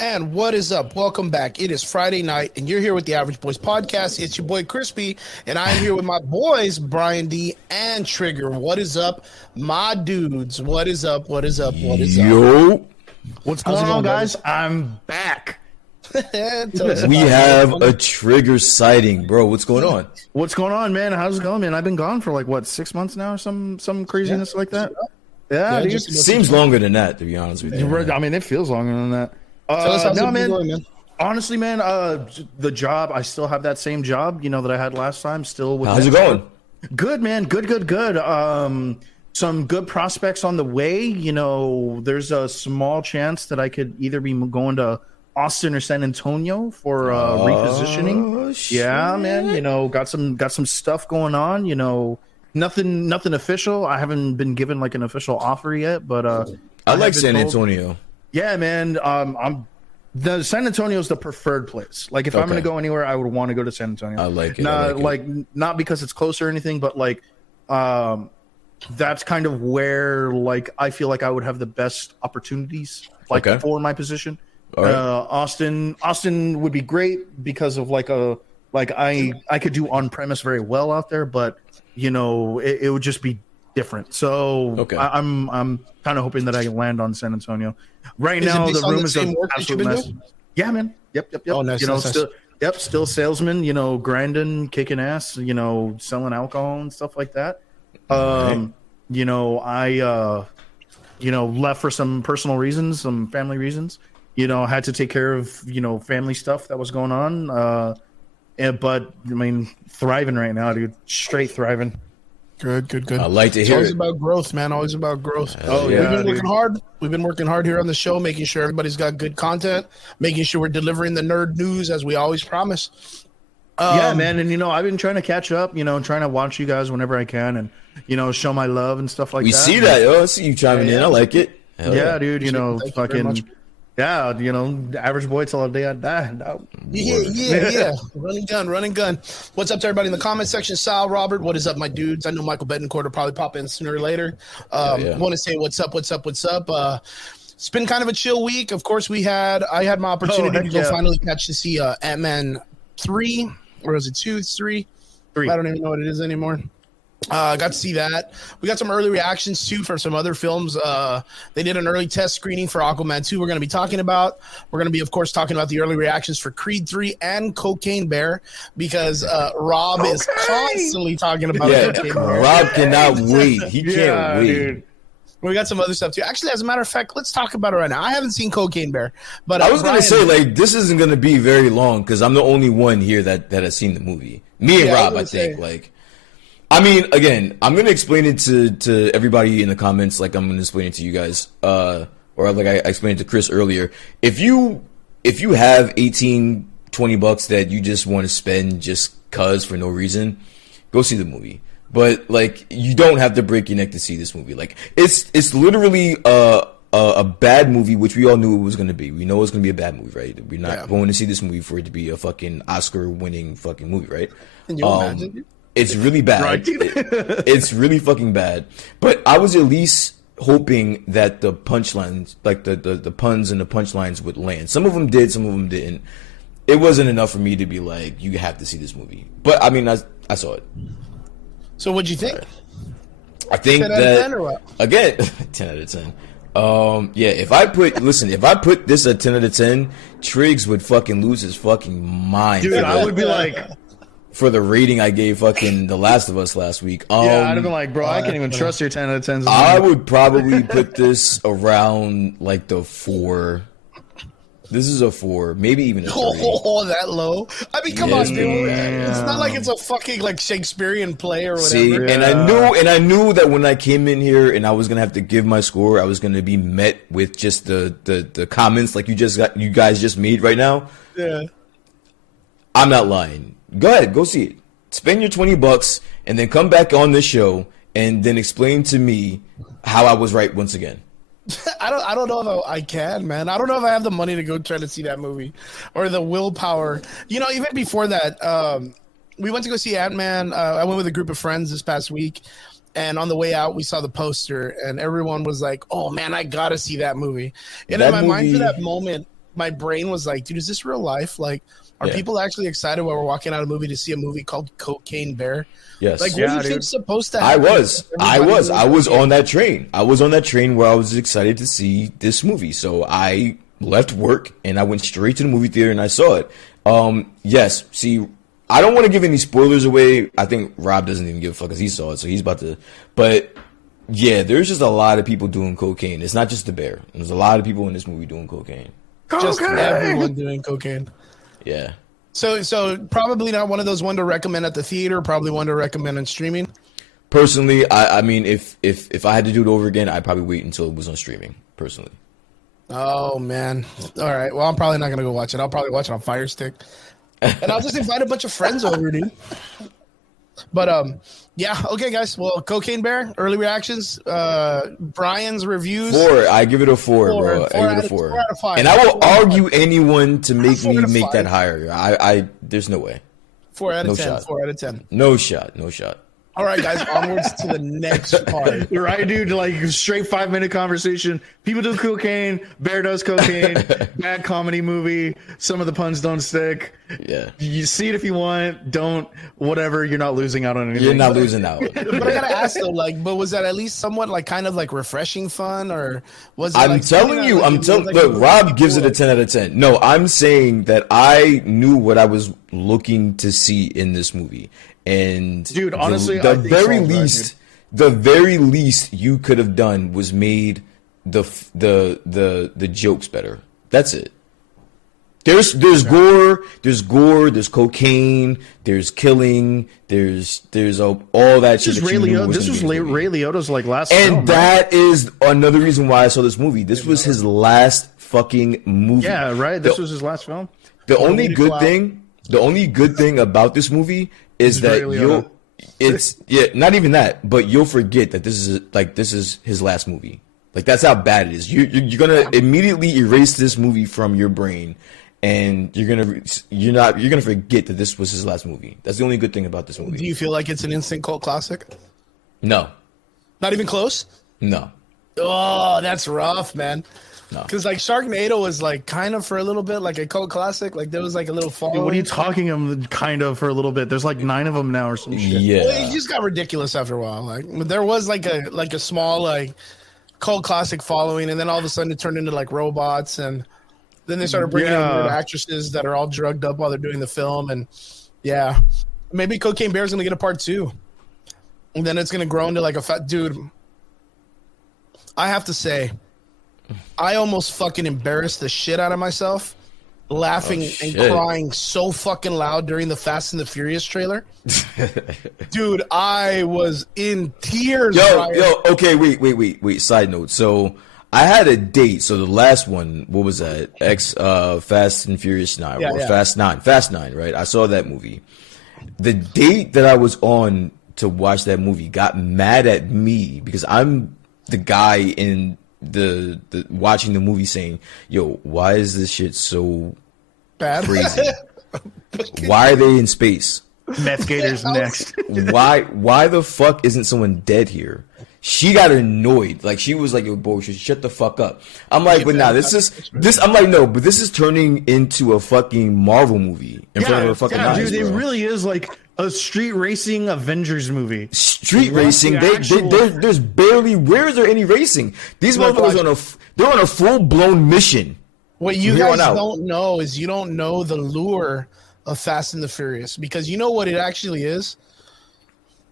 And what is up? Welcome back. It is Friday night, and you're here with the Average Boys Podcast. It's your boy Crispy, and I'm here with my boys Brian D and Trigger. What is up, my dudes? What is up? What is up? What is up? Yo, what's going on, guys? I'm back. We have a Trigger sighting, bro. What's going on? What's going on, man? How's it going, man? I've been gone for like what 6 months now, or some craziness like that. Yeah, dude. Seems longer than that, to be honest with you. I mean, it feels longer than that. No, man. Honestly, man, the job, I still have that same job, that I had last time. Still with How's it going? Good, man. Good. Some good prospects on the way. There's a small chance that I could either be going to Austin or San Antonio for repositioning. Shit. Yeah, man. Got some stuff going on. Nothing official. I haven't been given like an official offer yet, but I like San Antonio. Yeah, man. The San Antonio is the preferred place. Like, if I'm going to go anywhere, I would want to go to San Antonio. I like it. Not because it's close or anything, but like, that's kind of where like I feel like I would have the best opportunities, like for my position. All right. Austin would be great because of I could do on premise very well out there, but it would just be different. So I'm kind of hoping that I can land on San Antonio. Right now, the room is an absolute mess. Yeah, man. Yep. Oh, nice. Still salesman. Grinding, kicking ass. Selling alcohol and stuff like that. I left for some personal reasons, some family reasons. Had to take care of family stuff that was going on. But I mean, thriving right now, dude. Straight thriving. Good. I like to hear it's always about growth, man. Always about growth. Oh, yeah. We've been working hard. We've been working hard here on the show, making sure everybody's got good content, making sure we're delivering the nerd news as we always promise. Yeah, man. And, I've been trying to catch up, trying to watch you guys whenever I can and, show my love and stuff like that. We see that, yo. I see you chiming in. I like it. Yeah, dude. Fucking... Yeah, average boy till the day I die. Yeah. Running gun. What's up to everybody in the comment section? Sal, Robert, what is up, my dudes? I know Michael Betancourt will probably pop in sooner or later. Want to say what's up. It's been kind of a chill week. Of course, I had my opportunity to go finally catch to see Ant-Man 3, or was it 2? It's 3? 3. I don't even know what it is anymore. Got to see that. We got some early reactions too for some other films. They did an early test screening for Aquaman 2. We're going to be talking about. We're going to be, of course, talking about the early reactions for Creed 3 and Cocaine Bear because Rob is constantly talking about Cocaine Bear. Rob cannot wait. He can't wait. Dude. We got some other stuff too. Actually, as a matter of fact, let's talk about it right now. I haven't seen Cocaine Bear, but I was going to say this isn't going to be very long because I'm the only one here that has seen the movie. Me and Rob, I think. I mean, again, I'm going to explain it to everybody in the comments like I'm going to explain it to you guys, or like I explained it to Chris earlier. If you have $18, $20 that you just want to spend just cause for no reason, go see the movie. But, you don't have to break your neck to see this movie. It's literally a bad movie, which we all knew it was going to be. We know it's going to be a bad movie, right? We're not going to see this movie for it to be a fucking Oscar-winning fucking movie, right? Can you imagine? It's really bad. Right. It's really fucking bad. But I was at least hoping that the punchlines, the puns and the punchlines would land. Some of them did, some of them didn't. It wasn't enough for me to be like, you have to see this movie. But, I mean, I saw it. So what'd you think? I think 10 out of 10 or what? Again, 10 out of 10. If I put this at 10 out of 10, Triggs would fucking lose his fucking mind. Dude, I would be like... For the rating I gave fucking The Last of Us last week. I'd have been like, bro, I can't even trust your 10 out of 10s. I would probably put this around the 4. This is a 4, maybe even a 3. Oh, that low? I mean, come on, dude. It's not like it's a fucking Shakespearean play or whatever. See, and I knew that when I came in here and I was gonna have to give my score, I was gonna be met with just the comments like you guys just made right now. Yeah. I'm not lying. Go ahead, go see it. Spend your $20 and then come back on this show and then explain to me how I was right once again. I don't know if I can, man. I don't know if I have the money to go try to see that movie or the willpower. Even before that, we went to go see Ant-Man. I went with a group of friends this past week, and on the way out, we saw the poster, and everyone was like, "Oh man, I gotta see that movie." And in my mind, for that moment, my brain was like, dude, is this real life? Like, are people actually excited while we're walking out of a movie to see a movie called Cocaine Bear? Yes. Like, what do you think's supposed to happen? I was on that train. I was on that train where I was excited to see this movie. So I left work and I went straight to the movie theater and I saw it. Yes. See, I don't want to give any spoilers away. I think Rob doesn't even give a fuck because he saw it. So he's about to, but yeah, there's just a lot of people doing cocaine. It's not just the bear. There's a lot of people in this movie doing cocaine. Just everyone doing cocaine. Yeah. So probably not one of those one to recommend at the theater. Probably one to recommend on streaming. Personally, I mean, if I had to do it over again, I'd probably wait until it was on streaming. Personally. Oh man. All right. Well, I'm probably not gonna go watch it. I'll probably watch it on Fire Stick, and I'll just invite a bunch of friends over, dude. But yeah. Okay, guys. Well, Cocaine Bear. Early reactions. Brian's reviews. 4. I give it a 4, bro. I give it a 4. 4 out of 5. And I will argue anyone to make me make that higher. I there's no way. 4 out of No 10. shot. 4 out of 10. No shot. No shot. All right, guys. Onwards to the next part. Right, dude? Like straight 5-minute conversation. People do cocaine. Bear does cocaine. Bad comedy movie. Some of the puns don't stick. Yeah. You see it if you want. Don't. Whatever. You're not losing out on anything. You're not losing out. But I gotta ask though, like, but was that at least somewhat like kind of like refreshing fun, or was it? I'm like, telling you, like, look, Rob gives it a 10 out of 10. No, I'm saying that I knew what I was looking to see in this movie. And dude, honestly, the very least you could have done was made the jokes better. That's it. There's gore, there's cocaine, there's killing, there's all that shit. This was Ray Liotta's like last and film, that is another reason why I saw this movie. This was his last fucking movie. Yeah, right. This was his last film. The only good thing about this movie is that not even that, but you'll forget that this is his last movie. Like, that's how bad it is. You're gonna immediately erase this movie from your brain, and you're gonna forget that this was his last movie. That's the only good thing about this movie. Do you feel like it's an instant cult classic? No, not even close. No. Oh, that's rough, man. No. Because like Sharknado was like kind of for a little bit like a cult classic. Like there was like a little fall. What are you talking of? Kind of for a little bit. There's like 9 of them now or some shit. Yeah, well, it just got ridiculous after a while. Like there was like a small like cult classic following, and then all of a sudden it turned into like robots, and then they started bringing in weird actresses that are all drugged up while they're doing the film, and yeah, maybe Cocaine Bear's gonna get a part 2, and then it's gonna grow into like a fat dude. I have to say, I almost fucking embarrassed the shit out of myself laughing and crying so fucking loud during the Fast and the Furious trailer. Dude, I was in tears. Okay, wait. Side note. So I had a date. So the last one, what was that? Fast and Furious 9 Fast 9, right? I saw that movie. The date that I was on to watch that movie got mad at me because I'm the guy in the watching the movie saying, yo, why is this shit so bad, crazy? Why are they in space? Meth Gators next. Why the fuck isn't someone dead here? She got annoyed. Like, she was like, yo, bro, shut the fuck up. I'm like, but nah, I'm like, no, but this is turning into a fucking Marvel movie in front of a fucking eyes, dude, bro. it really is like a street racing Avengers movie. Street racing. There's barely. Where is there any racing? These motherfuckers they're on a full blown mission. What you guys don't know is you don't know the lure of Fast and the Furious, because you know what it actually is.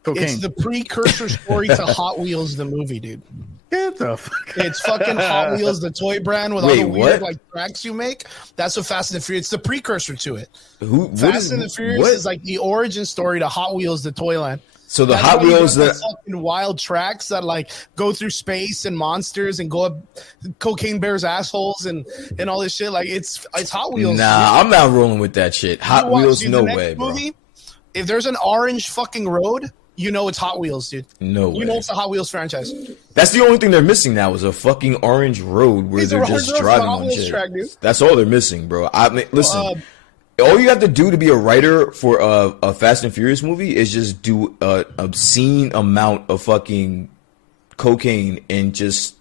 Cocaine. It's the precursor story to Hot Wheels, the movie, dude. Get the fuck. It's fucking Hot Wheels, the toy brand with all the weird like tracks you make. That's what Fast and the Furious. It's the precursor to it. Fast and the Furious is like the origin story to Hot Wheels, the toy line. So the Hot Wheels that fucking wild tracks that like go through space and monsters and go up Cocaine Bear's assholes and all this shit. Like it's Hot Wheels. Nah, I'm not rolling with that shit. Hot Wheels, no way, bro. Movie, if there's an orange fucking road, you know it's Hot Wheels, dude. No way. You know it's a Hot Wheels franchise. That's the only thing they're missing now is a fucking orange road where they're just driving on shit. Track, that's all they're missing, bro. I mean, listen. All you have to do to be a writer for a Fast and Furious movie is just do an obscene amount of fucking cocaine and just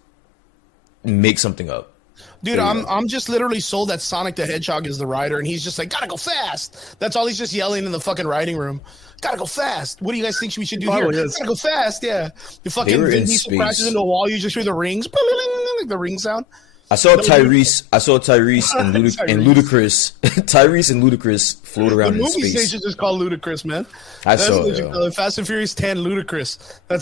make something up. Dude, I'm just literally sold that Sonic the Hedgehog is the rider, and he's just like, gotta go fast. That's all he's just yelling in the fucking writing room. Gotta go fast. What do you guys think we should do here? Gotta go fast, yeah. The fucking Vin Diesel crashes into a wall, you just hear the rings, like the ring sound. I saw Tyrese and Ludacris. Tyrese and Ludacris float around in space. The movie station is called Ludacris, man. I saw it. Fast and Furious 10 Ludacris. I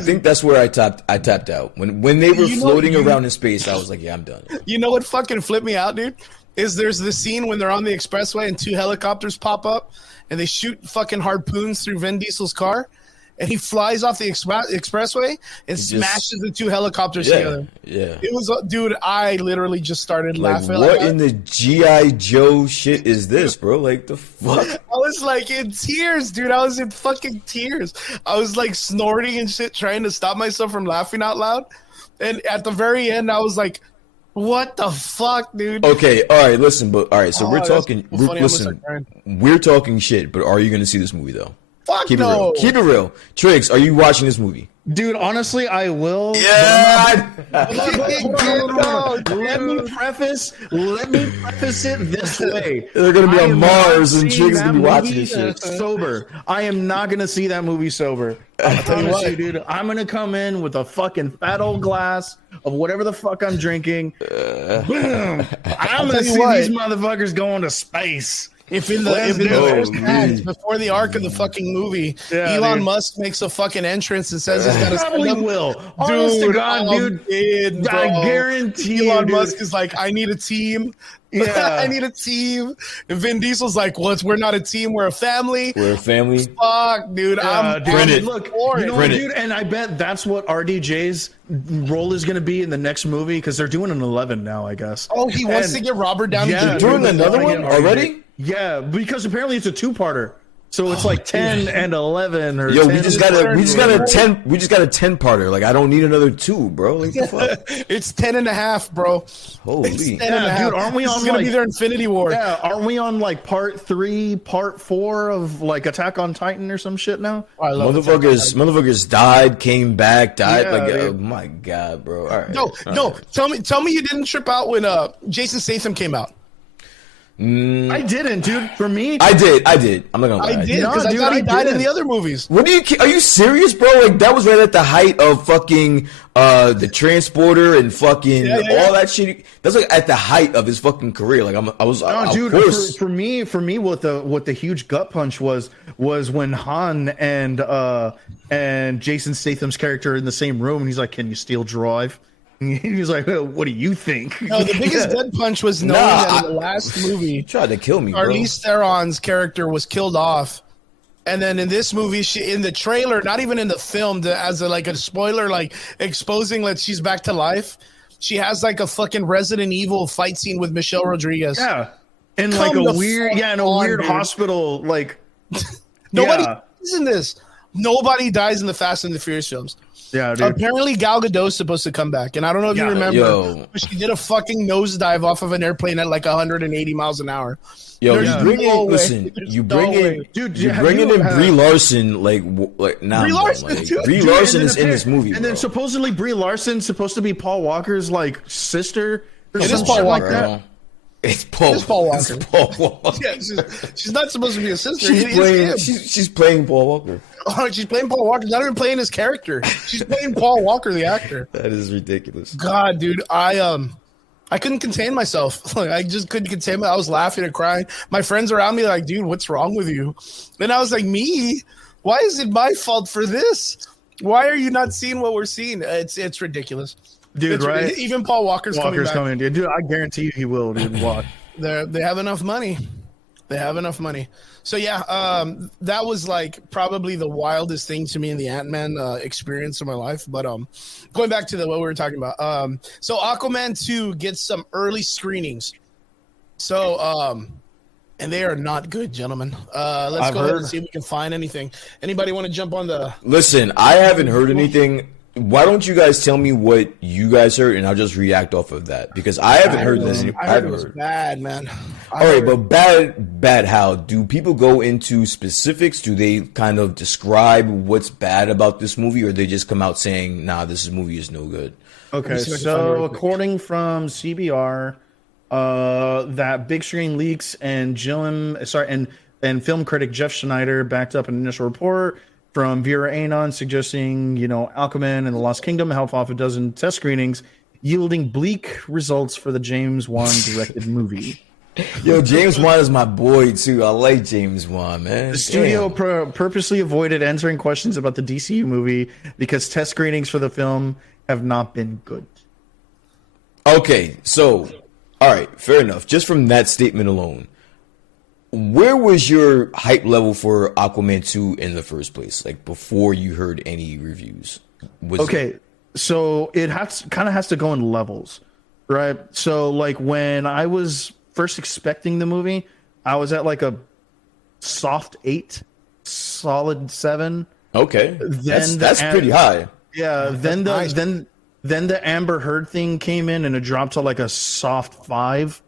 think that's where I tapped out. When they were floating around in space, I was like, yeah, I'm done. You know what fucking flipped me out, dude? Is there's this scene when they're on the expressway and 2 helicopters pop up and they shoot fucking harpoons through Vin Diesel's car. And he flies off the expressway and smashes the 2 helicopters together. Yeah. It was, dude, I literally just started laughing. What in the G.I. Joe shit is this, bro? Like, the fuck? I was like in tears, dude. I was in fucking tears. I was like snorting and shit, trying to stop myself from laughing out loud. And at the very end, I was like, what the fuck, dude? Okay, all right, listen, so we're talking, we're talking shit, but are you going to see this movie, though? Fuck Keep no. it real. Keep it real. Triggs, are you watching this movie? Dude, honestly, I will. Yeah. Let me preface it this way. They're gonna be on Mars, and Triggs gonna be watching this shit sober. I am not gonna see that movie sober. I promise you, dude. I'm gonna come in with a fucking fat old glass of whatever the fuck I'm drinking. Boom. I'm gonna see these motherfuckers going to space. If in the first act, before the arc of the fucking movie, Elon Musk makes a fucking entrance and says he's got to probably will. Honest to God, dude. I guarantee Elon Musk is like, I need a team. Yeah, I need a team. And Vin Diesel's like, well, we're not a team, we're a family. We're a family. Fuck, dude. Look, you know what, dude? And I bet that's what RDJ's role is going to be in the next movie because they're doing an 11 now, I guess. Oh, he wants to get Robert Downey Jr. They're doing another one already? Yeah, because apparently it's a 2-parter. So it's like 10 and 11 or we just got a 10-parter. Like, I don't need another 2, bro. Like, the fuck? It's 10 and a half, bro. Holy. It's 10 and a half. Dude, aren't we on gonna be their Infinity War? Yeah, aren't we on like part 3, part 4 of like Attack on Titan or some shit now? Motherfuckers died, came back, died. Oh my god, bro. All right. No. Tell me you didn't trip out when Jason Statham came out. I didn't, dude. For me, I did. I'm not gonna lie. I did because I thought he died in the other movies. What are you serious, bro? Like, that was right at the height of fucking the Transporter and fucking all that shit. That's like at the height of his fucking career. Like, dude. For me, what the huge gut punch was when Han and Jason Statham's character are in the same room, and he's like, "Can you still drive?" He's like, what do you think? No, the biggest dead punch was knowing that in the last movie, he tried to kill me, Charlize Theron's character was killed off. And then in this movie, in the trailer, not even in the film, as a spoiler, like exposing that she's back to life, she has like a fucking Resident Evil fight scene with Michelle Rodriguez. Yeah. In like a weird, hospital, like. Nobody dies in this. Nobody dies in the Fast and the Furious films. Yeah, dude. Apparently Gal Gadot's supposed to come back, and I don't know if you remember, but she did a fucking nosedive off of an airplane at like 180 miles an hour. You bring in Brie Larson, Brie Larson is in this movie, and then supposedly Brie Larson's supposed to be Paul Walker's like sister. It is Paul Walker. Like that. It's Paul Walker. Yeah, she's not supposed to be a sister. She's playing Paul Walker. Oh, she's playing Paul Walker. She's not even playing his character. She's playing Paul Walker, the actor. That is ridiculous. God, dude, I couldn't contain myself. Like, I just couldn't contain myself. I was laughing and crying. My friends around me were like, dude, what's wrong with you? And I was like, me? Why is it my fault for this? Why are you not seeing what we're seeing? It's ridiculous. Dude, right? Even Paul Walker's coming back. Dude, I guarantee you he will, dude. Watch. They have enough money. So yeah, that was like probably the wildest thing to me in the Ant-Man experience of my life. But going back to what we were talking about, so Aquaman 2 gets some early screenings. So and they are not good, gentlemen. Let's go ahead and see if we can find anything. Anybody want to jump on the? Listen, I haven't heard anything. Why don't you guys tell me what you guys heard, and I'll just react off of that, because I haven't heard this. I heard it was bad, man. All right, but bad how? Do people go into specifics? Do they kind of describe what's bad about this movie, or they just come out saying, nah, this movie is no good? Okay, so according from CBR, that big screen leaks and and film critic Jeff Schneider backed up an initial report from Vera Anon suggesting, Aquaman and the Lost Kingdom held off a dozen test screenings, yielding bleak results for the James Wan directed movie. Yo, James Wan is my boy too. I like James Wan, man. The studio purposely avoided answering questions about the DCU movie because test screenings for the film have not been good. Okay, so, all right, fair enough. Just from that statement alone, where was your hype level for Aquaman 2 in the first place? Like, before you heard any reviews? So it kind of has to go in levels, right? So, like, when I was first expecting the movie, I was at, like, a soft 8, solid 7. Okay, that's pretty high. Yeah, then the Amber Heard thing came in and it dropped to like a soft 5.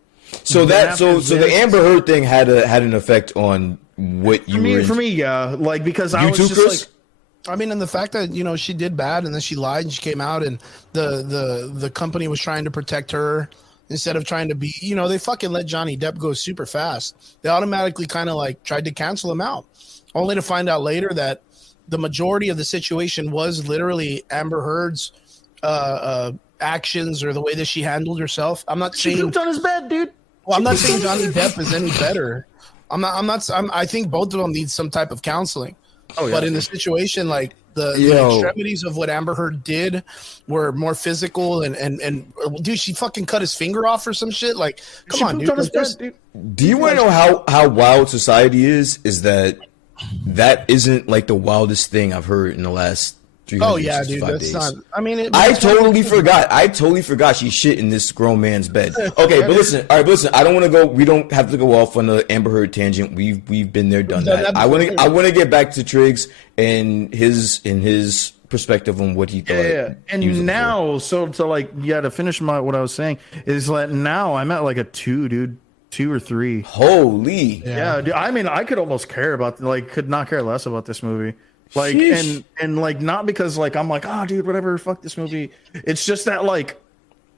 So the Amber Heard thing had an effect on what you for me, yeah, like because I was just Chris? like, I mean, and the fact that she did bad and then she lied and she came out and the company was trying to protect her instead of trying to be, they fucking let Johnny Depp go super fast. They automatically kind of like tried to cancel him out, only to find out later that the majority of the situation was literally Amber Heard's actions or the way that she handled herself. I'm not saying she pooped on his bed, dude. Well, I'm not saying Johnny Depp is any better. I think both of them need some type of counseling. Oh, yeah. But in the situation, like the extremities of what Amber Heard did were more physical and dude, she fucking cut his finger off or some shit. Like, come on, dude. Do you want to know how wild society is? Is that isn't like the wildest thing I've heard in the last 365 days. Not. I mean, I totally forgot she shit in this grown man's bed. Okay, but listen. All right, but listen. I don't want to go. We don't have to go off on the Amber Heard tangent. We've been there, done that. I want to get back to Triggs and his perspective on what he thought. Yeah. And now, to finish what I was saying is that now I'm at like a 2, dude. 2 or 3. Holy. Yeah, dude, I mean, I could almost could not care less about this movie. Like, Sheesh. and like, not because like, I'm like, oh dude, whatever, fuck this movie. It's just that like,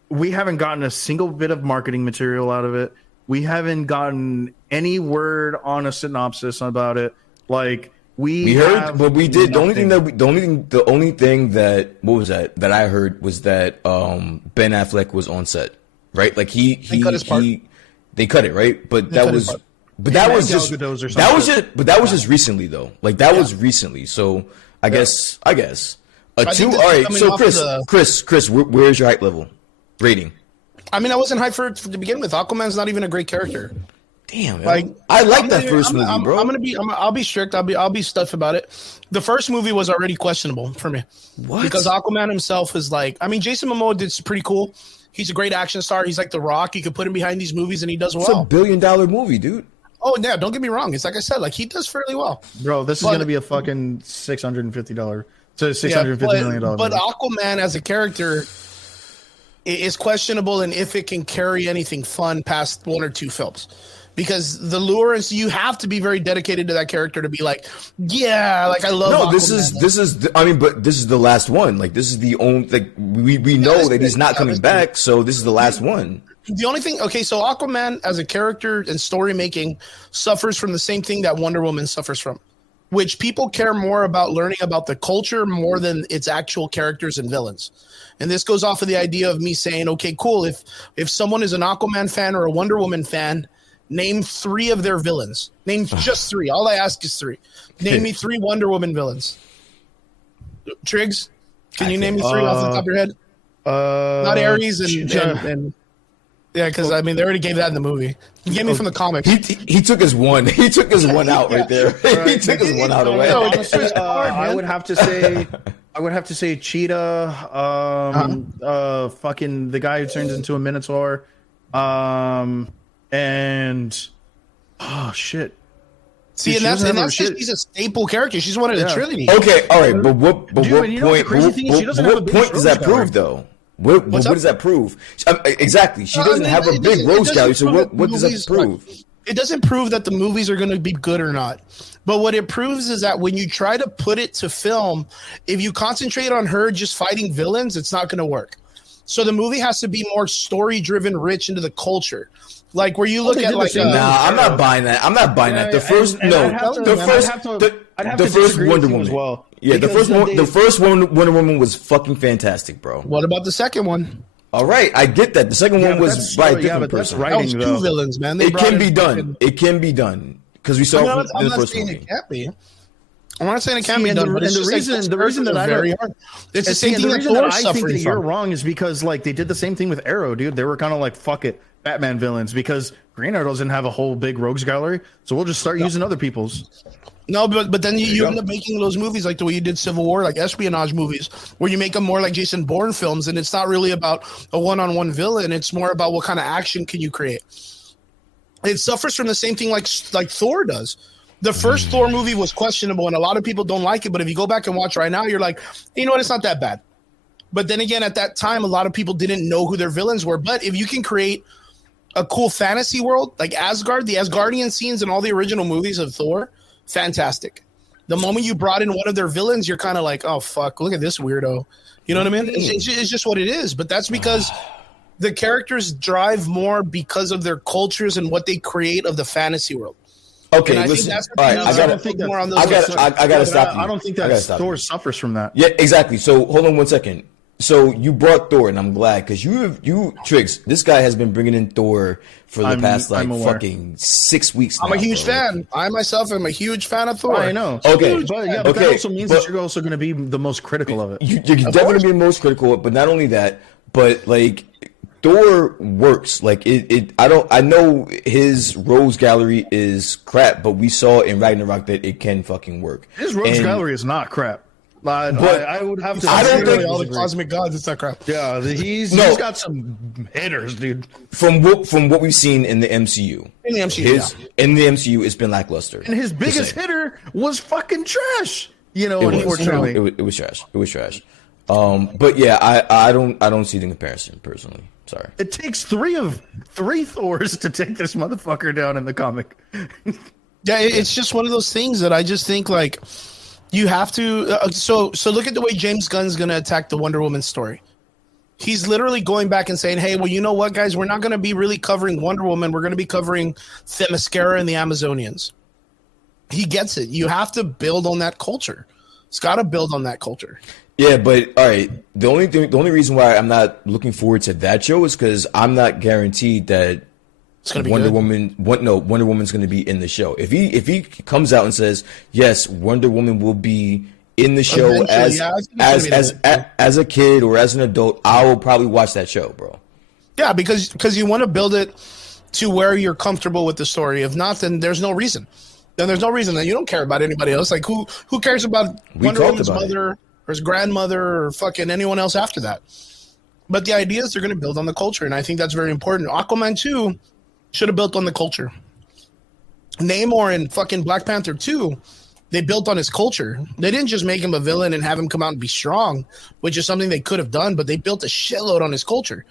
we haven't gotten a single bit of marketing material out of it. We haven't gotten any word on a synopsis about it. Like, we heard, but we did. Nothing. The only thing that I heard was that Ben Affleck was on set, right? Like they cut it, right? But that was just recently though. Like that was recently. So I guess a 2. All right. So Chris, where's your hype level rating? I mean, I wasn't hyped for it to begin with. Aquaman's not even a great character. Damn, like I like that first movie, bro. I'll be strict. I'll be stuff about it. The first movie was already questionable for me. What? Because Aquaman himself is like, I mean, Jason Momoa did pretty cool. He's a great action star. He's like The Rock. You could put him behind these movies and he does well. It's $1 billion movie, dude. Oh, yeah. Don't get me wrong. It's like I said, like he does fairly well. Bro, this is going to be a fucking $650 to $650 million movie. But Aquaman as a character is questionable and if it can carry anything fun past 1 or 2 films. Because the lure is you have to be very dedicated to that character to be like, yeah, like I love. No, Aquaman. This is the last one. Like this is the only. Like we know that he's not coming back, so this is the last one. The only thing, okay, so Aquaman as a character and story making suffers from the same thing that Wonder Woman suffers from, which people care more about learning about the culture more than its actual characters and villains. And this goes off of the idea of me saying, okay, cool, if someone is an Aquaman fan or a Wonder Woman fan, name 3 of their villains. Name just 3. All I ask is 3. Name me 3 Wonder Woman villains. Triggs, can you name me 3 off the top of your head? Not Ares and yeah, because I mean they already gave that in the movie. He gave me from the comics. He took his one. He took his one out right there. He took his one out away. Honestly, I would have to say Cheetah. Fucking the guy who turns into a Minotaur. And oh shit. See, and that's just, she's a staple character. She's one of the Trinity. Okay, all right, but what point does that prove though? What does that prove? Exactly. She doesn't have a big rose gallery, so what does that prove? It doesn't prove that the movies are going to be good or not. But what it proves is that when you try to put it to film, if you concentrate on her just fighting villains, it's not going to work. So the movie has to be more story driven, rich into the culture. Like where you look at like, I'm not buying that. I'm not buying that. The first Wonder Woman. As well. Yeah, the first Wonder Woman was fucking fantastic, bro. What about the second one? All right, I get that. The second one was by a different person. That was two villains, man. It can be done. It can be done because we saw it in the first movie. It can't be. I'm not saying it can't be done, but the reason that I don't, it's the same thing that Thor suffering from. You're wrong is because like they did the same thing with Arrow, dude. They were kind of like fuck it, Batman villains, because Green Arrow doesn't have a whole big rogues gallery, so we'll just start using other people's. No, but then you end up making those movies like the way you did Civil War, like espionage movies, where you make them more like Jason Bourne films, and it's not really about a one-on-one villain. It's more about what kind of action can you create. It suffers from the same thing like Thor does. The first Thor movie was questionable, and a lot of people don't like it. But if you go back and watch right now, you're like, you know what? It's not that bad. But then again, at that time, a lot of people didn't know who their villains were. But if you can create a cool fantasy world like Asgard, the Asgardian scenes in all the original movies of Thor, fantastic. The moment you brought in one of their villains, you're kind of like, oh, fuck, look at this weirdo. You know what I mean? It's just what it is. But that's because the characters drive more because of their cultures and what they create of the fantasy world. Okay, listen. All right, I gotta stop you. I don't think that Thor suffers from that. Yeah, exactly. So hold on one second. So you brought Thor, and I'm glad because you Triggs. This guy has been bringing in Thor for the past fucking 6 weeks. I'm a huge fan. I myself am a huge fan of Thor. I know. Okay, but that also means that you're also going to be the most critical of it. You're definitely be the most critical, but not only that, but like. Thor works like it. I know his Rose Gallery is crap, but we saw in Ragnarok that it can fucking work. His Rose Gallery is not crap. But I would have to. I don't think all the cosmic gods. It's not crap. Yeah, he's got some hitters, dude. From what we've seen in the MCU, in the MCU, it's been lackluster. And his biggest hitter was fucking trash. You know, unfortunately, it was trash. It was trash. But yeah, I don't see the comparison personally. Sorry. It takes three Thors to take this motherfucker down in the comic. Yeah, it's just one of those things that I just think like you have to. So look at the way James Gunn's going to attack the Wonder Woman story. He's literally going back and saying, "Hey, well, you know what, guys? We're not going to be really covering Wonder Woman. We're going to be covering Themyscira and the Amazonians." He gets it. You have to build on that culture. It's got to build on that culture. Yeah, but all right. The only reason why I'm not looking forward to that show is because I'm not guaranteed that Wonder Woman's going to be in the show. If he comes out and says yes, Wonder Woman will be in the show as a kid or as an adult, I will probably watch that show, bro. Yeah, because you want to build it to where you're comfortable with the story. If not, then there's no reason. Then you don't care about anybody else. Like who cares about Wonder Woman's mother? Or his grandmother or fucking anyone else after that. But the idea is they're going to build on the culture, and I think that's very important. Aquaman 2 should have built on the culture. Namor and fucking Black Panther 2, they built on his culture. They didn't just make him a villain and have him come out and be strong, which is something they could have done, but they built a shitload on his culture.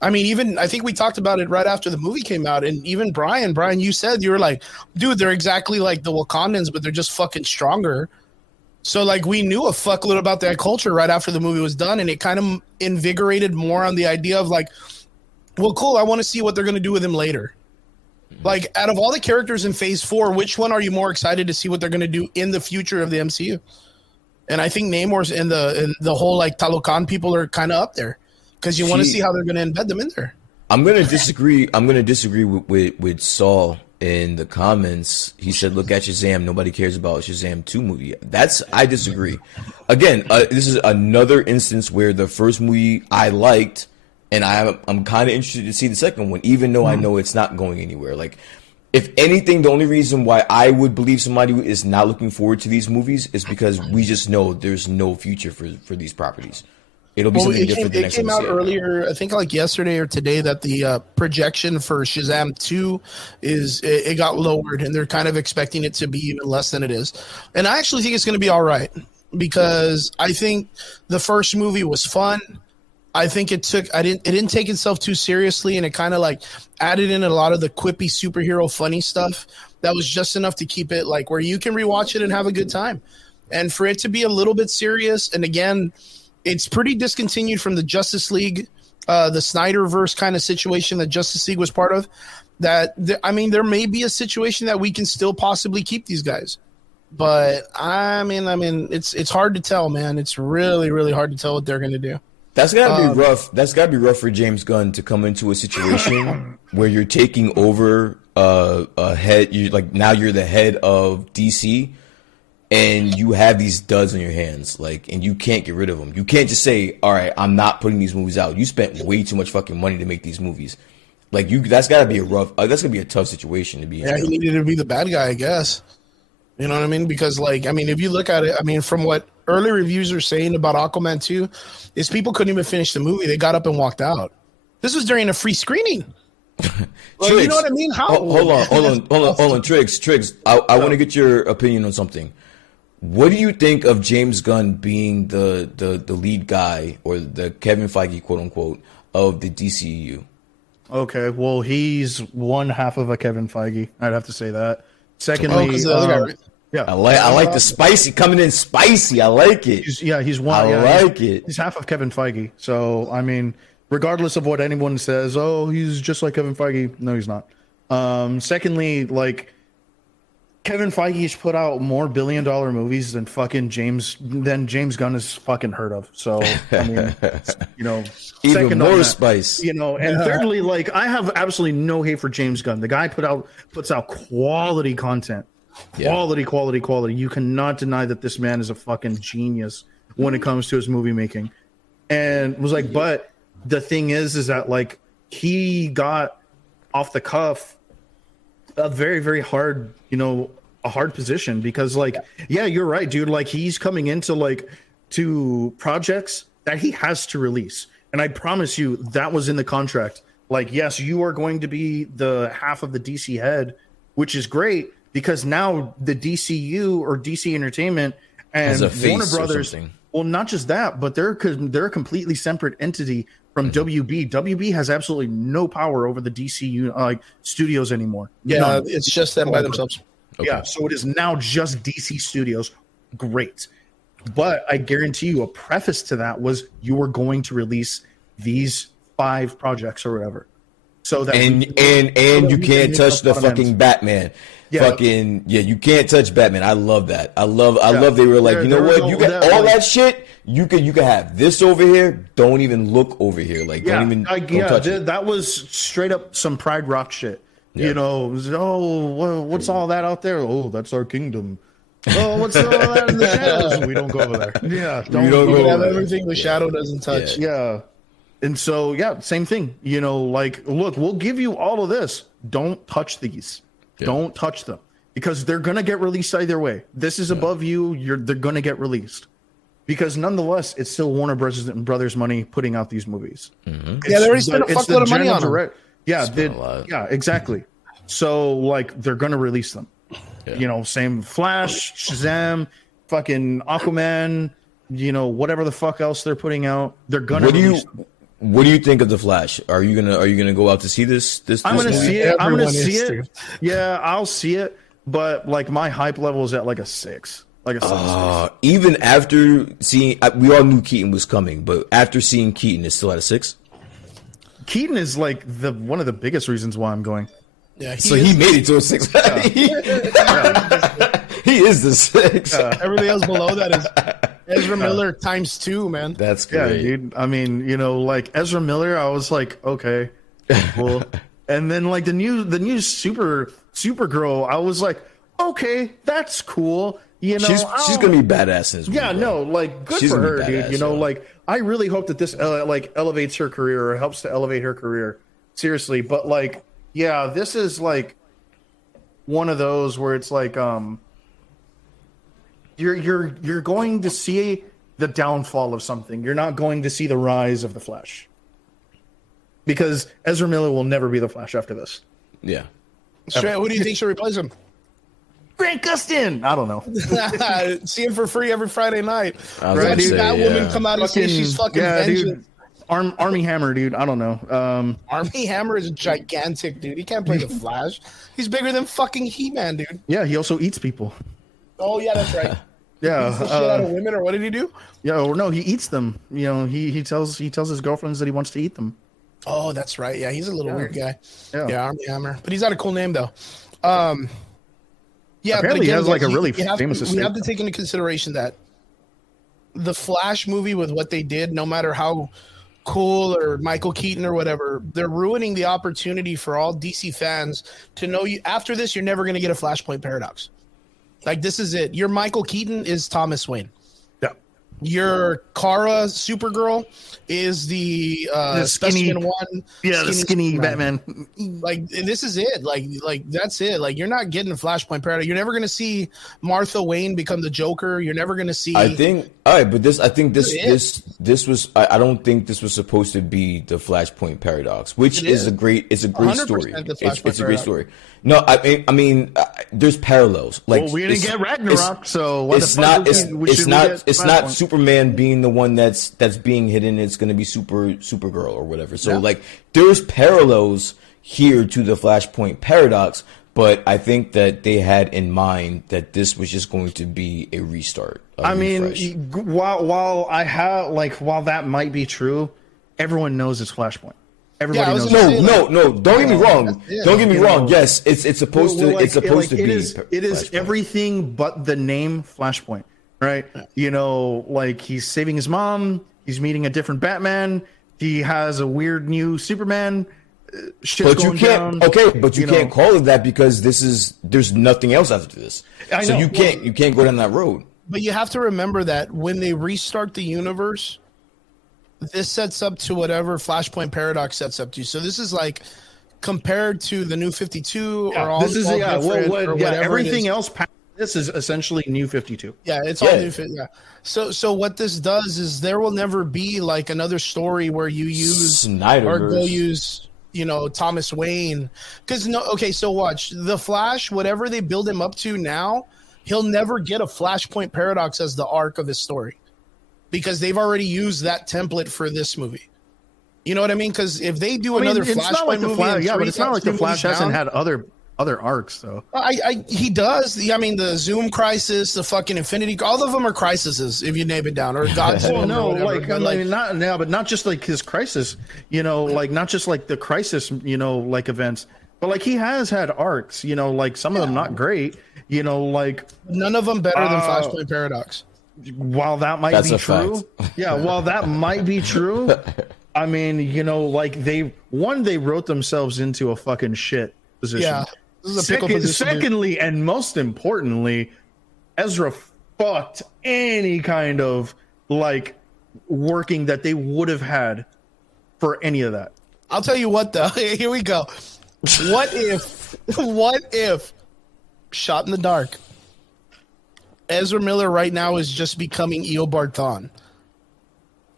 I mean, I think we talked about it right after the movie came out, and even Brian, you said, you were like, dude, they're exactly like the Wakandans, but they're just fucking stronger. So, like, we knew a fuckload about that culture right after the movie was done, and it kind of invigorated more on the idea of, like, well, cool, I want to see what they're going to do with him later. Like, out of all the characters in Phase 4, which one are you more excited to see what they're going to do in the future of the MCU? And I think Namor's and the whole, like, Talokan people are kind of up there because you want to see how they're going to embed them in there. I'm going to disagree. With Saul. In the comments, he said, "Look at Shazam. Nobody cares about Shazam 2 movie." I disagree. Again, this is another instance where the first movie I liked, and I'm kind of interested to see the second one, even though I know it's not going anywhere. Like, if anything, the only reason why I would believe somebody is not looking forward to these movies is because we just know there's no future for these properties. It'll be something different. It came out earlier, I think like yesterday or today, that the projection for Shazam 2 it got lowered, and they're kind of expecting it to be even less than it is. And I actually think it's going to be all right because I think the first movie was fun. I think it didn't take itself too seriously, and it kind of like added in a lot of the quippy superhero funny stuff that was just enough to keep it like where you can rewatch it and have a good time. And for it to be a little bit serious, and again, it's pretty discontinued from the Justice League, the Snyderverse kind of situation that Justice League was part of. I mean, there may be a situation that we can still possibly keep these guys, but I mean, it's hard to tell, man. It's really, really hard to tell what they're going to do. That's gotta be rough. That's gotta be rough for James Gunn to come into a situation where you're taking over a head. You like now you're the head of DC, and you have these duds on your hands, like, and you can't get rid of them. You can't just say, "All right, I'm not putting these movies out." You spent way too much fucking money to make these movies. Like that's gotta be a rough. That's gonna be a tough situation to be in. Yeah, he needed to be the bad guy, I guess. You know what I mean? Because, like, I mean, if you look at it, I mean, from what early reviews are saying about Aquaman 2, is people couldn't even finish the movie. They got up and walked out. This was during a free screening. Like, you know what I mean? How? Hold on, Triggs. I want to get your opinion on something. What do you think of James Gunn being the lead guy, or the Kevin Feige, quote unquote, of the DCU? Okay, well, he's one half of a Kevin Feige. I'd have to say that. Secondly, yeah, I like the spicy coming in spicy. I like it. He's one. I like it. He's half of Kevin Feige. So I mean, regardless of what anyone says, oh, he's just like Kevin Feige. No, he's not. Secondly, like Kevin Feige's put out more billion-dollar movies than James Gunn has fucking heard of. So I mean, you know, even more spice. You know, and thirdly, like I have absolutely no hate for James Gunn. The guy puts out quality content. Quality. You cannot deny that this man is a fucking genius when it comes to his movie making. And was like, but the thing is that like he got off the cuff a very, very hard, a hard position because like, yeah, you're right, dude. Like he's coming into to projects that he has to release. And I promise you that was in the contract. Like, yes, you are going to be the half of the DC head, which is great. Because now the DCU or DC Entertainment and Warner Brothers, well, not just that, but they're a completely separate entity from WB. WB has absolutely no power over the DCU studios anymore. Yeah, none. It's just them by themselves. Okay. Yeah, so it is now just DC Studios. Great. But I guarantee you a preface to that was you were going to release these 5 projects or whatever. So that and you can't touch the fucking Batman. Yeah. You can't touch Batman. I love that. I love they were like, you know what? You got all that shit. You could have this over here. Don't even look over here. Like, don't touch it. That was straight up some Pride Rock shit. Yeah. What's all that out there? Oh, that's our kingdom. Oh, what's all that in the shadows? We don't go over there. Yeah, we don't go have everything the shadow doesn't touch. Yeah. And so, same thing. Look, we'll give you all of this. Don't touch these. Yeah. Don't touch them because they're going to get released either way. This is above you. They're going to get released because nonetheless, it's still Warner Brothers money putting out these movies. Mm-hmm. Yeah, they already spent a fuckload of money on them. Yeah, exactly. So they're going to release them. Yeah. Same Flash, Shazam, fucking Aquaman, whatever the fuck else they're putting out. They're going to release them. What do you think of the Flash? Are you gonna go out to see this? I'm gonna see it. I'm gonna see it. Yeah, I'll see it. But my hype level is at a 6. Even after seeing, we all knew Keaton was coming, but after seeing Keaton, it's still at a 6. Keaton is one of the biggest reasons why I'm going. Yeah, he made it to a 6. He is the 6. Everything else below that is Ezra Miller times 2, man. That's great. Yeah, dude. I mean, Ezra Miller, I was like, okay, cool. And then the new Supergirl, I was like, okay, that's cool. She's gonna be badass in this movie. Yeah, no, good she's for her, dude. I really hope that this elevates her career or helps to elevate her career. Seriously, but this is one of those where it's you're going to see the downfall of something. You're not going to see the rise of the Flash. Because Ezra Miller will never be the Flash after this. Yeah. Who do you think should replace him? Grant Gustin. I don't know. See him for free every Friday night. That woman come out and say she's fucking vengeance. Dude. Army Hammer, dude. I don't know. Army Hammer is gigantic, dude. He can't play the Flash. He's bigger than fucking He-Man, dude. Yeah, he also eats people. Oh, yeah, that's right. Yeah, Beats the shit out of women, or what did he do? Yeah, or no, he eats them. He tells his girlfriends that he wants to eat them. Oh, that's right. Yeah, he's a little weird guy. Yeah, Armie Hammer, but he's got a cool name though. Yeah, apparently again, he has like a really famous. We have to take into consideration that the Flash movie, with what they did, no matter how cool or Michael Keaton or whatever, they're ruining the opportunity for all DC fans to know you. After this, you're never going to get a Flashpoint Paradox. Like, this is it. Your Michael Keaton is Thomas Wayne. Yeah. Your Kara Supergirl is the skinny one. Yeah, the skinny Batman. Like, this is it. Like that's it. Like, you're not getting Flashpoint Paradox. You're never going to see Martha Wayne become the Joker. You're never going to see. I think. All right, but this was. I don't think this was supposed to be the Flashpoint Paradox, which is a great. It's a great story. It's a great story. No, I mean, there's parallels. Like, well, we didn't get Ragnarok, so it's not. It's not Superman being the one that's being hidden. It's going to be Supergirl or whatever. So like, there's parallels here to the Flashpoint Paradox, but I think that they had in mind that this was just going to be a restart. I mean, while while that might be true, everyone knows it's Flashpoint. Everybody knows. No. Don't get me wrong. Don't get me wrong. Yes, it's supposed to. It's supposed to be. It is everything but the name Flashpoint, right? Like, he's saving his mom. He's meeting a different Batman. He has a weird new Superman. But you can't. Okay, but you can't call it that because there's nothing else after this. So you can't go down that road. But you have to remember that when they restart the universe, this sets up to whatever Flashpoint Paradox sets up to. So this is like compared to the New 52 or all. This is everything else past this is essentially New 52. Yeah, it's all New 52. Yeah. So what this does is there will never be like another story where you use or go use Thomas Wayne, because so watch the Flash. Whatever they build him up to now, he'll never get a Flashpoint Paradox as the arc of his story, because they've already used that template for this movie. You know what I mean? Because if they do another Flashpoint movie, but it's not like the Flash hasn't had other arcs though. He does. I mean, the Zoom Crisis, the fucking Infinity, all of them are crises if you name it down, or God's but not just like his crisis. Like not just like the crisis. Like events, but like he has had arcs. Like some of them not great. Like none of them better than Flashpoint Paradox. While that might be true, while that might be true, I mean, like they wrote themselves into a fucking shit position. Yeah. Secondly, and most importantly, Ezra fucked any kind of like working that they would have had for any of that. I'll tell you what, though. Here we go. What if shot in the dark, Ezra Miller right now is just becoming Eobard Thawne,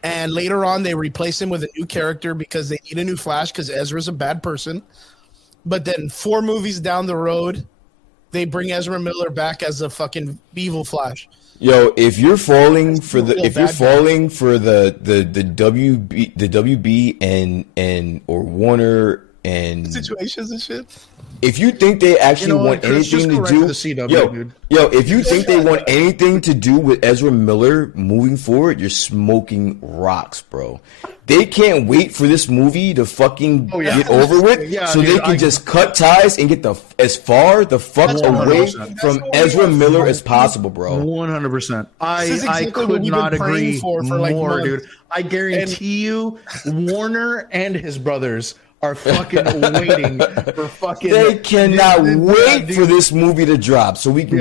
and later on they replace him with a new character because they need a new Flash because Ezra's a bad person. But then 4 movies down the road, they bring Ezra Miller back as a fucking evil Flash. Yo, if you're falling for the WB and or Warner and situations and shit. If you think they actually want anything to do, if you think they want anything to do with Ezra Miller moving forward, you're smoking rocks, bro. They can't wait for this movie to fucking get over with, they can just cut ties and get as far the fuck away from Ezra Miller as possible, bro. 100%. I could not agree more, dude. I guarantee you, Warner and his brothers are fucking waiting for fucking. They cannot wait for this movie to drop so we can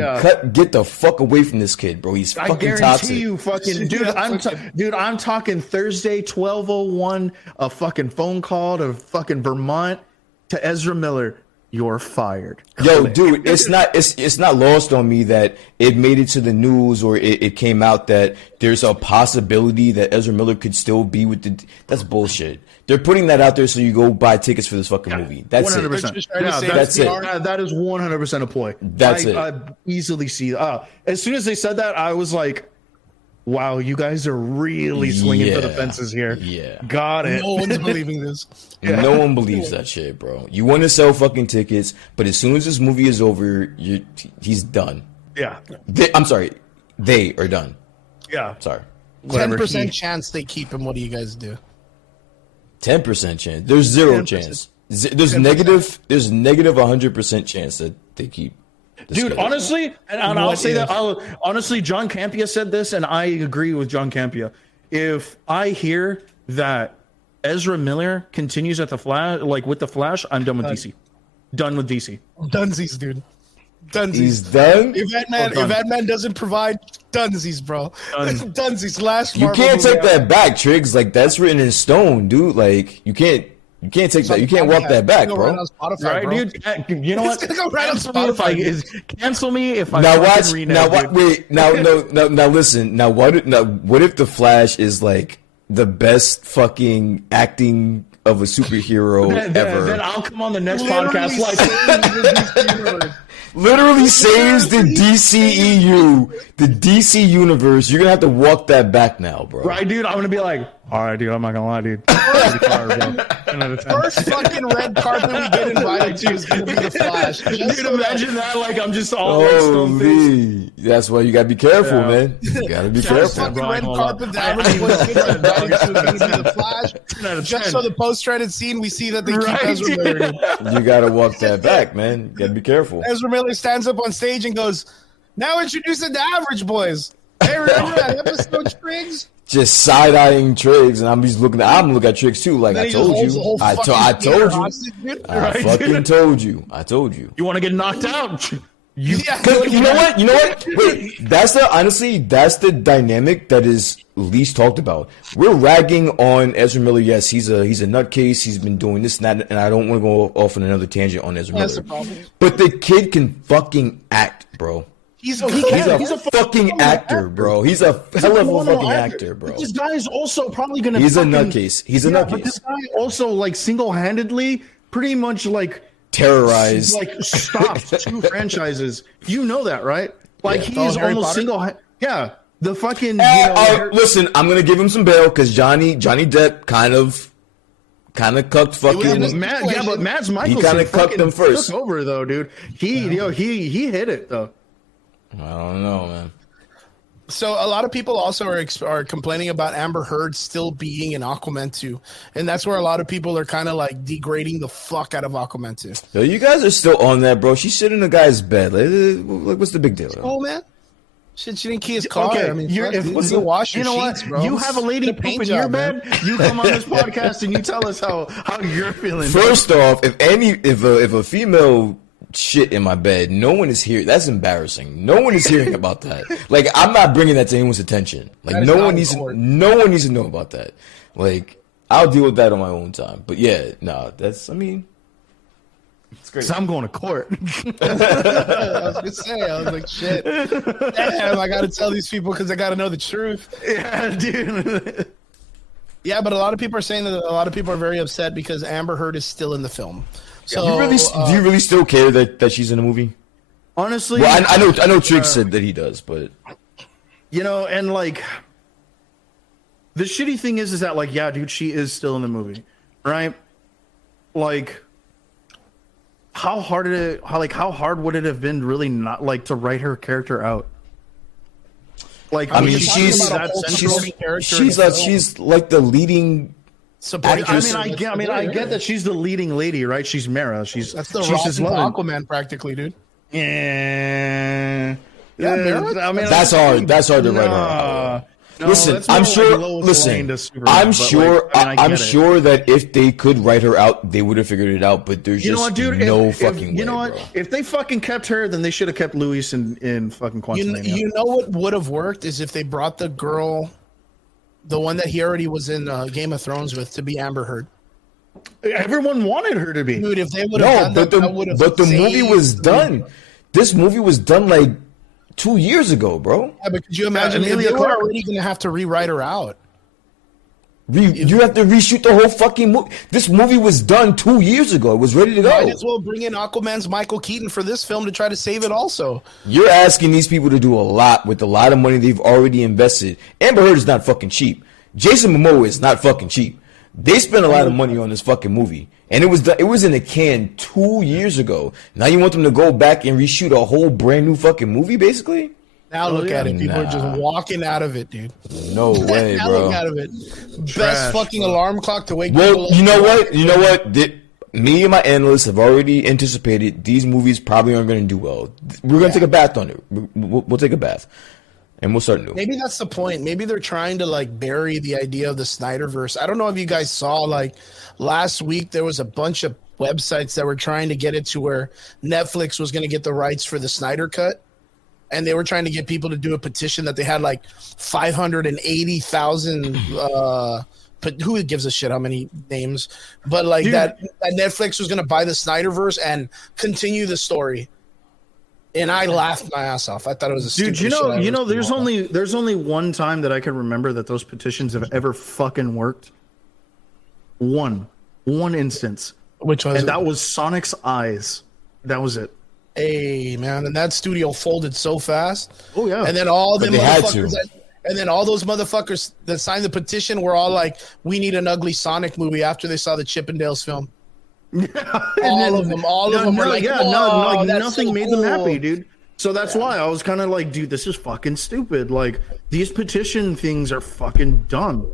get the fuck away from this kid, bro. He's fucking toxic. I guarantee you, fucking I'm talking Thursday 12:01, a fucking phone call to fucking Vermont to Ezra Miller. You're fired. Yo, dude, it's not lost on me that it made it to the news or it came out that there's a possibility that Ezra Miller could still be with the. That's bullshit. They're putting that out there so you go buy tickets for this fucking movie. That's 100%. it. That's it. That is 100% a ploy. That's it. I easily see. As soon as they said that, I was like, wow, you guys are really swinging for the fences here. Yeah. Got it. No one's believing this. No one believes that shit, bro. You want to sell fucking tickets, but as soon as this movie is over, he's done. Yeah. I'm sorry. They are done. Yeah. Sorry. 10% chance they keep him. What do you guys do? 10% chance. There's 0 chance. There's 10%. There's negative 100% chance that they keep. Dude, honestly, and I'll say that. Honestly, John Campea said this, and I agree with John Campea. If I hear that Ezra Miller continues at the Flash, like with the Flash, I'm done with DC. Done with DC. Dunsies, dude. Dunsies. He's done. If that man doesn't provide, Dunsies, bro. Dunsies. Last. You can't take that back, Triggs. Like that's written in stone, dude. Like you can't take that. You can't walk that back, bro. Right, bro. Dude. You know what? It's gonna go right on Spotify. Cancel me if I now watch. Now what? Wait. Now listen. Now what if the Flash is like the best fucking acting of a superhero ever? Then I'll come on the next podcast. Like. Literally saves the DCEU, the DC universe. You're gonna have to walk that back now, bro. Right, dude. I'm gonna be like, all right, dude. I'm not gonna lie, dude. First fucking red carpet we get invited to is gonna be the Flash. Dude, imagine that. Like I'm just all holy. That's why you gotta be careful, man. You gotta be careful. Fucking red carpet that everyone gets invited to is gonna be the Flash. Just so the post-credit scene, we see that they keep Ezra Miller. You gotta walk that back, man. You gotta be careful. Ezra Miller stands up on stage and goes, "Now introducing the Average Boys." Hey, remember that episode, Triggs? Just side-eyeing Triggs, and I'm looking at Triggs too. Like I told you, I told you, I fucking told you, I told you. You want to get knocked out? You know what? Wait, that's the dynamic that is least talked about. We're ragging on Ezra Miller. Yes, he's a nutcase. He's been doing this and that, and I don't want to go off on another tangent on Ezra Miller. But the kid can fucking act, bro. He's a fucking actor, bro. He's a hell of a fucking actor, bro. But this guy is also probably gonna. He's a nutcase. He's a nutcase. But this guy also like single-handedly, pretty much like terrorized, like stopped 2 franchises. You know that, right? Like he's almost single. Yeah, the fucking. Listen, I'm gonna give him some bail because Johnny Depp kind of cucked fucking. But Mads Mikkelsen he kind of cucked them first. Took over though, dude. He hit it though. I don't know, man. So a lot of people also are complaining about Amber Heard still being in Aquaman 2. And that's where a lot of people are kind of like degrading the fuck out of Aquaman 2. Yo, you guys are still on that, bro. She's sitting in the guy's bed. Like what's the big deal? Oh, man. Shit, she didn't key his car. Okay, I mean, if you wash your sheets, bro. You have a lady poop in your bed, you come on this podcast and you tell us how you're feeling. First off, if a female shit in my bed, no one is here. That's embarrassing. No one is hearing about that. Like I'm not bringing that to anyone's attention. Like no one needs to know about that. Like I'll deal with that on my own time. But yeah, it's great. So I'm going to court. I was gonna say, I was like, shit. Damn, I gotta tell these people because I gotta know the truth. Yeah, dude. Yeah, but a lot of people are saying that a lot of people are very upset because Amber Heard is still in the film. So, do you really still care that she's in the movie? Honestly, well, I know Triggs said that he does, but and like the shitty thing is that like, yeah, dude, she is still in the movie, right? Like, how hard would it have been really not like to write her character out? Like, I mean, she's like the leading. I get that she's the leading lady, right? She's Mara. That's the Aquaman, practically, dude. Yeah, Mara. I mean, that's hard. That's hard to write her. Listen, I'm sure. I'm sure that if they could write her out, they would have figured it out. But there's no fucking way. You know what? Bro. If they fucking kept her, then they should have kept Luis in fucking Quantumania. You know what would have worked is if they brought the girl, the one that he already was in Game of Thrones with, to be Amber Heard. Everyone wanted her to be. Dude, if they would have but the movie was done. This movie was done like 2 years ago, bro. Yeah, but could you imagine if they were already going to have to rewrite her out? You have to reshoot the whole fucking movie. This movie was done 2 years ago. It was ready to go. Might as well bring in Aquaman's Michael Keaton for this film to try to save it also. You're asking these people to do a lot with a lot of money they've already invested. Amber Heard is not fucking cheap. Jason Momoa is not fucking cheap. They spent a lot of money on this fucking movie. And it was in a can 2 years ago. Now you want them to go back and reshoot a whole brand new fucking movie, basically? Now look at it. People are just walking out of it, dude. No way, now bro. Look out of it. Best fucking alarm clock to wake people up. Well, you know what? You know what? Me and my analysts have already anticipated these movies probably aren't going to do well. We're going to take a bath on it. We'll take a bath. And we'll start new. Maybe that's the point. Maybe they're trying to like bury the idea of the Snyderverse. I don't know if you guys saw, like last week there was a bunch of websites that were trying to get it to where Netflix was going to get the rights for the Snyder Cut, and they were trying to get people to do a petition that they had like 580,000. But who gives a shit how many names? But like that Netflix was going to buy the Snyderverse and continue the story. And I laughed my ass off. I thought it was a stupid shit. There's only one time that I can remember that those petitions have ever fucking worked. One instance. Which was that was Sonic's eyes. That was it. Hey man, and that studio folded so fast. Oh yeah. And then all them motherfuckers and then all those motherfuckers that signed the petition were all like, "We need an ugly Sonic movie." After they saw the Chippendales film. all of them were like, nothing so made them happy, dude. So that's why I was kind of like, dude, this is fucking stupid. Like, these petition things are fucking dumb.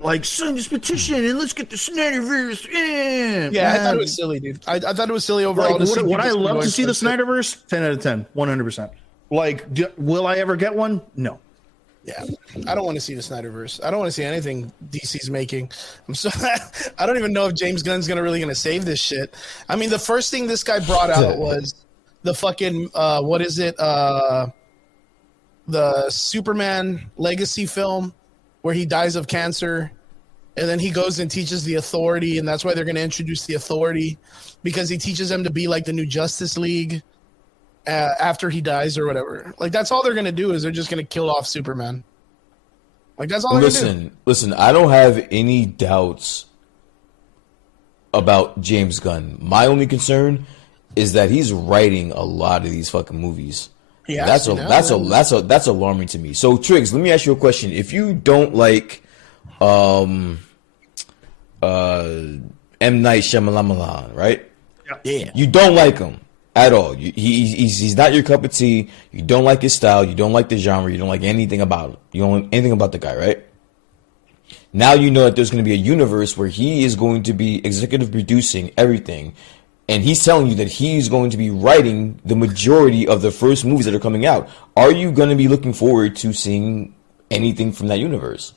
Like, sign this petition and let's get the Snyderverse. Yeah, I thought it was silly, dude. I thought it was silly overall. Like, would I love to see the Snyderverse? 10 out of 10, 100%. Like, will I ever get one? No. Yeah, I don't want to see the Snyderverse. I don't want to see anything DC's making. I don't even know if James Gunn's gonna save this shit. I mean, the first thing this guy brought out was the fucking the Superman legacy film where he dies of cancer, and then he goes and teaches the Authority, and that's why they're gonna introduce the Authority, because he teaches them to be like the new Justice League. After he dies or whatever, like that's all they're gonna do is they're just gonna kill off Superman. Like that's all they're gonna do. Listen, I don't have any doubts about James Gunn. My only concern is that he's writing a lot of these fucking movies. Yeah, that's alarming to me. So Triggs, let me ask you a question. If you don't like M. Night Shyamalan, right? Yeah. You don't like him at all. He's not your cup of tea. You don't like his style. You don't like the genre. You don't like anything about him. You don't like anything about the guy, right? Now you know that there's going to be a universe where he is going to be executive producing everything. And he's telling you that he's going to be writing the majority of the first movies that are coming out. Are you going to be looking forward to seeing anything from that universe?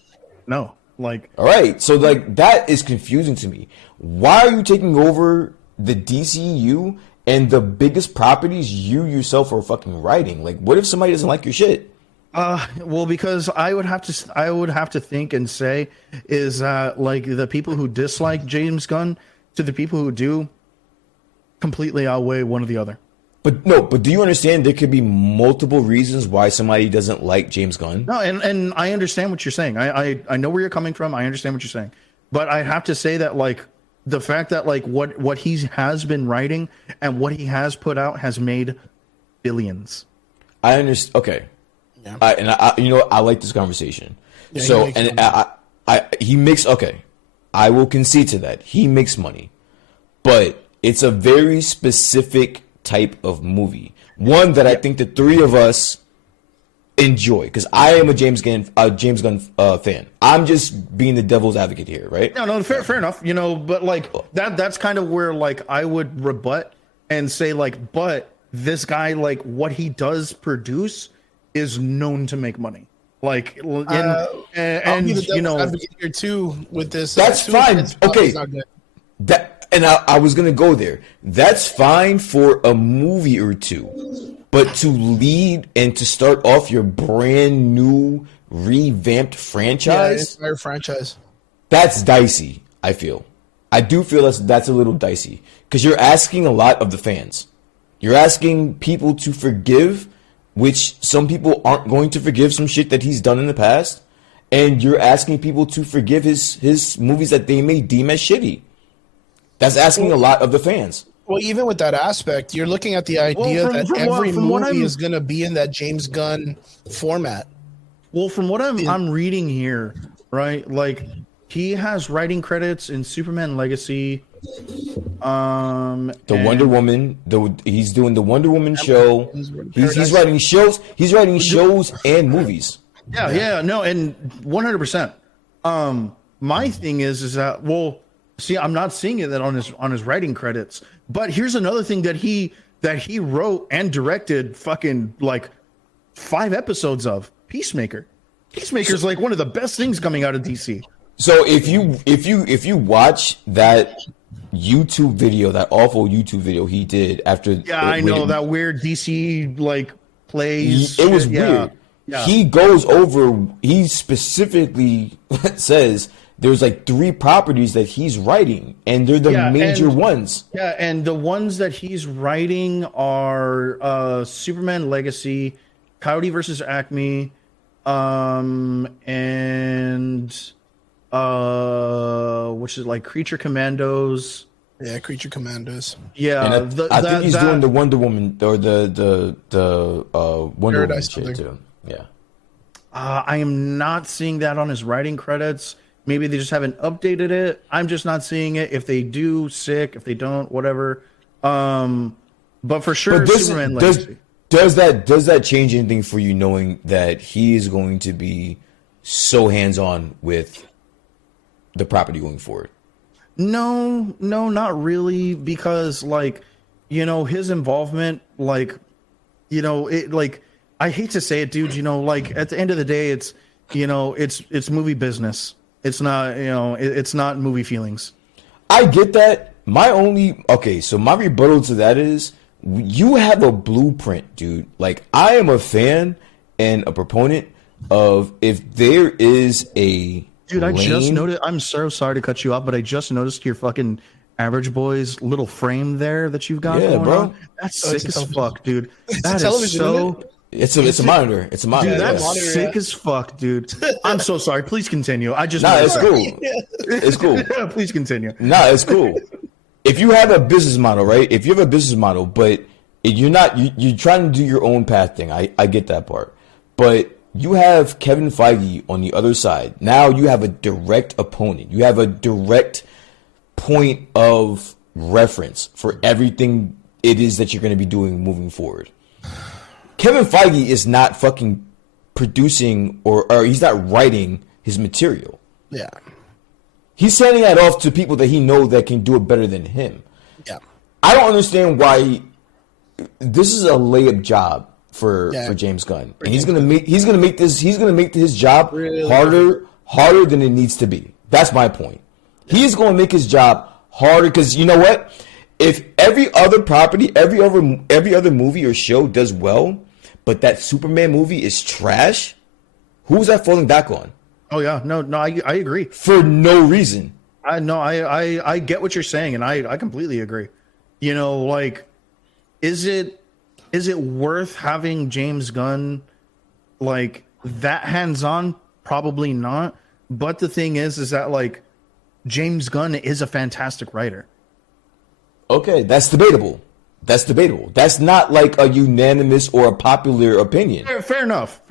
No. All right. So, that is confusing to me. Why are you taking over the DCU and the biggest properties you yourself are fucking writing? Like, what if somebody doesn't like your shit? Well, because I would have to think and say is like the people who dislike James Gunn to the people who do completely outweigh one or the other. But do you understand there could be multiple reasons why somebody doesn't like James Gunn? No, and I understand what you're saying. I know where you're coming from. I understand what you're saying. But I have to say that like the fact that like what he has been writing and what he has put out has made billions. I understand. Okay. Yeah. I like this conversation. Yeah, so he makes okay. I will concede to that. He makes money. But it's a very specific type of movie. One that I think the three of us enjoy, because I am a James Gunn fan. I'm just being the devil's advocate here, right? No, fair enough. But like that's kind of where like I would rebut and say like, but this guy, like what he does produce is known to make money. Like and here too with this. That's fine. Okay. And I was gonna go there. That's fine for a movie or two. But to lead and to start off your brand new revamped franchise, entire franchise, that's dicey. I do feel that's a little dicey because you're asking a lot of the fans. You're asking people to forgive, which some people aren't going to forgive some shit that he's done in the past, and you're asking people to forgive his movies that they may deem as shitty. That's asking a lot of the fans. Well, even with that aspect, you're looking at the idea that every movie is going to be in that James Gunn format. Well, from what I'm reading here, right? Like he has writing credits in Superman Legacy, The Wonder Woman. He's doing the Wonder Woman show. He's writing shows. He's writing shows and movies. Yeah, no, and 100%. My thing is that, well, see, I'm not seeing it that on his writing credits. But here's another thing that he wrote and directed fucking like 5 episodes of Peacemaker. Peacemaker's like one of the best things coming out of DC. So if you watch that YouTube video, that awful YouTube video he did after, I know that weird DC like plays. It was weird. Yeah. He goes over. He specifically says there's like 3 properties that he's writing, and they're the major ones. Yeah, and the ones that he's writing are Superman Legacy, Coyote versus Acme, and which is like Creature Commandos. Yeah, Creature Commandos. Yeah, and I think he's doing the Wonder Woman or the Wonder Woman shit too. Yeah. I am not seeing that on his writing credits. Maybe they just haven't updated it. I'm just not seeing it. If they do, sick. If they don't, whatever. But for sure, Superman Legacy. Does that change anything for you, knowing that he is going to be so hands-on with the property going forward? No, not really, because like, his involvement, like, it like, I hate to say it, dude, like at the end of the day, it's it's movie business. It's not, it's not movie feelings. I get that. My rebuttal to that is, you have a blueprint, dude. Like, I am a fan and a proponent of, if there is a dude, I just noticed. I'm so sorry to cut you off, but I just noticed your fucking Average Boys little frame there that you've got going on. That's sick as fuck, dude. That is so. It's a monitor. It's a monitor. Dude, that's sick as fuck, dude. I'm so sorry. Please continue. It's cool. It's cool. Please continue. It's cool. If you have a business model, right? If you have a business model, but you're trying to do your own path thing. I get that part. But you have Kevin Feige on the other side. Now you have a direct opponent. You have a direct point of reference for everything it is that you're going to be doing moving forward. Kevin Feige is not fucking producing or he's not writing his material. Yeah. He's sending that off to people that he knows that can do it better than him. Yeah. I don't understand why this is a layup job for James Gunn. And he's gonna make his job really harder than it needs to be. That's my point. He's gonna make his job harder, because you know what? If every other property, every other movie or show does well, but that Superman movie is trash, who's that falling back on? Oh yeah, no, I agree. For no reason. I get what you're saying, and I completely agree. Like, is it worth having James Gunn like that hands-on? Probably not. But the thing is that like James Gunn is a fantastic writer. Okay, that's debatable. That's not like a unanimous or a popular opinion. Fair enough.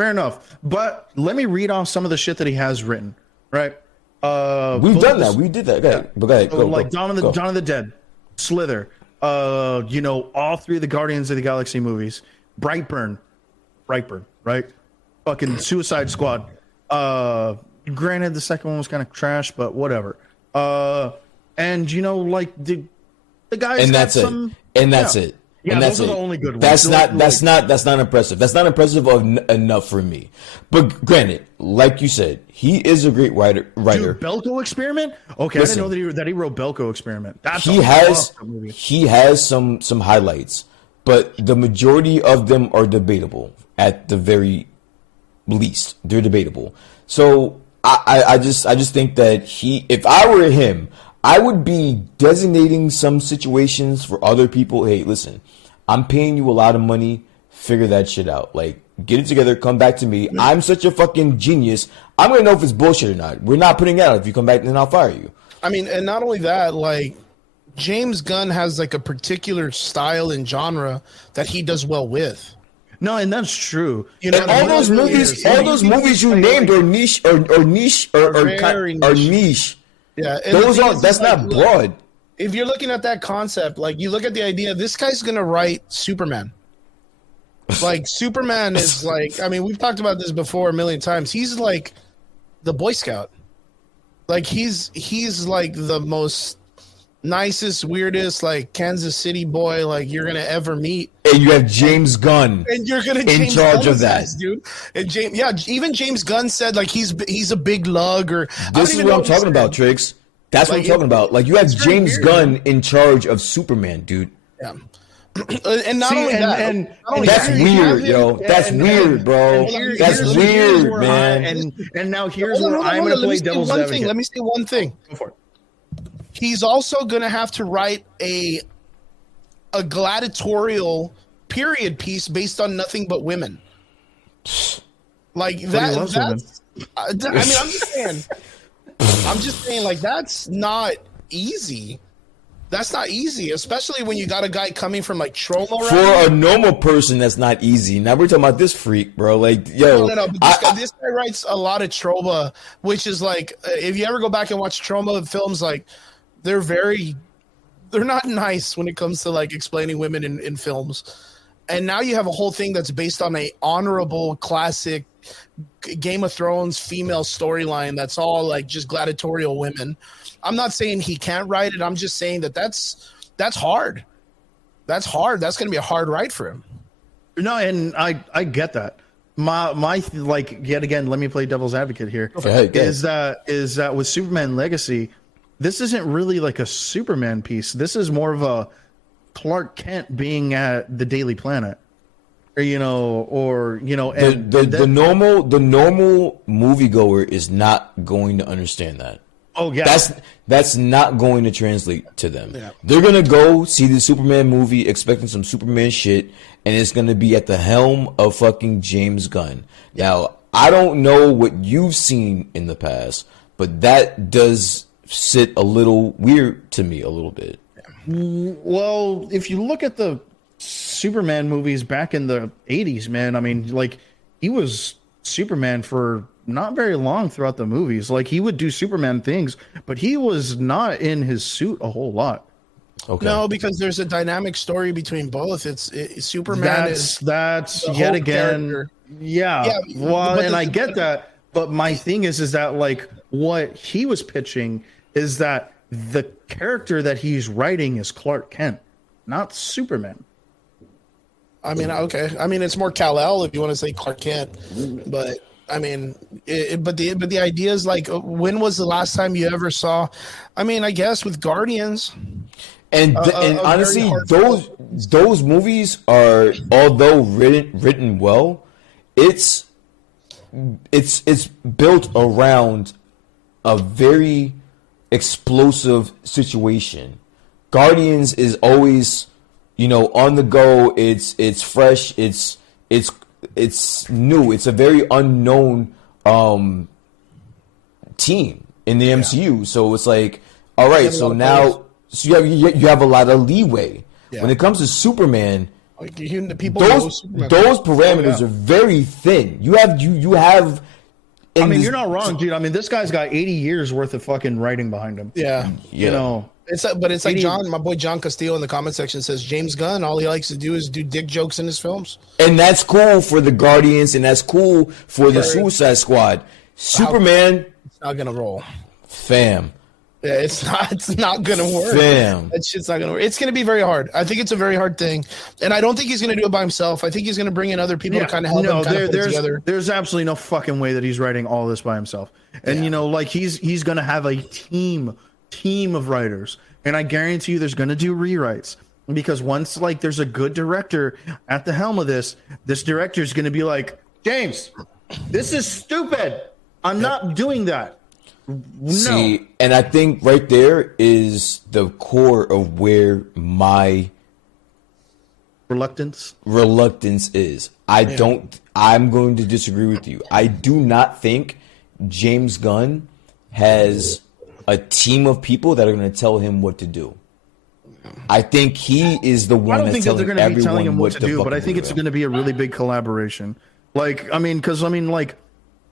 But let me read off some of the shit that he has written. Right? We've done that. We did that. Go ahead. Go ahead. Like Dawn of the Dead, Slither, all 3 of the Guardians of the Galaxy movies, Brightburn, right? Fucking Suicide Squad. Granted, the second one was kind of trash, but whatever. And like the guys, and that's it. And that's it. Yeah, and those are the only good ones. That's not impressive. That's not impressive enough for me. But granted, like you said, he is a great writer. Dude, Belko Experiment? Okay, listen, I didn't know that he wrote Belko Experiment. He has some highlights, but the majority of them are debatable. At the very least, they're debatable. So I just think that if I were him, I would be designating some situations for other people. Hey, listen, I'm paying you a lot of money. Figure that shit out. Like, get it together. Come back to me. I'm such a fucking genius. I'm going to know if it's bullshit or not. We're not putting it out. If you come back, then I'll fire you. I mean, and not only that, like, James Gunn has like a particular style and genre that he does well with. No, and that's true. And all those movies you named are niche or niche. Yeah, that's not broad. if you're looking at that concept, like you look at the idea, this guy's gonna write Superman. Like Superman is like, I mean, we've talked about this before a million times. He's like the Boy Scout. Like he's like the most nicest, weirdest, like Kansas City boy like you're gonna ever meet. And you have James Gunn, and you're gonna in charge of that, dude. And even James Gunn said like he's a big lug. Or this is what I'm talking about, Triggs. That's what I'm talking about. Like you have James Gunn in charge of Superman, dude. Yeah. And not only that, that's weird, yo. That's weird, bro. That's weird, man. And now here's where I'm going to play devil's advocate. Let me say one thing. Go for it. He's also going to have to write a gladiatorial period piece based on nothing but women. Like that. That's, I mean, I'm just saying, like that's not easy. That's not easy, especially when you got a guy coming from like trauma. For a normal person, that's not easy. Now we're talking about this freak, bro. Like, yo, no. But this guy writes a lot of trauma, which is like, if you ever go back and watch trauma films, like they're not nice when it comes to like explaining women in films. And now you have a whole thing that's based on a honorable classic Game of Thrones female storyline that's all like just gladiatorial women. I'm not saying he can't write it. I'm just saying that's hard. That's hard. That's going to be a hard write for him. No, and I get that. My like yet again, let me play devil's advocate here. Is that with Superman Legacy, this isn't really like a Superman piece. This is more of a Clark Kent being at the Daily Planet. And the normal moviegoer is not going to understand that. Oh yeah, that's not going to translate to them. Yeah. They're gonna go see the Superman movie expecting some Superman shit, and it's gonna be at the helm of fucking James Gunn. Now, I don't know what you've seen in the past, but that does sit a little weird to me a little bit. Well, if you look at the Superman movies back in the 80s, man, I mean, like he was Superman for not very long throughout the movies. Like he would do Superman things, but he was not in his suit a whole lot. Okay. No, because there's a dynamic story between both. It's Superman. That's yet again. Character. Yeah. Well, and I get that, but my thing is that like what he was pitching is that the character that he's writing is Clark Kent, not Superman. I mean, okay. I mean, it's more Kal-El if you want to say Clark Kent, but I mean, but the idea is like, when was the last time you ever saw? I mean, I guess with Guardians, and honestly, those movies are, although written well, it's built around a very explosive situation. Guardians is always, on the go. It's fresh. It's new. It's a very unknown team in the MCU. So it's like, all right. So now, you have a lot of leeway when it comes to Superman. Like, those parameters are very thin. You have. I mean, you're not wrong, dude. I mean, this guy's got 80 years worth of fucking writing behind him. Yeah. It's like my boy John Castillo in the comment section says James Gunn, all he likes to do is do dick jokes in his films. And that's cool for the Guardians, and that's cool for the Suicide Squad. Superman, it's not gonna roll. Fam. Yeah, it's not gonna work. Fam. That shit's not gonna work. It's gonna be very hard. I think it's a very hard thing, and I don't think he's gonna do it by himself. I think he's gonna bring in other people to kind of help him put it together. There's absolutely no fucking way that he's writing all this by himself. And like he's gonna have a team of writers, and I guarantee you there's gonna do rewrites, because once like there's a good director at the helm of this director is gonna be like, James, this is stupid. I'm not doing that. No. See, and I think right there is the core of where my reluctance is. I'm going to disagree with you. I do not think James Gunn has a team of people that are going to tell him what to do. I think he is the one that's telling everyone what to do, but I think it's going to be a really big collaboration. Like, I mean, because like,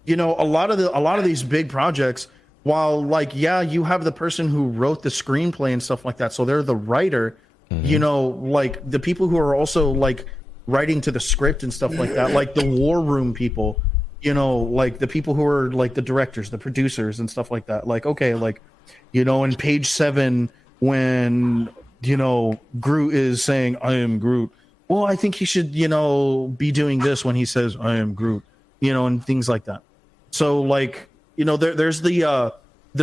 a lot of these big projects, while like, yeah, you have the person who wrote the screenplay and stuff like that, so they're the writer. You know, like the people who are also like writing to the script and stuff like that, like the war room people, you know, like the people who are like the directors, the producers and stuff like that. Like, okay, like, you know, in page 7, when, you know, Groot is saying, I am Groot. Well, I think he should, you know, be doing this when he says, I am Groot, you know, and things like that. So like, you know, there's the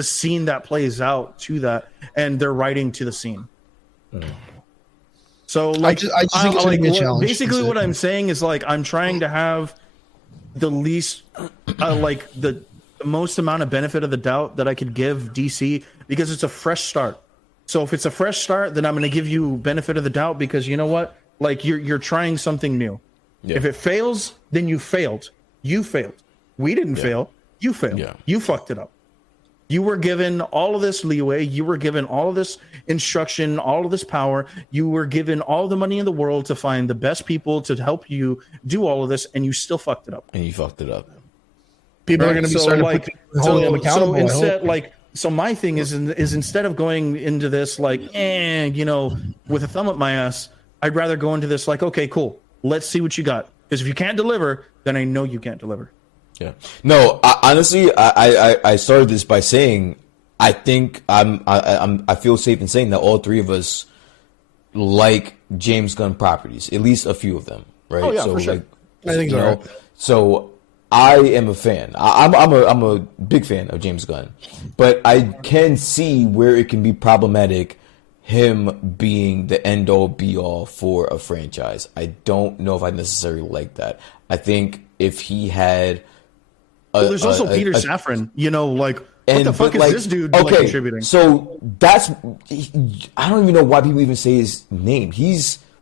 scene that plays out to that, and they're writing to the scene. So like, I just think it's like a challenge. Basically, what I'm saying is like I'm trying to have the least, like the most amount of benefit of the doubt that I could give DC, because it's a fresh start. So if it's a fresh start, then I'm going to give you benefit of the doubt, because you know what? Like you're trying something new. Yeah. If it fails, then you failed. You failed. We didn't fail. You failed. Yeah. You fucked it up. You were given all of this leeway. You were given all of this instruction, all of this power. You were given all the money in the world to find the best people to help you do all of this, and you still fucked it up. And you fucked it up. People are going to be starting to hold them accountable. So instead, like, so my thing is instead of going into this like, you know, with a thumb up my ass, I'd rather go into this like, okay, cool. Let's see what you got. Because if you can't deliver, then I know you can't deliver. Yeah. No, honestly, I started this by saying I think I feel safe in saying that all three of us like James Gunn properties, at least a few of them, right? Oh yeah, so for sure. Like, I think so. Right. So I am a fan. I'm a big fan of James Gunn, but I can see where it can be problematic, him being the end all be all for a franchise. I don't know if I necessarily like that. I think if he had there's also Peter Safran, you know, like, what the fuck is this dude contributing? So that's, I don't even know why people even say his name.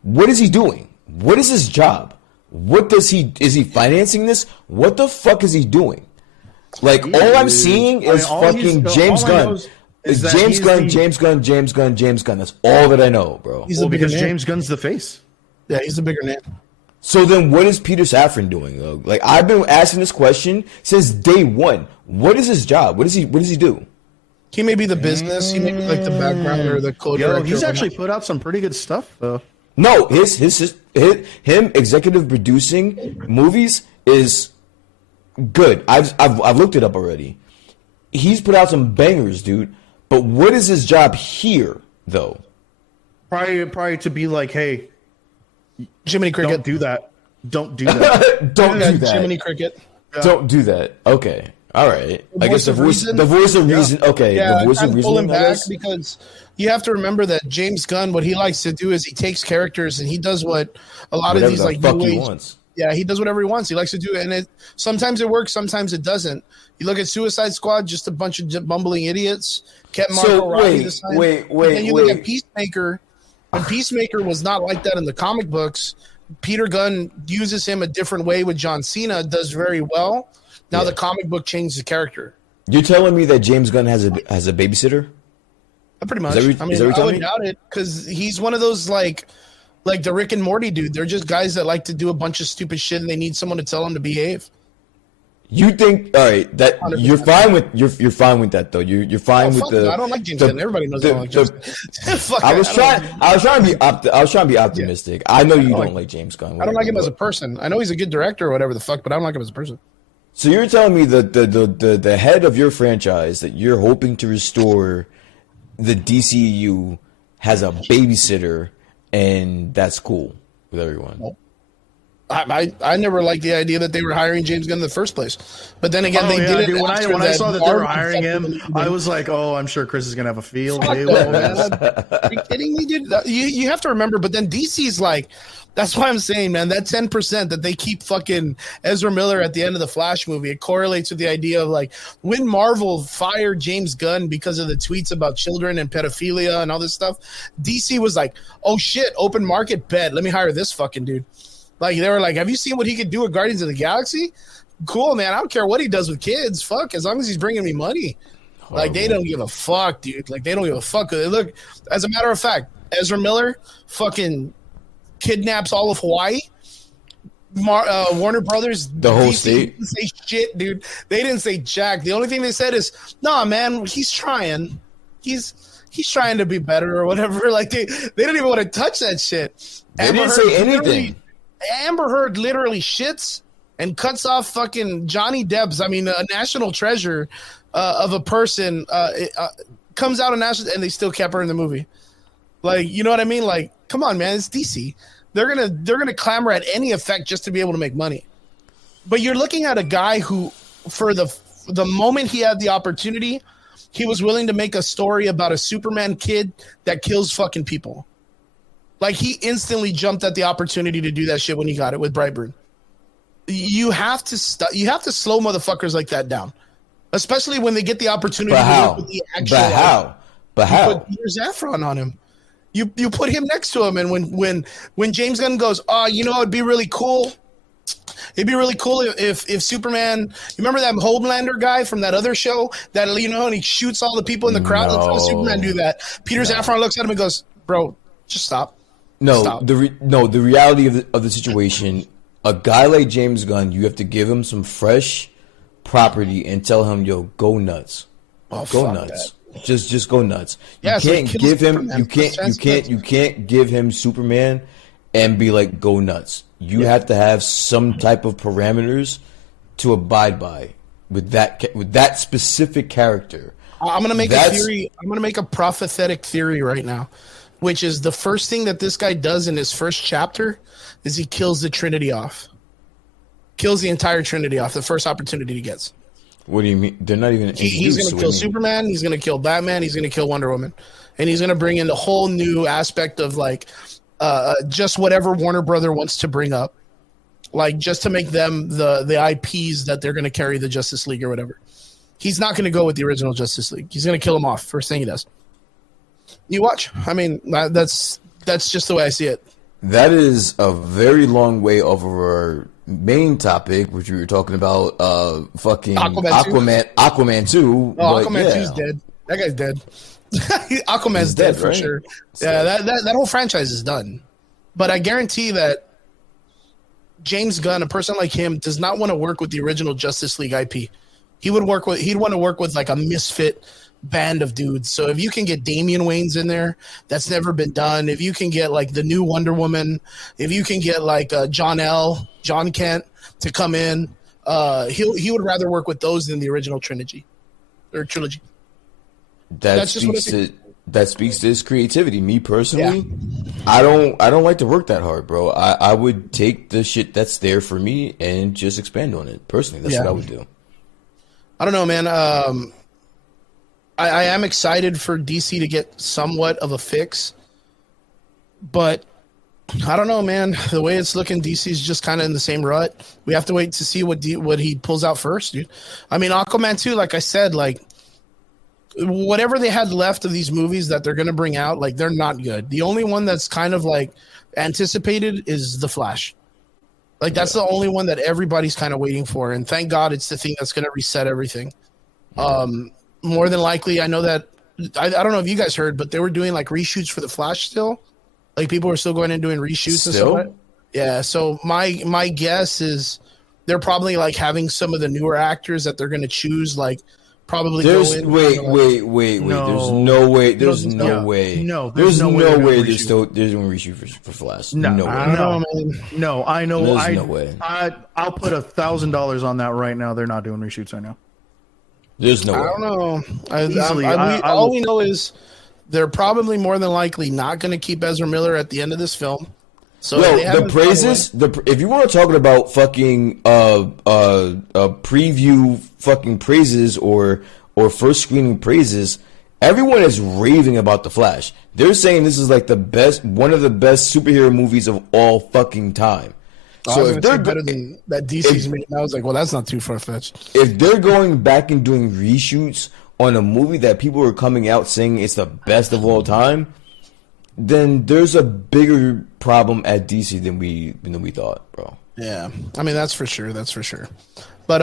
What is he doing? What is his job? Is he financing this? What the fuck is he doing? Like, all I'm seeing is fucking James Gunn. James Gunn. That's all that I know, bro. Because James Gunn's the face. Yeah, he's the bigger name. So then what is Peter Safran doing, though? Like, I've been asking this question since day one. What is his job? What does he do? He may be the business. He may be like the background or the co-director. He's actually put out some pretty good stuff, though. No, him executive producing movies is good. I've looked it up already. He's put out some bangers, dude. But what is his job here, though? Probably to be like, hey, Jiminy Cricket, don't do that. Don't do that. Don't do that. Jiminy Cricket. Yeah. Don't do that. Okay. All right. I guess the voice of reason. Yeah. Okay. Yeah, the voice of reason. Pull him back, because you have to remember that James Gunn, what he likes to do is he takes characters and he does what a lot of these like new age. Wants. Yeah, he does whatever he wants. He likes to do it, and sometimes it works, sometimes it doesn't. You look at Suicide Squad, just a bunch of bumbling idiots. Kept Margot Robbie this time. Wait. Then you look at Peacemaker. And Peacemaker was not like that in the comic books. Peter Gunn uses him a different way with John Cena, does very well. Now the comic book changed the character. You're telling me that James Gunn has a babysitter? Pretty much. I wouldn't doubt it, because he's one of those like the Rick and Morty dude. They're just guys that like to do a bunch of stupid shit, and they need someone to tell them to behave. You think, all right, that 100%. You're fine with that though. You're fine with the. I don't like James Gunn. Everybody knows I don't like James Gunn. I was trying to be optimistic. Yeah. I know you don't like James Gunn. I don't like him as a person. I know he's a good director or whatever the fuck, but I don't like him as a person. So you're telling me that the head of your franchise that you're hoping to restore the DCU has a babysitter, and that's cool with everyone? Nope. I never liked the idea that they were hiring JamesGunn in the first place. But then again, they did it. Dude, when I saw that they were hiring him, I was like, oh, I'm sure Chris is going to have a field day with this. Are you kidding me, dude? You have to remember, but then DC's like, that's why I'm saying, man, that 10% that they keep fucking Ezra Miller at the end of the Flash movie, it correlates with the idea of like when Marvel fired James Gunn because of the tweets about children and pedophilia and all this stuff, DC was like, oh shit, open market bet. Let me hire this fucking dude. Like, they were like, have you seen what he could do with Guardians of the Galaxy? Cool, man. I don't care what he does with kids. Fuck, as long as he's bringing me money. Horrible. Like, they don't give a fuck, dude. Like, they don't give a fuck. Look, as a matter of fact, Ezra Miller fucking kidnaps all of Hawaii, Warner Brothers, the whole state didn't say shit, dude. They didn't say jack. The only thing they said is, "Nah, man, he's trying. He's trying to be better or whatever." Like they didn't even want to touch that shit. They didn't say anything. Amber Heard literally shits and cuts off fucking Johnny Depp's. I mean, a national treasure of a person comes out of national, and they still kept her in the movie. Like, you know what I mean? Like, come on, man, it's DC. They're gonna clamor at any effect just to be able to make money. But you're looking at a guy who, for the moment he had the opportunity, he was willing to make a story about a Superman kid that kills fucking people. Like, he instantly jumped at the opportunity to do that shit when he got it with Brightburn. You have to slow motherfuckers like that down, especially when they get the opportunity. But how? To work with the actual, But how? You put Peter Safran on him. You put him next to him, and when James Gunn goes, "Oh, you know, it'd be really cool. It'd be really cool if Superman." You remember that Homelander guy from that other show that, you know, and he shoots all the people in the crowd. Let's have Superman do that. Peter Safran looks at him and goes, "Bro, just stop." No, Stop. the reality of the situation, a guy like James Gunn, you have to give him some fresh property and tell him, "Yo, go nuts, go nuts, just go nuts." Yeah, you can't give him, you can't give him Superman and be like, "Go nuts." You have to have some type of parameters to abide by with that specific character. I'm gonna make a theory. I'm gonna make a prophetic theory right now, which is the first thing that this guy does in his first chapter is he kills the Trinity off. Kills the entire Trinity off the first opportunity he gets. What do you mean? They're not even. He's going to kill Superman. He's going to kill Batman. He's going to kill Wonder Woman, and he's going to bring in the whole new aspect of like just whatever Warner Brother wants to bring up, like just to make them the IPs that they're going to carry the Justice League or whatever. He's not going to go with the original Justice League. He's going to kill them off first thing he does. You watch. I mean, that's just the way I see it. That is a very long way over our main topic, which we were talking about. Fucking Aquaman 2. Oh, Aquaman 2's dead. That guy's dead. Aquaman's dead for sure. Yeah, that whole franchise is done. But I guarantee that James Gunn, a person like him, does not want to work with the original Justice League IP. He'd want to work with like a misfit band of dudes. So if you can get Damian Wayans in there, that's never been done. If you can get like the new Wonder Woman, if you can get like John Kent to come in, he would rather work with those than the original trilogy. That speaks to his creativity. Me personally, I don't like to work that hard, bro. I would take the shit that's there for me and just expand on it. Personally, that's what I would do. I don't know, man. I am excited for DC to get somewhat of a fix, but I don't know, man. The way it's looking, DC's just kind of in the same rut. We have to wait to see what he pulls out first, dude. I mean, Aquaman 2, like I said, like whatever they had left of these movies that they're going to bring out, like they're not good. The only one that's kind of like anticipated is The Flash. Like that's the only one that everybody's kind of waiting for, and thank God it's the thing that's going to reset everything. More than likely, I know that I don't know if you guys heard, but they were doing like reshoots for The Flash still. Like people are still going and doing reshoots and stuff. Yeah. So my guess is they're probably like having some of the newer actors that they're going to choose, like probably. Wait. There's no way. There's no way they're doing reshoot for Flash. No, way. I know. There's no way. I'll put $1,000 on that right now. They're not doing reshoots right now. There's no way. I don't know. All we know is they're probably more than likely not going to keep Ezra Miller at the end of this film. So the praises. If you want to talk about fucking preview fucking praises or first screening praises, everyone is raving about The Flash. They're saying this is like one of the best superhero movies of all fucking time. So if they're better than that DC's made, I was like, well, that's not too far fetched. If they're going back and doing reshoots on a movie that people are coming out saying it's the best of all time, then there's a bigger problem at DC than we thought, bro. Yeah, I mean that's for sure. But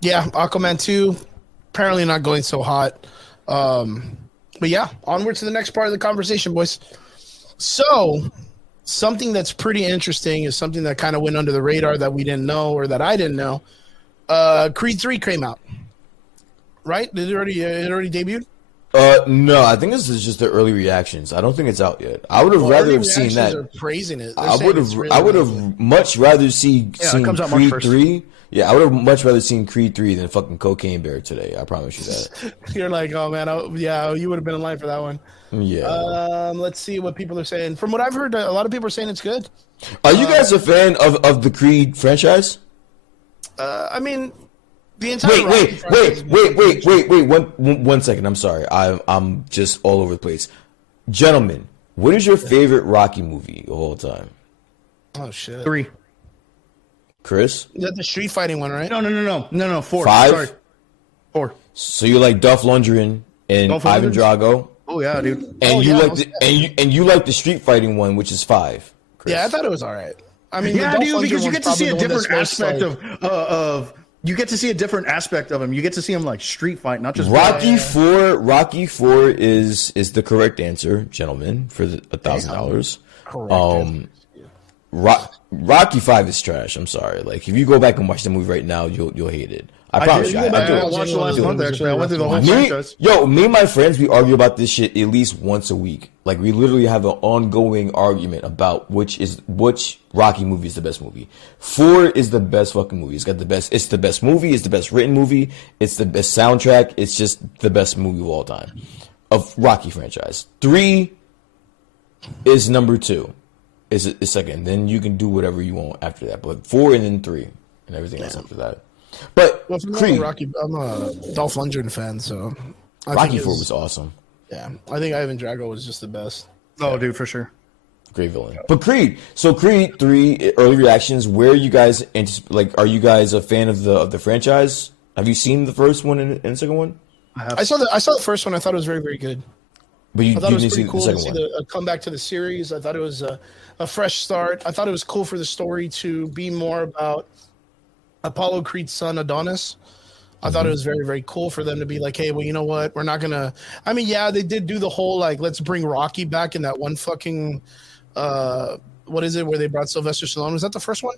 yeah, Aquaman 2 apparently not going so hot. But yeah, onward to the next part of the conversation, boys. So something that's pretty interesting is something that kind of went under the radar that we didn't know or that I didn't know. Creed 3 came out, right? Did it already debuted? No, I think this is just the early reactions. I don't think it's out yet. I would have rather have seen that. Are praising it. I would have much rather seen Creed 3. Yeah, I would have much rather seen Creed 3 than fucking Cocaine Bear today. I promise you that. You're like, oh man, you would have been in line for that one. Yeah. Let's see what people are saying. From what I've heard, a lot of people are saying it's good. Are you guys a fan of the Creed franchise? I mean, the entire wait. One second. I'm sorry. I'm just all over the place. Gentlemen, what is your favorite Rocky movie of all time? Oh shit. 3. Chris? Is that the street fighting one, right? No. 4. 5? Sorry. 4. So you like Dolph Lundgren and Ivan Drago? Oh yeah, dude. And you like the street fighting one, which is 5. Chris. Yeah, I thought it was all right. I mean, yeah, dude, because you get to see a different aspect of you get to see a different aspect of him. You get to see him like street fight, not just Rocky 4. Rocky 4 is the correct answer, gentlemen, for the $1,000. Rocky 5 is trash. I'm sorry. Like if you go back and watch the movie right now, you'll hate it. I promise you. I watched the last month actually. I went through the whole franchise. Me and my friends, we argue about this shit at least once a week. Like we literally have an ongoing argument about which Rocky movie is the best movie. 4 is the best fucking movie. It's the best movie. It's the best written movie. It's the best soundtrack. It's just the best movie of all time of Rocky franchise. 3 is number 2. Is second. Then you can do whatever you want after that. But 4 and then 3 and everything else after that. But Creed, I'm a Dolph Lundgren fan, so Rocky 4 was awesome. Yeah, I think Ivan Drago was just the best. Oh, dude, for sure. Great villain. But Creed 3 early reactions. Where are you guys are you guys a fan of the franchise? Have you seen the first one and the second one? I saw the first one. I thought it was very, very good. But I thought it was didn't see pretty cool the to second see one. the comeback to the series. I thought it was a fresh start. I thought it was cool for the story to be more about Apollo Creed's son Adonis. I thought it was very, very cool for them to be like, hey, well, you know what? We're not gonna. I mean, yeah, they did do the whole like, let's bring Rocky back in that one fucking. What is it? Where they brought Sylvester Stallone? Was that the first one?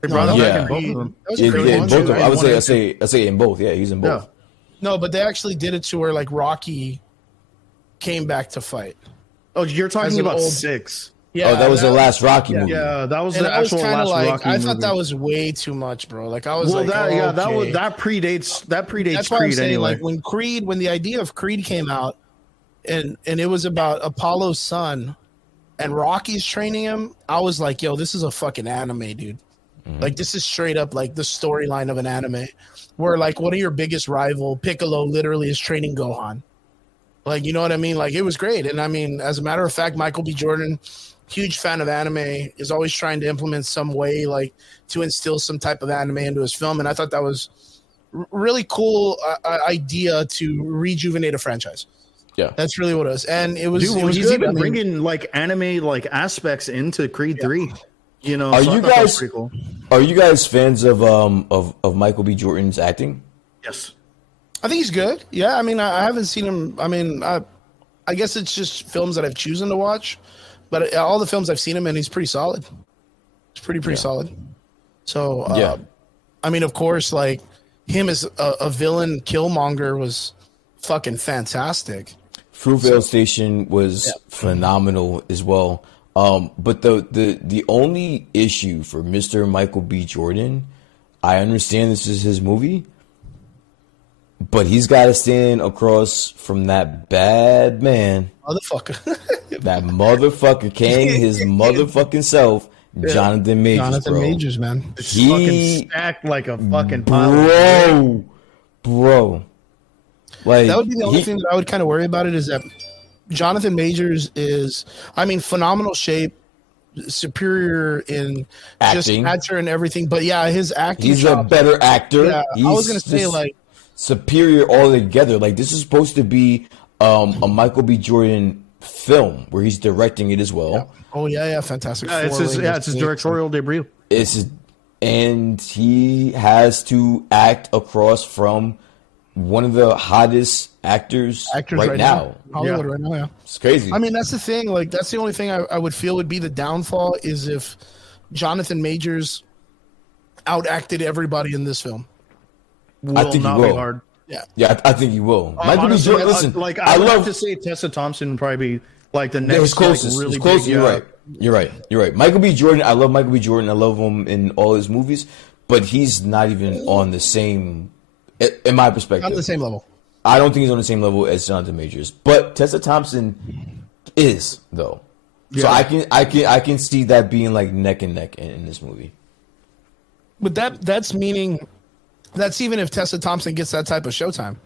They brought him back in both of them. Both of them. I would say in both. Yeah, he's in both. Yeah. No, but they actually did it to where like Rocky came back to fight. Oh, you're talking about 6. Yeah, that was the last Rocky movie. Yeah, that was the actual last Rocky movie. I thought that was way too much, bro. Like I was that predates That's why I'm Creed saying, anyway. like when the idea of Creed came out, and it was about Apollo's son, and Rocky's training him, I was like, yo, this is a fucking anime, dude. Like this is straight up like the storyline of an anime, where like one of your biggest rival, Piccolo, literally is training Gohan. Like, you know what I mean? Like it was great, and I mean, as a matter of fact, Michael B. Jordan, huge fan of anime, is always trying to implement some way like to instill some type of anime into his film, and I thought that was really cool idea to rejuvenate a franchise. Yeah, that's really what it was, and it was. Dude, it was he's good. even bringing like anime like aspects into Creed 3. You know, are you guys fans of Michael B. Jordan's acting? Yes, I think he's good. Yeah, I mean, I haven't seen him. I mean, I guess it's just films that I've chosen to watch, but all the films I've seen him in, he's pretty solid. He's pretty solid. So, I mean, of course, like him as a villain, Killmonger was fucking fantastic. Fruitvale Station was phenomenal as well. But the only issue for Mr. Michael B. Jordan, I understand this is his movie, but he's got to stand across from that bad man, motherfucker, that motherfucker King, his motherfucking self, Jonathan Majors. Jonathan Majors, man, he fucking stacked like a fucking pile. Bro. Like that would be the only thing that I would kind of worry about it is that Jonathan Majors is, I mean, phenomenal shape, superior in acting, just actor and everything. But yeah, his acting. He's a better actor. Yeah, I was gonna say like superior altogether. Like this is supposed to be a Michael B. Jordan film where he's directing it as well. Yeah. Oh yeah, Fantastic. It's his directorial debut. And he has to act across from one of the hottest actors right now. Hollywood right now, yeah. It's crazy. I mean, that's the thing. Like, that's the only thing I would feel would be the downfall is if Jonathan Majors outacted everybody in this film. I think he will. Hard. Yeah, I think he will. Michael B. Honestly, Jordan, listen, I love to say Tessa Thompson would probably be like the next. His closest. Like, really his closest. big, You're right. Michael B. Jordan. I love Michael B. Jordan. I love him in all his movies, but he's not even on the same. In my perspective, Not on the same level. I don't think he's on the same level as Jonathan Majors, but Tessa Thompson is though. So I can see that being like neck and neck in this movie. But that's meaning that's even if Tessa Thompson gets that type of showtime.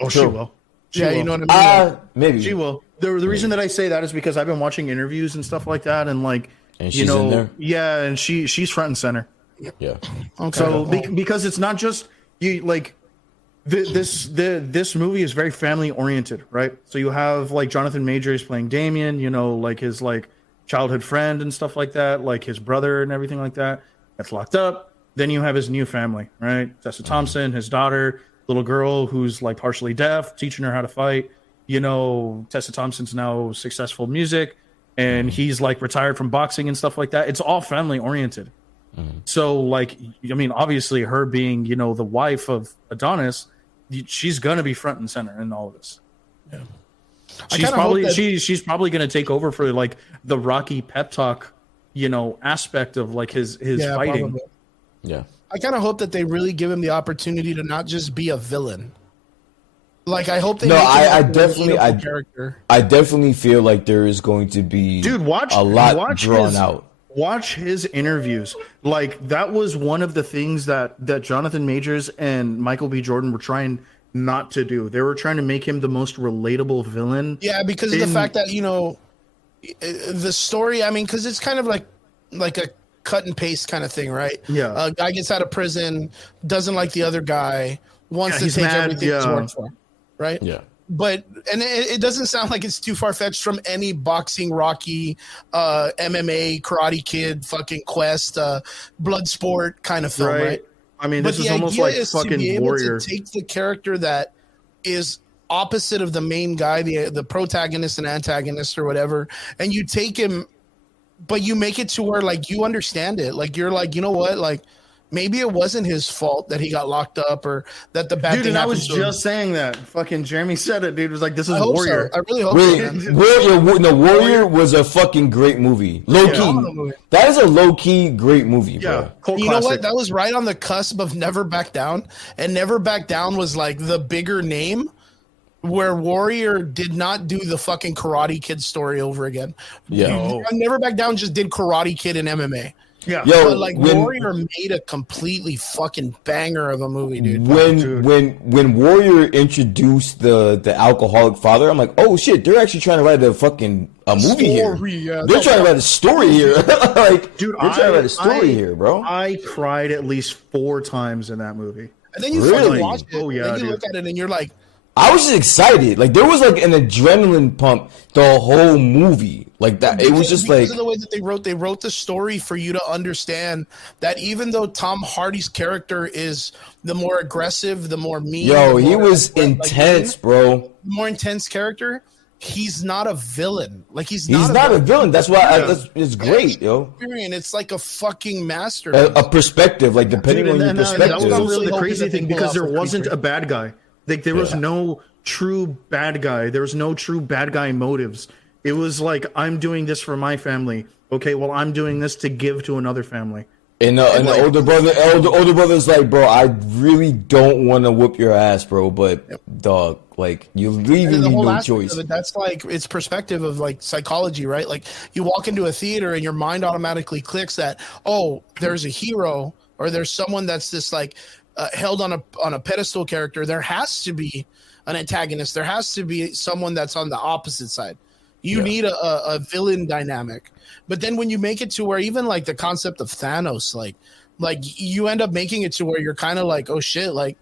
Oh, she will. She will. You know what I mean? Maybe she will. The reason that I say that is because I've been watching interviews and stuff like that, and like, and she's in there? Yeah, and she's front and center. Yeah. Okay. So because it's not just you like. This movie is very family oriented, right? So you have like Jonathan Majors playing Damien, like his like childhood friend and stuff like that, like his brother and everything like that. That's locked up. Then you have his new family, right? Tessa Thompson, his daughter, little girl who's like partially deaf, teaching her how to fight. Tessa Thompson's now successful music, and he's like retired from boxing and stuff like that. It's all family oriented. So like, I mean, obviously her being, the wife of Adonis, she's gonna be front and center in all of this. Yeah, she's probably gonna take over for like the Rocky pep talk, aspect of like his fighting. Probably. Yeah, I kind of hope that they really give him the opportunity to not just be a villain. Like I hope they. No, I definitely feel like there is going to be a lot drawn out. Watch his interviews. Like that was one of the things that Jonathan Majors and Michael B. Jordan were trying not to do. They were trying to make him the most relatable villain. Yeah, because of the fact that the story. I mean, because it's kind of like a cut and paste kind of thing, right? Yeah. A guy gets out of prison, doesn't like the other guy, wants to take everything he's worked for, right? Yeah. But it doesn't sound like it's too far fetched from any boxing, Rocky, MMA, Karate Kid, fucking Quest, blood sport kind of film, right? I mean, this is almost like fucking Warrior. To take the character that is opposite of the main guy, the protagonist and antagonist or whatever, and you take him, but you make it to where like you understand it, like you're like, you know what, like. Maybe it wasn't his fault that he got locked up or that the bad thing happened. I was just saying that. Fucking Jeremy said it, dude. It was like, this is Warrior. So. I really hope so. Warrior was a fucking great movie. Low key. That is a low key great movie, bro. You know what? That was right on the cusp of Never Back Down. And Never Back Down was like the bigger name where Warrior did not do the fucking Karate Kid story over again. Yeah. Never Back Down just did Karate Kid and MMA. Yeah, but like Warrior made a completely fucking banger of a movie, dude. When Warrior introduced the alcoholic father, I'm like, oh shit, they're actually trying to write a movie here. Yeah, they're trying to write a story here. Like, dude, they're trying to write a story here, bro. I cried at least 4 times in that movie. And then you fucking watch it. Oh yeah, you look at it and you're like. I was just excited. Like there was like an adrenaline pump the whole movie. Like that. It was just like of the way that they wrote the story for you to understand that even though Tom Hardy's character is the more aggressive, the more mean. He was intense, bro. The more intense character. He's not a villain. Like he's not a villain. That's why it's great, yo. It's like a fucking master. A perspective, like depending on your perspective. That was really the crazy thing because there wasn't a bad guy. Like there was no true bad guy. There was no true bad guy motives. It was like, I'm doing this for my family. Okay, well, I'm doing this to give to another family. And the older brother's like, bro, I really don't want to whoop your ass, bro, but dog, like you're leaving me no choice. That's like it's perspective of like psychology, right? Like you walk into a theater and your mind automatically clicks that, oh, there's a hero or there's someone that's this like. Held on a pedestal character, there has to be an antagonist. There has to be someone that's on the opposite side. You need a villain dynamic. But then when you make it to where even like the concept of Thanos, like you end up making it to where you're kind of like, oh shit, like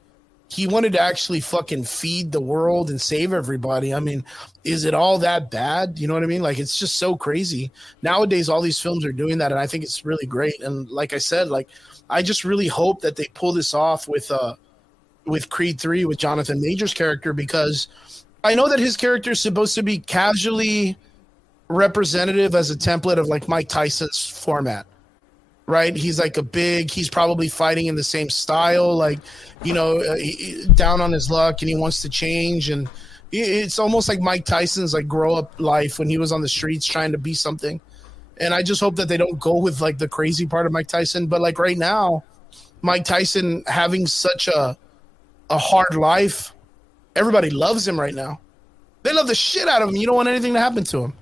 he wanted to actually fucking feed the world and save everybody. I mean, is it all that bad? You know what I mean? Like it's just so crazy. Nowadays, all these films are doing that, and I think it's really great. And like I said, like I just really hope that they pull this off with with Creed 3 with Jonathan Major's character, because I know that his character is supposed to be casually representative as a template of like Mike Tyson's format, right? He's like he's probably fighting in the same style, like, down on his luck, and he wants to change. And it's almost like Mike Tyson's like grow up life when he was on the streets trying to be something. And I just hope that they don't go with like the crazy part of Mike Tyson. But like right now, Mike Tyson having such a hard life, everybody loves him right now. They love the shit out of him. You don't want anything to happen to him.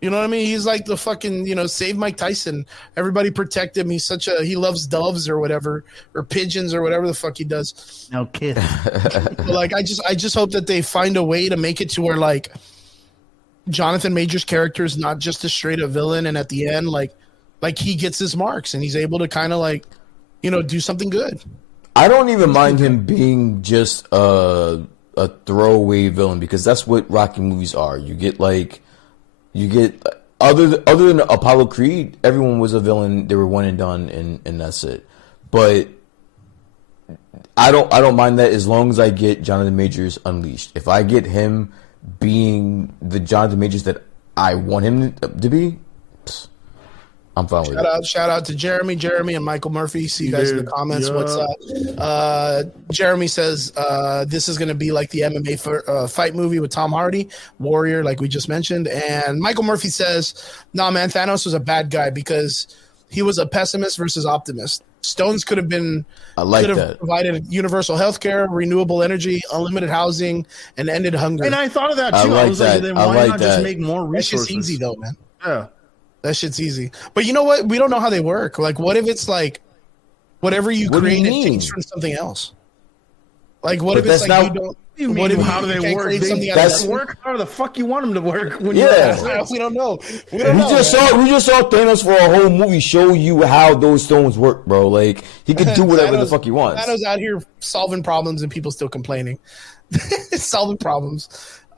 You know what I mean? He's like the fucking, save Mike Tyson. Everybody protect him. He loves doves or whatever, or pigeons or whatever the fuck he does. No kidding. Like, I just hope that they find a way to make it to where like Jonathan Major's character is not just a straight up villain, and at the end, like he gets his marks and he's able to kind of like, do something good. I don't even mind him being just a throwaway villain, because that's what Rocky movies are. You get other than Apollo Creed, everyone was a villain. They were one and done, and that's it. But I don't mind that, as long as I get Jonathan Majors unleashed. If I get him being the Jonathan Majors that I want him to be, I'm fine with it. Shout out to Jeremy and Michael Murphy. See you guys in the comments. Yeah. What's up? Jeremy says this is going to be like the MMA fight movie with Tom Hardy, Warrior, like we just mentioned. And Michael Murphy says, nah, man, Thanos was a bad guy because he was a pessimist versus optimist. Stones could have provided universal health care, renewable energy, unlimited housing, and ended hunger. And I thought of that too. I was like, then why not just make more resources? That's just easy though, man. Yeah. That shit's easy. But you know what? We don't know how they work. Like, what if it's like whatever you create, it takes from something else? Like, what if it's like you don't? What if how do they work? That's work. How the fuck you want them to work? When we don't know. We just saw Thanos for a whole movie show you how those stones work, bro. Like, he could do whatever the fuck he wants. Thanos out here solving problems and people still complaining. Solving problems.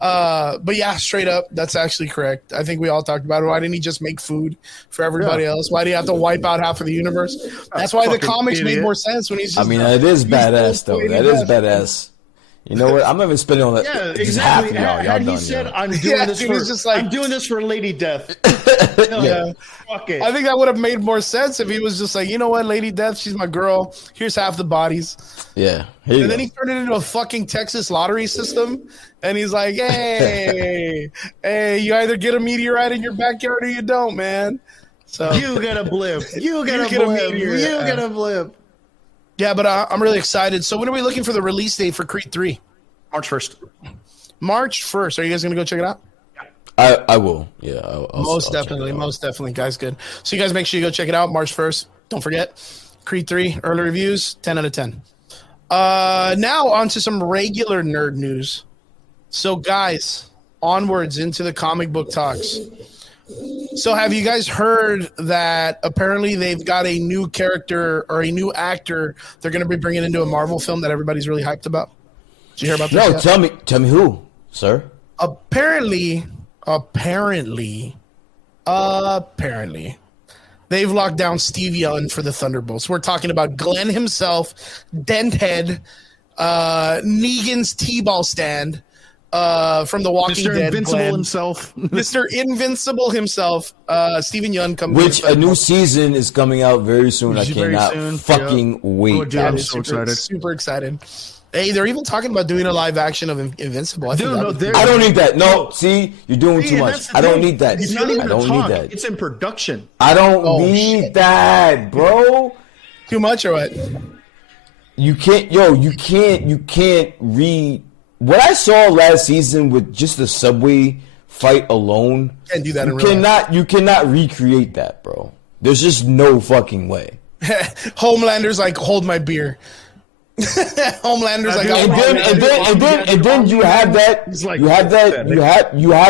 But yeah, straight up, that's actually correct. I think we all talked about it. Why didn't he just make food for everybody else? Why do you have to wipe out half of the universe? That's why the comics made more sense when he's just. I mean, it is badass though. That is badass. You know what? I'm not even spending on that. Yeah, exactly. Had he said, "I'm doing this for Lady Death." Yeah. Fuck it. I think that would have made more sense if he was just like, you know what, Lady Death, she's my girl. Here's half the bodies. Yeah. And then he turned it into a fucking Texas lottery system, and he's like, hey, you either get a meteorite in your backyard or you don't, man. So you get a blip. You get a blip. Yeah, but I'm really excited. So when are we looking for the release date for Creed 3? March 1st. March 1st. Are you guys going to go check it out? I will. Yeah. I'll most definitely, guys. Good. So you guys make sure you go check it out March 1st. Don't forget. Creed 3, early reviews, 10 out of 10. Now on to some regular nerd news. So guys, onwards into the comic book talks. So have you guys heard that apparently they've got a new character or a new actor they're going to be bringing into a Marvel film that everybody's really hyped about? Did you hear about this? No, tell me who, sir? Apparently, they've locked down Steve Yuen for the Thunderbolts. We're talking about Glenn himself, Denthead, Negan's T-ball stand, from The Walking Mr. Dead. Mr. Invincible himself, Steven Yeun comes. Which a new season is coming out very soon. I cannot fucking wait. I'm so excited. Super excited. Hey, they're even talking about doing a live action of Invincible. I don't need that. No, see, you're doing too much. I don't need that. I don't need that. It's in production. I don't need that, bro. Too much or what? You can't read. What I saw last season with just the subway fight alone, can't do that. You cannot recreate that, bro. There's just no fucking way. Homelander's like, hold my beer. Homelander's like, and then you have that. You have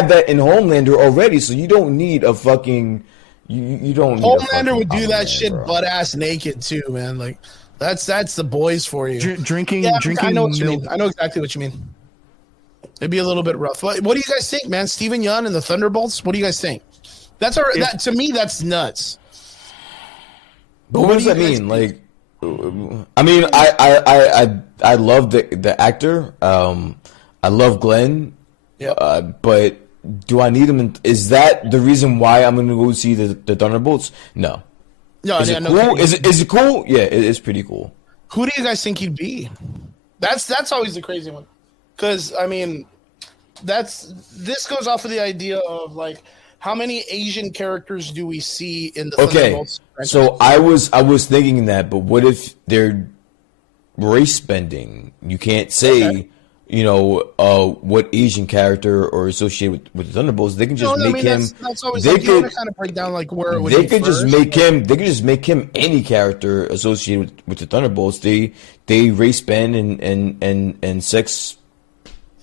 that in Homelander already, so you don't need a fucking. You don't. Need Homelander would do that shit butt ass naked too, man. Like that's the boys for you. Drinking. I know what you mean. I know exactly what you mean. It'd be a little bit rough. What do you guys think, man? Steven Yeun and the Thunderbolts. What do you guys think? That to me, that's nuts. But what does that mean? Like, I mean, I love the actor. I love Glenn. Yeah. But do I need him? Is that the reason why I'm going to go see the Thunderbolts? No. No, is it cool? Is it cool? Yeah, it is pretty cool. Who do you guys think he'd be? That's always the crazy one, because I mean, this goes off of the idea of like how many Asian characters do we see in the Thunderbolts franchise? So I was thinking that, but what if they're race bending? You can't say what Asian character or associated with the Thunderbolts. They can just make him. That's always they could kind of break down like where it would they could just make him. They could just make him any character associated with the Thunderbolts. They race bend and sex.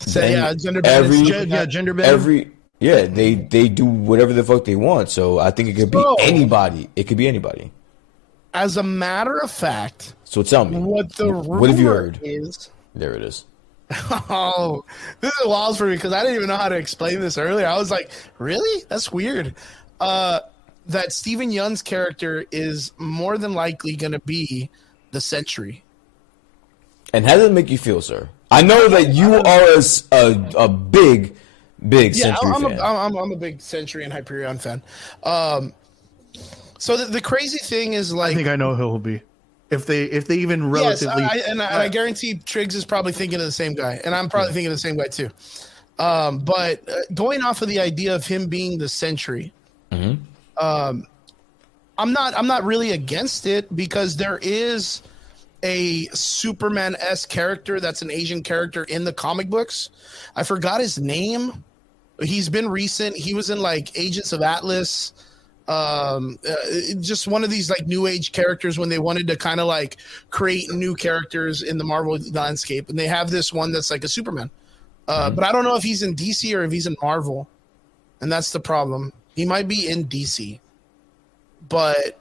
Gender bend. Gender bend. They do whatever the fuck they want. So I think it could be anybody. It could be anybody. As a matter of fact, so tell me what have you heard? Is there it is. Oh, this is wild for me because I didn't even know how to explain this earlier. I was like, really? That's weird. That Steven Yeun's character is more than likely going to be the Sentry. And how does it make you feel, sir? I know that you are a big Sentry fan. I'm a big Sentry and Hyperion fan. So the crazy thing is, like, I think I know who he'll be. If they even relatively, I guarantee Triggs is probably thinking of the same guy, and I'm probably thinking of the same guy too. But going off of the idea of him being the Sentry, I'm not really against it because there is a Superman-esque character that's an Asian character in the comic books. I forgot his name. He's been recent. He was in like Agents of Atlas. Just one of these like new age characters when they wanted to kind of like create new characters in the Marvel landscape, and they have this one that's like a Superman, but I don't know if he's in DC or if he's in Marvel, and that's the problem. He might be in DC, but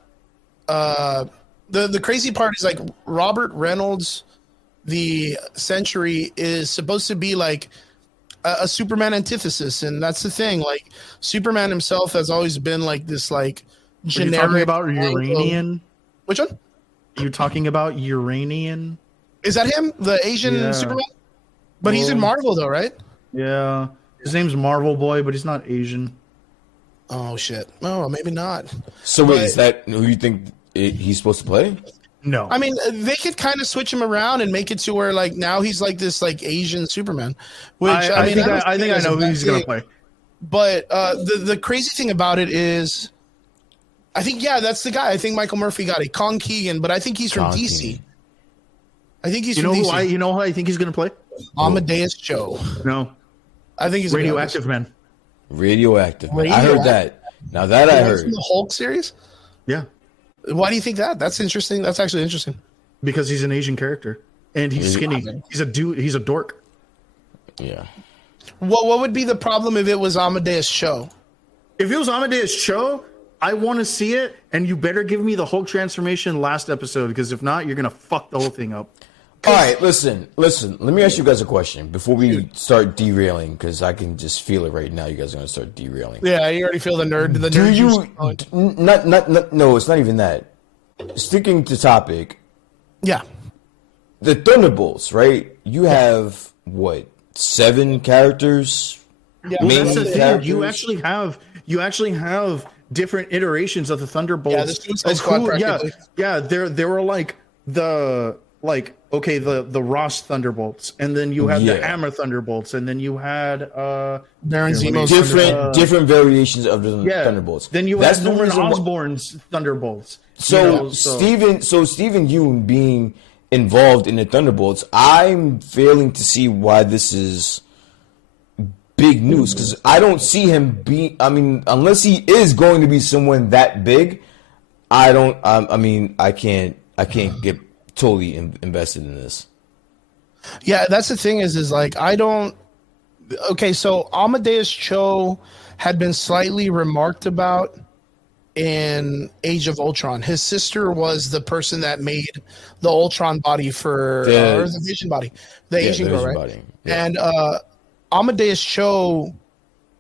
the crazy part is like Robert Reynolds, the Sentry, is supposed to be like a Superman antithesis, and that's the thing. Like Superman himself has always been like this, like generic. Are you talking about Uranian? Which one? Are you talking about Uranian? Is that him, the Asian Superman? But he's in Marvel, though, right? Yeah, his name's Marvel Boy, but he's not Asian. Oh shit! Oh, maybe not. So wait, is that who you think he's supposed to play? No, I mean they could kind of switch him around and make it to where like now he's like this like Asian Superman, which I think I know who he's gonna play. But the crazy thing about it is, I think that's the guy. I think Michael Murphy got it, Kong Keegan, but I think he's from DC. I think he's from DC. You know who I think he's gonna play? Amadeus Cho. No, I think he's Radioactive Man. Radioactive Man. I heard that. Now that I heard. From the Hulk series. Yeah. Why do you think that? That's interesting. That's actually interesting. Because he's an Asian character, and he's skinny. He's a dude. He's a dork. Yeah. What would be the problem if it was Amadeus Cho? If it was Amadeus Cho, I want to see it, and you better give me the Hulk transformation last episode, because if not, you're gonna fuck the whole thing up. All right, listen. Let me ask you guys a question before we start derailing, because I can just feel it right now. You guys are gonna start derailing. Yeah, you already feel the nerd. Do you? Not. No, it's not even that. Sticking to topic. Yeah. The Thunderbolts, right? You have what? 7 characters. Yeah, that's the thing. You actually have different iterations of the Thunderbolts. Yeah, the Suicide Squad. Yeah. There were like the Ross Thunderbolts, and then you had the Hammer Thunderbolts, and then you had Baron Zemo's different variations of the Thunderbolts. Then you had Norman Osborn's Thunderbolts. So Steven Yeun being involved in the Thunderbolts, I'm failing to see why this is big news, because I don't see him being. I mean, unless he is going to be someone that big, I don't. I can't get totally invested in this. Yeah, that's the thing is like I don't. Okay, so Amadeus Cho had been slightly remarked about in Age of Ultron. His sister was the person that made the Ultron body for or the Vision body, the Asian girl, right? Body. Yeah. And Amadeus Cho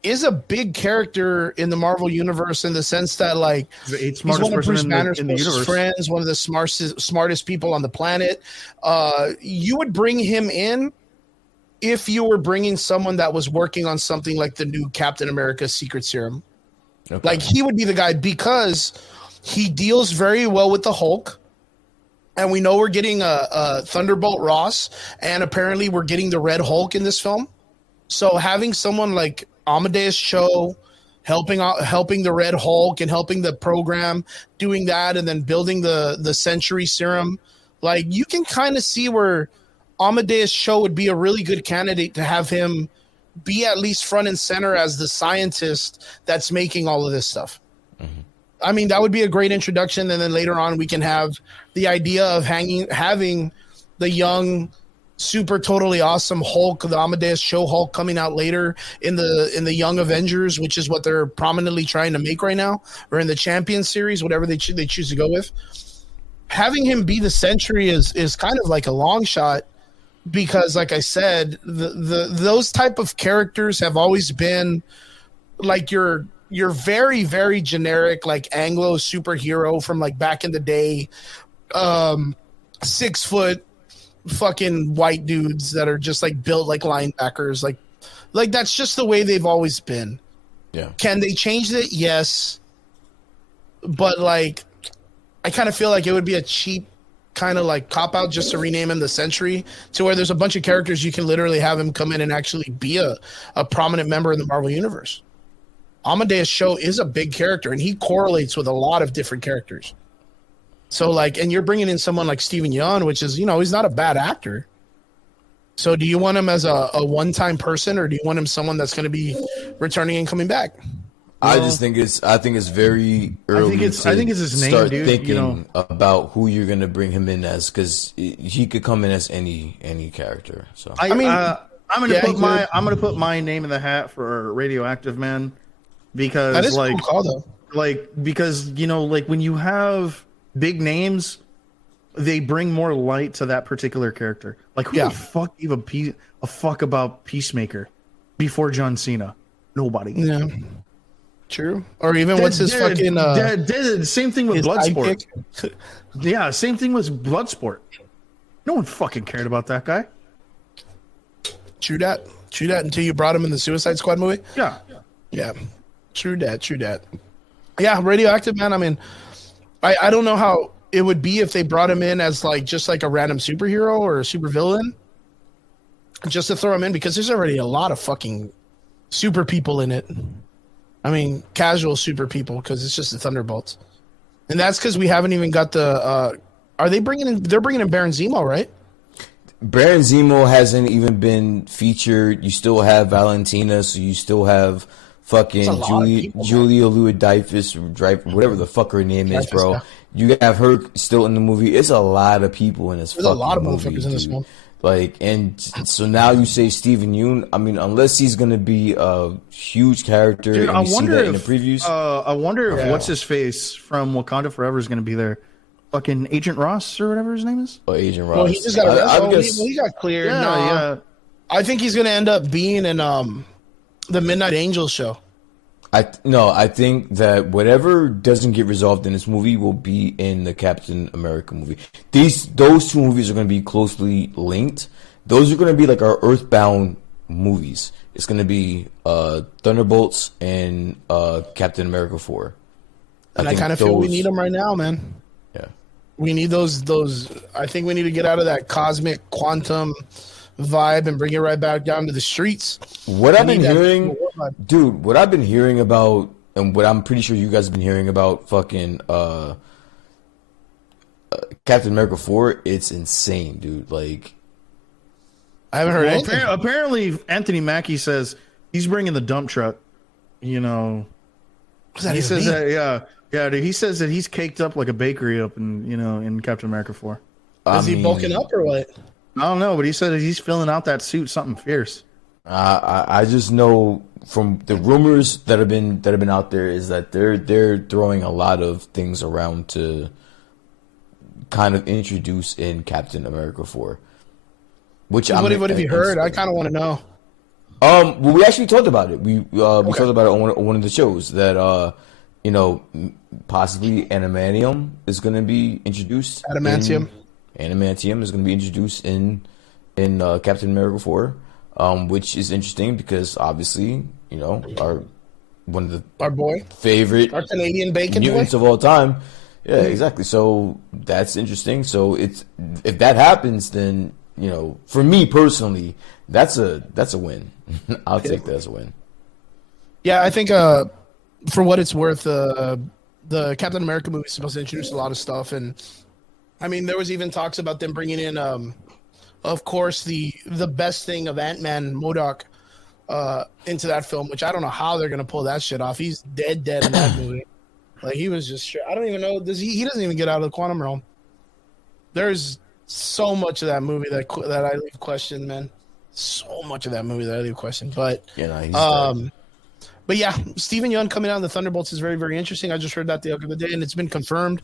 is a big character in the Marvel universe in the sense that like he's one of Bruce Banner's closest friends, one of the smartest people on the planet. You would bring him in if you were bringing someone that was working on something like the new Captain America Secret Serum. Okay. Like he would be the guy because he deals very well with the Hulk. And we know we're getting a Thunderbolt Ross, and apparently we're getting the Red Hulk in this film. So having someone like Amadeus Cho helping the Red Hulk and helping the program, doing that, and then building the Century Serum, like you can kind of see where Amadeus Cho would be a really good candidate to have him be at least front and center as the scientist that's making all of this stuff. Mm-hmm. I mean, that would be a great introduction, and then later on we can have the idea of having the young, super totally awesome Hulk, the Amadeus Cho Hulk, coming out later in the Young Avengers, which is what they're prominently trying to make right now, or in the Champions series, whatever they choose to go with. Having him be the Sentry is kind of like a long shot because, like I said, those type of characters have always been like your very, very generic, like Anglo superhero from like back in the day, 6 foot fucking white dudes that are just like built like linebackers. Like that's just the way they've always been. Yeah. Can they change it? Yes. But like, I kind of feel like it would be a cheap kind of like cop out just to rename him the Sentry, to where there's a bunch of characters you can literally have him come in and actually be a prominent member in the Marvel universe. Amadeus Cho is a big character, and he correlates with a lot of different characters. So, like, and you're bringing in someone like Steven Yeun, which is, he's not a bad actor. So, do you want him as a one-time person, or do you want him someone that's going to be returning and coming back? I think it's very early. I think it's his name, start dude. Thinking about who you're going to bring him in as, because he could come in as any character. So, I'm going to put my name in the hat for Radioactive Man. Because that is a cool call, though. Because when you have big names, they bring more light to that particular character. Like who the fuck gave a fuck about Peacemaker before John Cena? Nobody. Yeah, true. Or even what's his fucking same thing with Bloodsport. Yeah, same thing with Bloodsport. No one fucking cared about that guy. True that until you brought him in the Suicide Squad movie. Yeah. True that. Yeah, Radioactive Man. I mean, I don't know how it would be if they brought him in as like just like a random superhero or a supervillain, just to throw him in, because there's already a lot of fucking super people in it. I mean, casual super people, because it's just the Thunderbolts, and that's because we haven't even got the. Are they bringing in? They're bringing in Baron Zemo, right? Baron Zemo hasn't even been featured. You still have Valentina, so you still have fucking Julia Louis-Dreyfus, whatever the fuck her name is, bro. Yeah. You have her still in the movie. It's a lot of people in this fucking movie. There's a lot of motherfuckers in this one. Like, and so now you say Steven Yeun. I mean, unless he's gonna be a huge character, dude, and you see that in the previews. I wonder if what's his face from Wakanda Forever is gonna be there. Fucking Agent Ross or whatever his name is. Oh, Agent Ross. Well, he just got he got cleared. Yeah. I think he's gonna end up being in the Midnight Angels show. I think that whatever doesn't get resolved in this movie will be in the Captain America movie. Those two movies are going to be closely linked. Those are going to be like our Earthbound movies. It's going to be Thunderbolts and Captain America 4. And I kind of feel we need them right now, man. Yeah, we need those. I think we need to get out of that cosmic quantum vibe and bring it right back down to the streets. What I've been hearing about, and what I'm pretty sure you guys have been hearing about fucking Captain America 4, it's insane, dude. Like, I haven't heard anything. Apparently, Anthony Mackie says he's bringing the dump truck. He says that, yeah, dude, he says that he's caked up like a bakery up in Captain America 4. Is he bulking up or what? I don't know, but he said that he's filling out that suit something fierce. I just know from the rumors that have been out there is that they're throwing a lot of things around to kind of introduce in Captain America 4. Which what have you heard? I kind of want to know. Well, we actually talked about it. We talked about it on one of the shows that possibly adamantium is going to be introduced. Adamantium is going to be introduced in Captain America 4, which is interesting because obviously our favorite Canadian bacon mutants of all time. Yeah, exactly. So that's interesting. So if that happens, then for me personally, that's a win. I'll take that as a win. Yeah, I think for what it's worth, the Captain America movie is supposed to introduce a lot of stuff, and I mean there was even talks about them bringing in, of course, the best thing of Ant-Man, MODOK, into that film, which I don't know how they're gonna pull that shit off. He's dead in that movie. Like he was just, I don't even know. He doesn't even get out of the quantum realm. There's so much of that movie that I leave questioned, man. So much of that movie that I leave questioned. But but yeah, Steven Yeun coming out of the Thunderbolts is very, very interesting. I just heard that the other day, and it's been confirmed.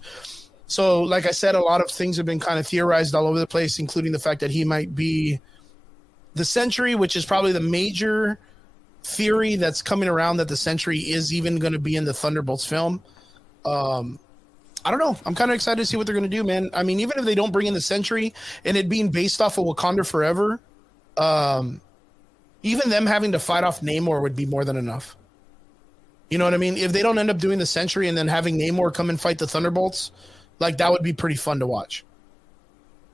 So, like I said, a lot of things have been kind of theorized all over the place, including the fact that he might be the Sentry, which is probably the major theory that's coming around, that the Sentry is even going to be in the Thunderbolts film. I don't know. I'm kind of excited to see what they're going to do, man. I mean, even if they don't bring in the Sentry and it being based off of Wakanda Forever, even them having to fight off Namor would be more than enough. You know what I mean? If they don't end up doing the Sentry and then having Namor come and fight the Thunderbolts, like that would be pretty fun to watch.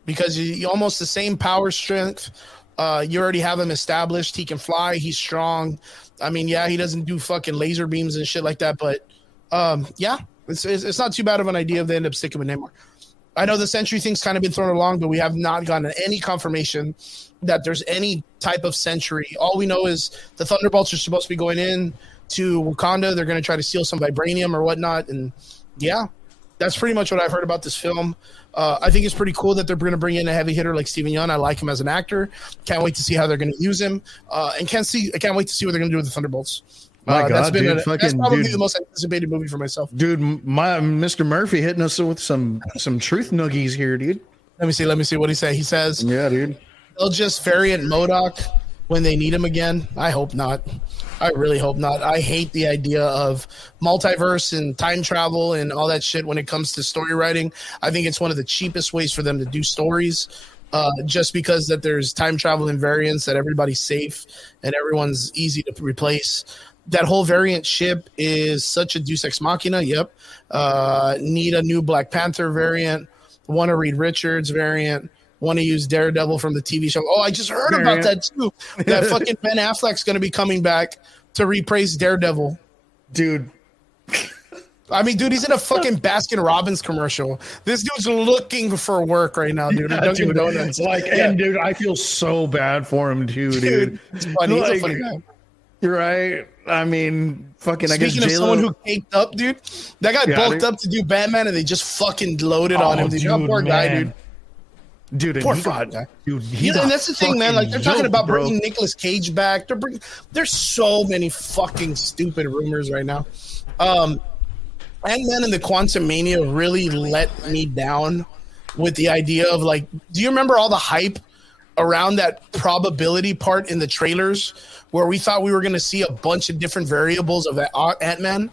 Because you almost the same power strength. You already have him established. He can fly. He's strong. I mean, yeah, he doesn't do fucking laser beams and shit like that, but yeah. It's not too bad of an idea if they end up sticking with Namor. I know the Sentry thing's kind of been thrown along, but we have not gotten any confirmation that there's any type of Sentry. All we know is the Thunderbolts are supposed to be going in to Wakanda. They're going to try to steal some vibranium or whatnot. And yeah, that's pretty much what I've heard about this film. I think it's pretty cool that they're going to bring in a heavy hitter like Steven Yeun. I like him as an actor. Can't wait to see how they're going to use him. And I can't wait to see what they're going to do with the Thunderbolts. My God, that's probably the most anticipated movie for myself. Dude, my Mr. Murphy hitting us with some truth nuggies here, dude. Let me see what he said. He says, yeah, dude. They'll just variant MODOK when they need him again. I hope not. I really hope not. I hate the idea of multiverse and time travel and all that shit when it comes to story writing. I think it's one of the cheapest ways for them to do stories. Just because that there's time travel and variants, that everybody's safe and everyone's easy to replace. That whole variant ship is such a deus ex machina. Yep. Need a new Black Panther variant. Want to Reed Richards variant. Want to use Daredevil from the TV show. Oh, I just heard about that too. That fucking Ben Affleck's going to be coming back to reprise Daredevil. Dude. I mean, dude, he's in a fucking Baskin Robbins commercial. This dude's looking for work right now, dude. Yeah, Dunkin' Donuts. And dude, I feel so bad for him too, dude. It's funny. He's a funny guy. You're right. I mean, fucking. Speaking of someone who caked up, dude, that guy bulked up to do Batman, and they just fucking loaded on him. Dude, poor guy, dude. Dude, poor fucking guy. Dude, and that's the thing, man. Like they're talking about bringing Nicolas Cage back. There's so many fucking stupid rumors right now. Ant-Man and the Quantumania really let me down with the idea of like, do you remember all the hype around that probability part in the trailers where we thought we were going to see a bunch of different variables of Ant-Man?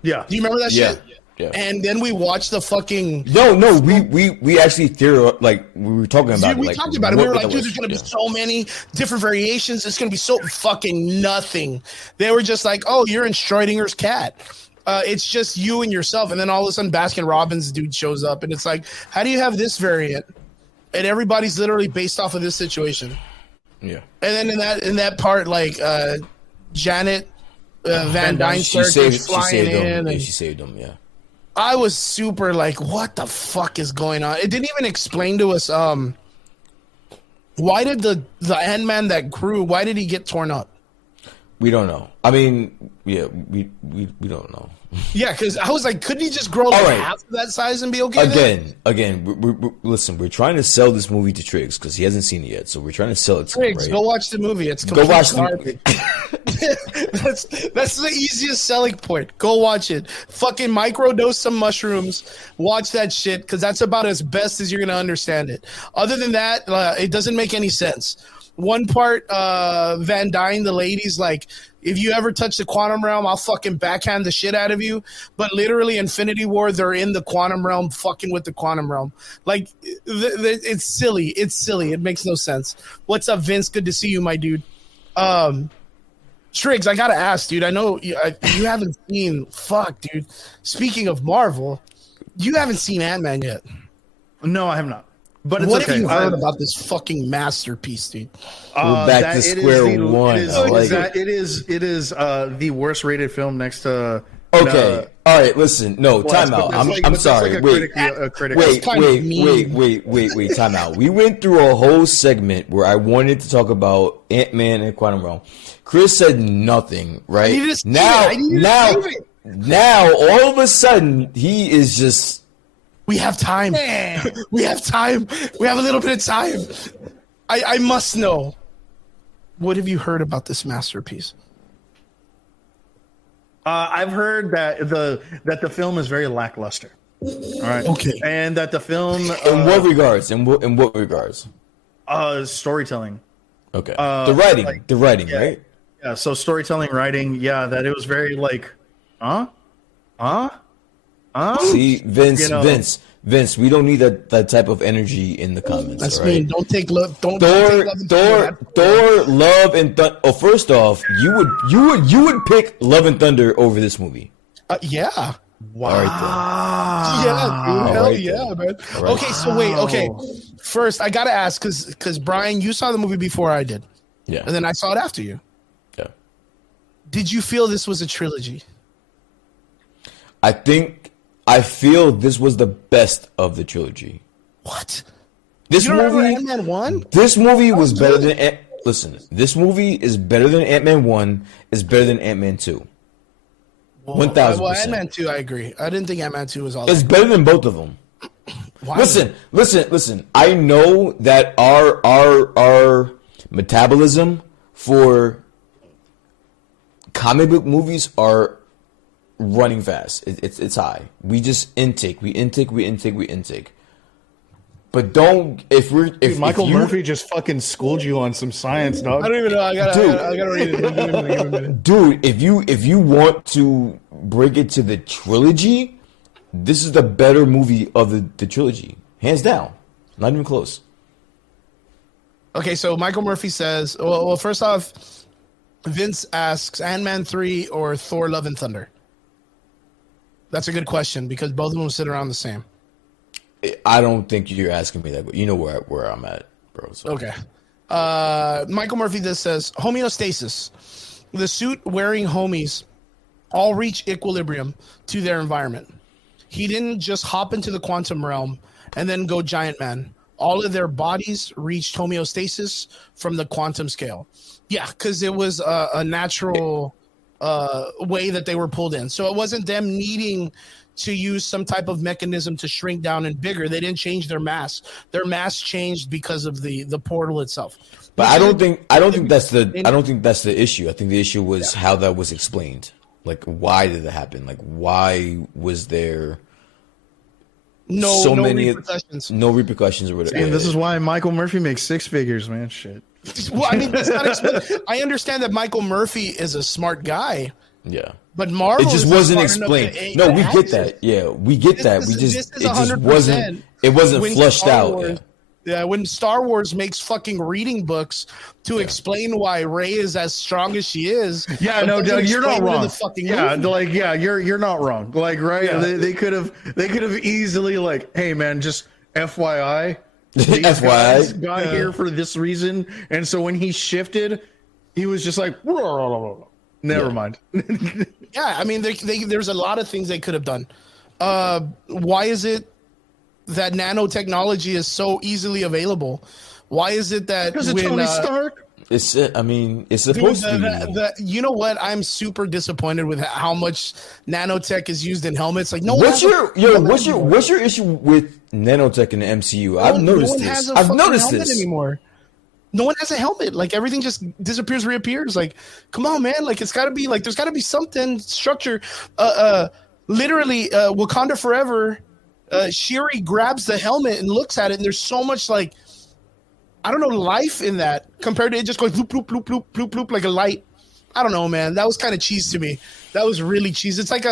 Yeah. Do you remember that shit? Yeah. And then we watched the fucking... No, we actually we were talking about it. We talked about it. We were like, dude, there's going to be so many different variations. It's going to be so fucking nothing. They were just like, oh, you're in Schrodinger's cat. It's just you and yourself. And then all of a sudden Baskin Robbins dude shows up. And it's like, how do you have this variant? And everybody's literally based off of this situation. Yeah. And then in that part, like Janet Van Dyne she saved in. and she saved them, yeah. I was super like, what the fuck is going on? It didn't even explain to us why did the Ant-Man that grew, why did he get torn up? We don't know. I mean, yeah, we don't know. Yeah, because I was like, couldn't he just grow like half of that size and be okay? Again, listen, we're trying to sell this movie to Triggs because he hasn't seen it yet, so we're trying to sell it to Triggs, him. Right? Go watch the movie. It's go watch garbage. That's the easiest selling point. Go watch it. Fucking microdose some mushrooms. Watch that shit because that's about as best as you're gonna understand it. Other than that, it doesn't make any sense. One part, Van Dyne, the lady's like, if you ever touch the quantum realm, I'll fucking backhand the shit out of you. But literally, Infinity War, they're in the quantum realm, fucking with the quantum realm. Like, it's silly. It's silly. It makes no sense. What's up, Vince? Good to see you, my dude. Triggs, I gotta ask, dude. I know you haven't seen. Fuck, dude. Speaking of Marvel, you haven't seen Ant-Man yet. No, I have not. But it's what okay. have you heard about this fucking masterpiece, dude? We're back to square one. It is the worst rated film next to. Okay. All right. Listen. No. Time out. I'm sorry. Wait. Wait. Time out. We went through a whole segment where I wanted to talk about Ant-Man and Quantum Realm. Chris said nothing. Right now, all of a sudden, he is just. We have time. We have time. We have a little bit of time. I must know. What have you heard about this masterpiece? I've heard that the film is very lackluster. All right. Okay. And that the film in what regards? In what regards? Storytelling. Okay. The writing, yeah, right? Yeah. So storytelling, writing. Yeah. That it was very like, See, Vince, we don't need that type of energy in the comments. That's right? mean. Don't take love. Thor, Love and Thunder. Oh, first off, you would pick Love and Thunder over this movie. Yeah. Wow. All right, Yeah, dude. Hell right, yeah, man. Right. Okay, so wait. Okay, first I gotta ask because Brian, you saw the movie before I did. Yeah. And then I saw it after you. Yeah. Did you feel this was a trilogy? I feel this was the best of the trilogy. What? This you movie, Ant-Man 1? This movie was better than. Listen, this movie is better than Ant-Man 1. Is better than Ant-Man 2. 1,000%. Well, Ant-Man 2, I agree. I didn't think Ant-Man 2 was all. It's better than both of them. Why? Listen. I know that our metabolism for comic book movies are running fast. It's high. We just intake. But don't Michael Murphy just fucking schooled you on some science, dog. I don't even know. I gotta read it. Give me a minute. Dude, if you want to break it to the trilogy, this is the better movie of the trilogy, hands down. Not even close. Okay, so Michael Murphy says, well, first off, Vince asks Ant-Man 3 or Thor: Love and Thunder. That's a good question because both of them sit around the same. I don't think you're asking me that, but you know where I'm at, bro. So. Okay. Michael Murphy this says homeostasis. The suit-wearing homies all reach equilibrium to their environment. He didn't just hop into the quantum realm and then go giant man. All of their bodies reached homeostasis from the quantum scale. Yeah, because it was a natural way that they were pulled in. So it wasn't them needing to use some type of mechanism to shrink down and bigger. They didn't change their mass. Their mass changed because of the portal itself. But I don't think that's the issue. I think the issue was how that was explained. Like, why did it happen? Like, why was there no repercussions? No repercussions or whatever. And this is why Michael Murphy makes six figures, man. Shit. Well, I mean, that's not explained. I understand that Michael Murphy is a smart guy. Yeah. But Marvel, it just wasn't explained. No, we get that. Yeah, we get that. It wasn't flushed out. Yeah, when Star Wars makes fucking reading books to explain why Rey is as strong as she is. Yeah, no, Doug, you're not wrong. You're not wrong. Like, right? Yeah. They could have easily like, hey man, just FYI. FYI got here for this reason, and so when he shifted, he was just like, never mind. Yeah, I mean, there's a lot of things they could have done. Why is it that nanotechnology is so easily available? Why is it that because it's Tony Stark? It's supposed to be. You know what? I'm super disappointed with how much nanotech is used in helmets. Like, no. What's your issue with nanotech in the MCU? I've noticed this. I've noticed this anymore. No one has a helmet. Like, everything just disappears, reappears. Like, come on, man. Like, it's got to be like there's got to be something structure. Literally, Wakanda Forever. Shuri grabs the helmet and looks at it, and there's so much like, I don't know, life in that compared to it just going bloop, bloop, bloop, bloop, bloop, bloop, like a light. I don't know, man. That was kind of cheese to me. That was really cheese. It's like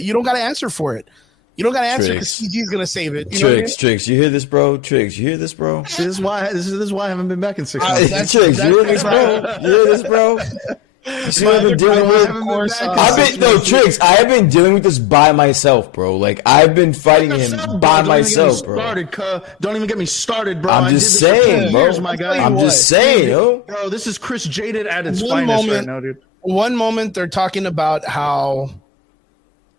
you don't got to answer for it. You don't got to answer because CG is going to save it. Tricks. You hear this, bro? Tricks. You hear this, bro? This is why I haven't been back in 6 months. Tricks. You hear this, bro? You hear this, bro? You see what I've been dealing with? Tricks. I have been dealing with this by myself, bro. Like, I've been fighting him by myself, bro. Don't even get me started, bro. I'm just saying, bro. I'm just saying, yo. Bro, this is Chris Jaded at its finest right now, dude. One moment they're talking about how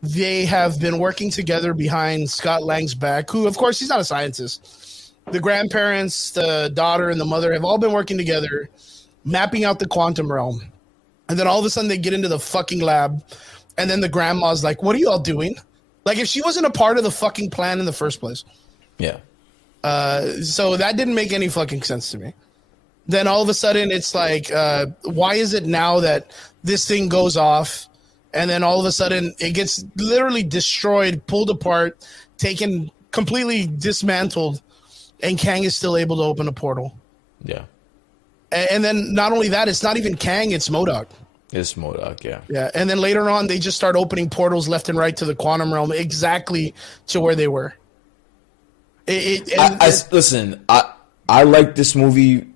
they have been working together behind Scott Lang's back, who, of course, he's not a scientist. The grandparents, the daughter, and the mother have all been working together, mapping out the quantum realm. And then all of a sudden they get into the fucking lab, and then the grandma's like, what are you all doing? Like, if she wasn't a part of the fucking plan in the first place. Yeah. So that didn't make any fucking sense to me. Then all of a sudden it's like, why is it now that this thing goes off, and then all of a sudden it gets literally destroyed, pulled apart, taken, completely dismantled, and Kang is still able to open a portal? Yeah. And then not only that, it's not even Kang, it's MODOK. It's MODOK, yeah. Yeah, and then later on, they just start opening portals left and right to the quantum realm, exactly to where they were. Listen, I like this movie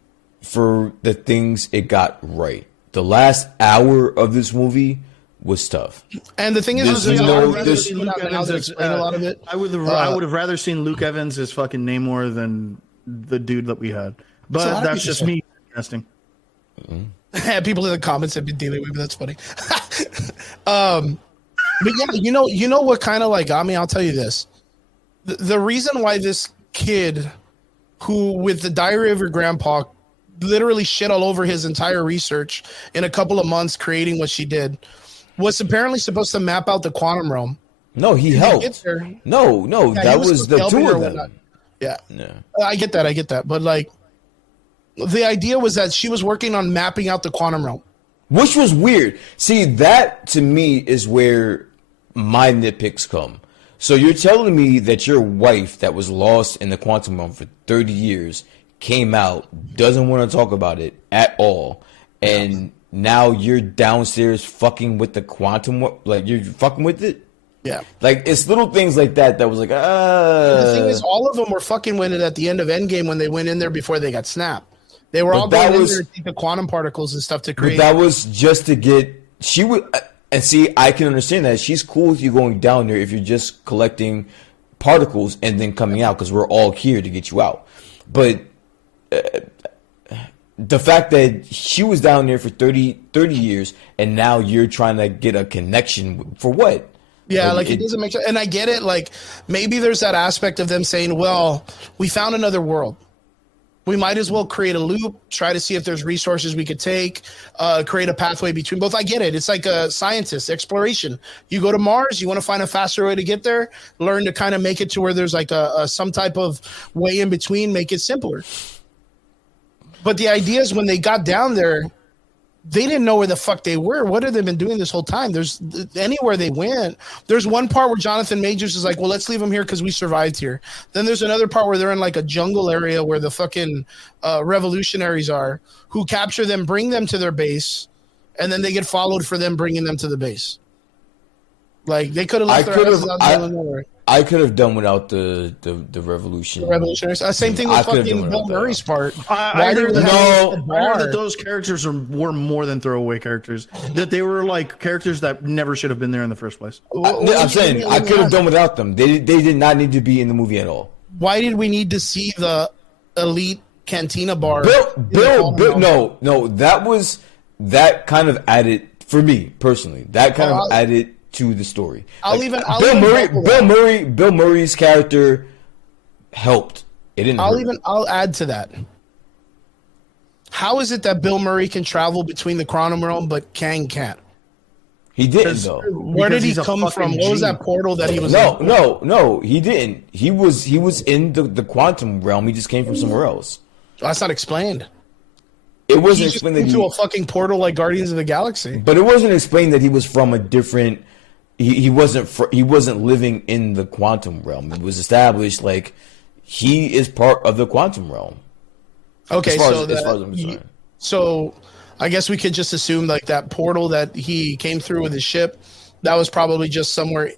for the things it got right. The last hour of this movie was tough. And the thing is, I would have rather seen Luke Evans as fucking Namor than the dude that we had. But that's just me. Interesting. Mm-hmm. People in the comments have been dealing with me. That's funny. But yeah, you know what kind of like got me? I'll tell you this. The reason why this kid, who with the Diary of Your Grandpa, literally shit all over his entire research in a couple of months creating what she did, was apparently supposed to map out the quantum realm. No, he helped. No, yeah, that was the two of them. Yeah. I get that. But like, the idea was that she was working on mapping out the quantum realm. Which was weird. See, that to me is where my nitpicks come. So you're telling me that your wife that was lost in the quantum realm for 30 years came out, doesn't want to talk about it at all, and now you're downstairs fucking with the quantum, like you're fucking with it? Yeah. Like, it's little things like that was like, The thing is, all of them were fucking with it at the end of Endgame when they went in there before they got snapped. They were all going in there to take the quantum particles and stuff to create. But that was just to get, she would, and see, I can understand that. She's cool with you going down there if you're just collecting particles and then coming out, because we're all here to get you out. But the fact that she was down there for 30 years and now you're trying to get a connection for what? Yeah, like it doesn't make sense. And I get it. Like, maybe there's that aspect of them saying, well, we found another world. We might as well create a loop, try to see if there's resources we could take, create a pathway between both. I get it. It's like a scientist exploration. You go to Mars, you want to find a faster way to get there, learn to kind of make it to where there's like some type of way in between, make it simpler. But the idea is when they got down there, they didn't know where the fuck they were. What have they been doing this whole time? There's anywhere they went. There's one part where Jonathan Majors is like, well, let's leave them here because we survived here. Then there's another part where they're in like a jungle area where the fucking revolutionaries are, who capture them, bring them to their base, and then they get followed for them bringing them to the base. Like, they could have left their asses out there nowhere. I could have done without the revolution. The revolutionaries. Same thing with fucking Bill Murray's part. I heard that those characters were more than throwaway characters. That they were like characters that never should have been there in the first place. I'm saying I could have done without them. They did not need to be in the movie at all. Why did we need to see the elite cantina bar? Bill, no. That kind of added, for me personally. That kind of added to the story. Bill Murray's character helped. It didn't. I'll add to that. how is it that Bill Murray can travel between the quantum realm, but Kang can't? He didn't though. Where did he come from? What was that portal that he was in? No, he didn't. He was in the quantum realm. He just came from somewhere else. That's not explained. It wasn't explained that into a fucking portal like Guardians of the Galaxy. But it wasn't explained that he was from a different. He wasn't living in the quantum realm. It was established like he is part of the quantum realm. Okay, as far as I'm concerned. So I guess we could just assume like that portal that he came through with his ship, that was probably just somewhere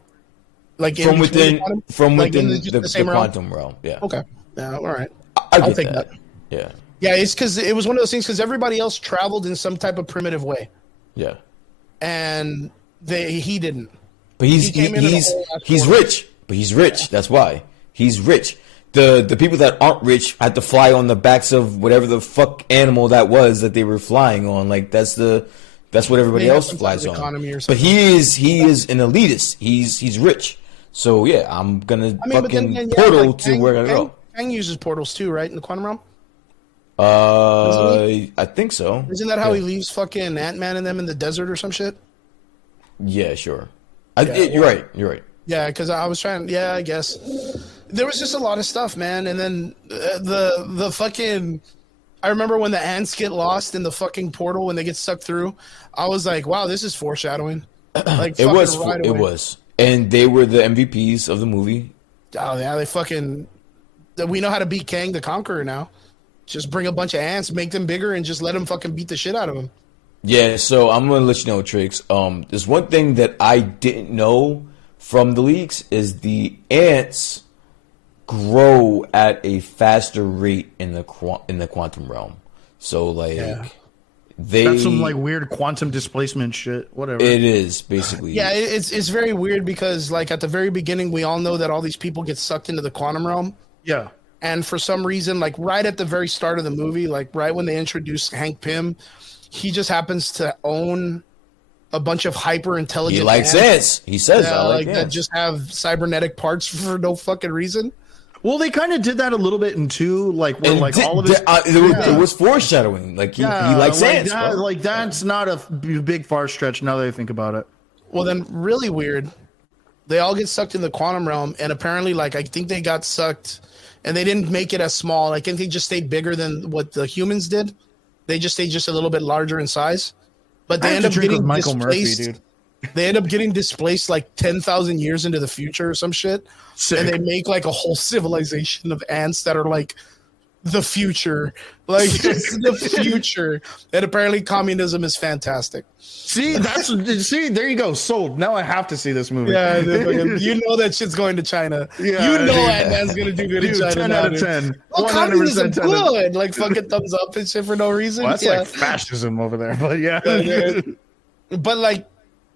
like from within the realm? quantum realm. Yeah. Okay. Yeah. All right. I'll take that. Yeah. Yeah, it's because it was one of those things because everybody else traveled in some type of primitive way. Yeah. And he didn't. But he's rich. But he's rich. That's why. He's rich. The people that aren't rich had to fly on the backs of whatever the fuck animal that was that they were flying on. Like that's what everybody else flies on. But he is an elitist. He's rich. So yeah, I'm gonna portal to where I go. Kang uses portals too, right? In the quantum realm. I think so. Isn't that how he leaves fucking Ant-Man and them in the desert or some shit? Yeah, sure. You're right. Yeah, because I was trying. Yeah, I guess there was just a lot of stuff, man. And then the fucking. I remember when the ants get lost in the fucking portal when they get sucked through. I was like, wow, this is foreshadowing. Like it was, and they were the MVPs of the movie. Oh yeah, they fucking. We know how to beat Kang the Conqueror now. Just bring a bunch of ants, make them bigger, and just let them fucking beat the shit out of them. Yeah, so I'm gonna let you know, Trix. There's one thing that I didn't know from the leaks is the ants grow at a faster rate in the quantum realm. So that's some like weird quantum displacement shit. Whatever it is, basically. Yeah, it's very weird because like at the very beginning, we all know that all these people get sucked into the quantum realm. Yeah. And for some reason, like right at the very start of the movie, like right when they introduce Hank Pym, he just happens to own a bunch of hyper intelligent. He likes ants. He says, "I like ants." That just have cybernetic parts for no fucking reason. Well, they kind of did that a little bit in two, like where all of it. It was foreshadowing. Like he likes ants. Like that's not a big far stretch. Now that I think about it. Well, then really weird. They all get sucked in the quantum realm, and apparently, like I think they got sucked. And they didn't make it as small. I think they just stayed bigger than what the humans did. They just stayed just a little bit larger in size. But they end up getting Michael displaced. Murphy, dude. They end up getting displaced like 10,000 years into the future or some shit. Sick. And they make like a whole civilization of ants that are like the future. Like it's the future. And apparently communism is fantastic. See, there you go. Sold. Now I have to see this movie. Yeah, you know that shit's going to China. Yeah, you know Ant-Man's gonna do good in China. 10 out of 10. Well, communism good. Like fucking thumbs up and shit for no reason. Well, that's like fascism over there, but yeah. But like,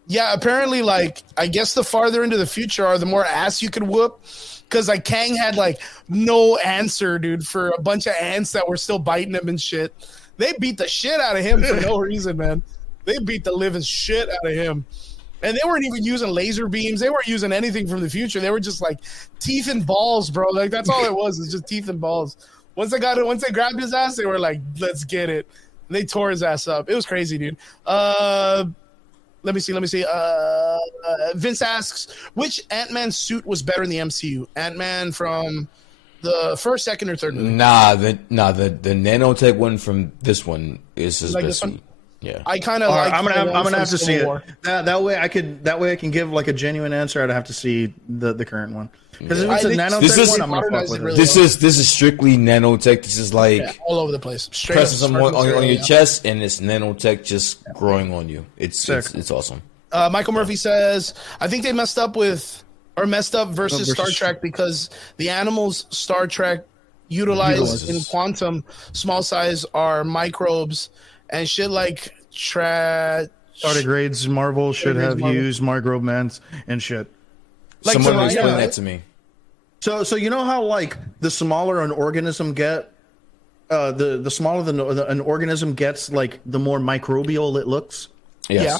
yeah, apparently, like, I guess the farther into the future are, the more ass you can whoop. Because like Kang had like no answer, dude, for a bunch of ants that were still biting him and shit. They beat the shit out of him for no reason, man. They beat the living shit out of him. And they weren't even using laser beams. They weren't using anything from the future. They were just like teeth and balls, bro. Like that's all it was. It's just teeth and balls. Once they grabbed his ass, they were like, let's get it. And they tore his ass up. It was crazy, dude. Let me see. Vince asks, which Ant-Man suit was better in the MCU? Ant-Man from the first, second, or third movie? The nanotech one from this one is his best suit. Yeah, I kind of like. I'm gonna have to see it. That way I can give like a genuine answer. I'd have to see the current one because if it's a nanotech one, I'm gonna fuck with it. This is strictly nanotech. This is like all over the place. Pressing something on your chest, and it's nanotech just growing on you. It's awesome. Michael Murphy says, I think they messed up versus Star Trek because the animals Star Trek utilized in quantum small size are microbes and shit like tardigrades. Marvel should have used microbe mans and shit. Like, someone explain that to me. So you know how like the smaller an organism get, the smaller an organism gets, like the more microbial it looks. Yes. Yeah.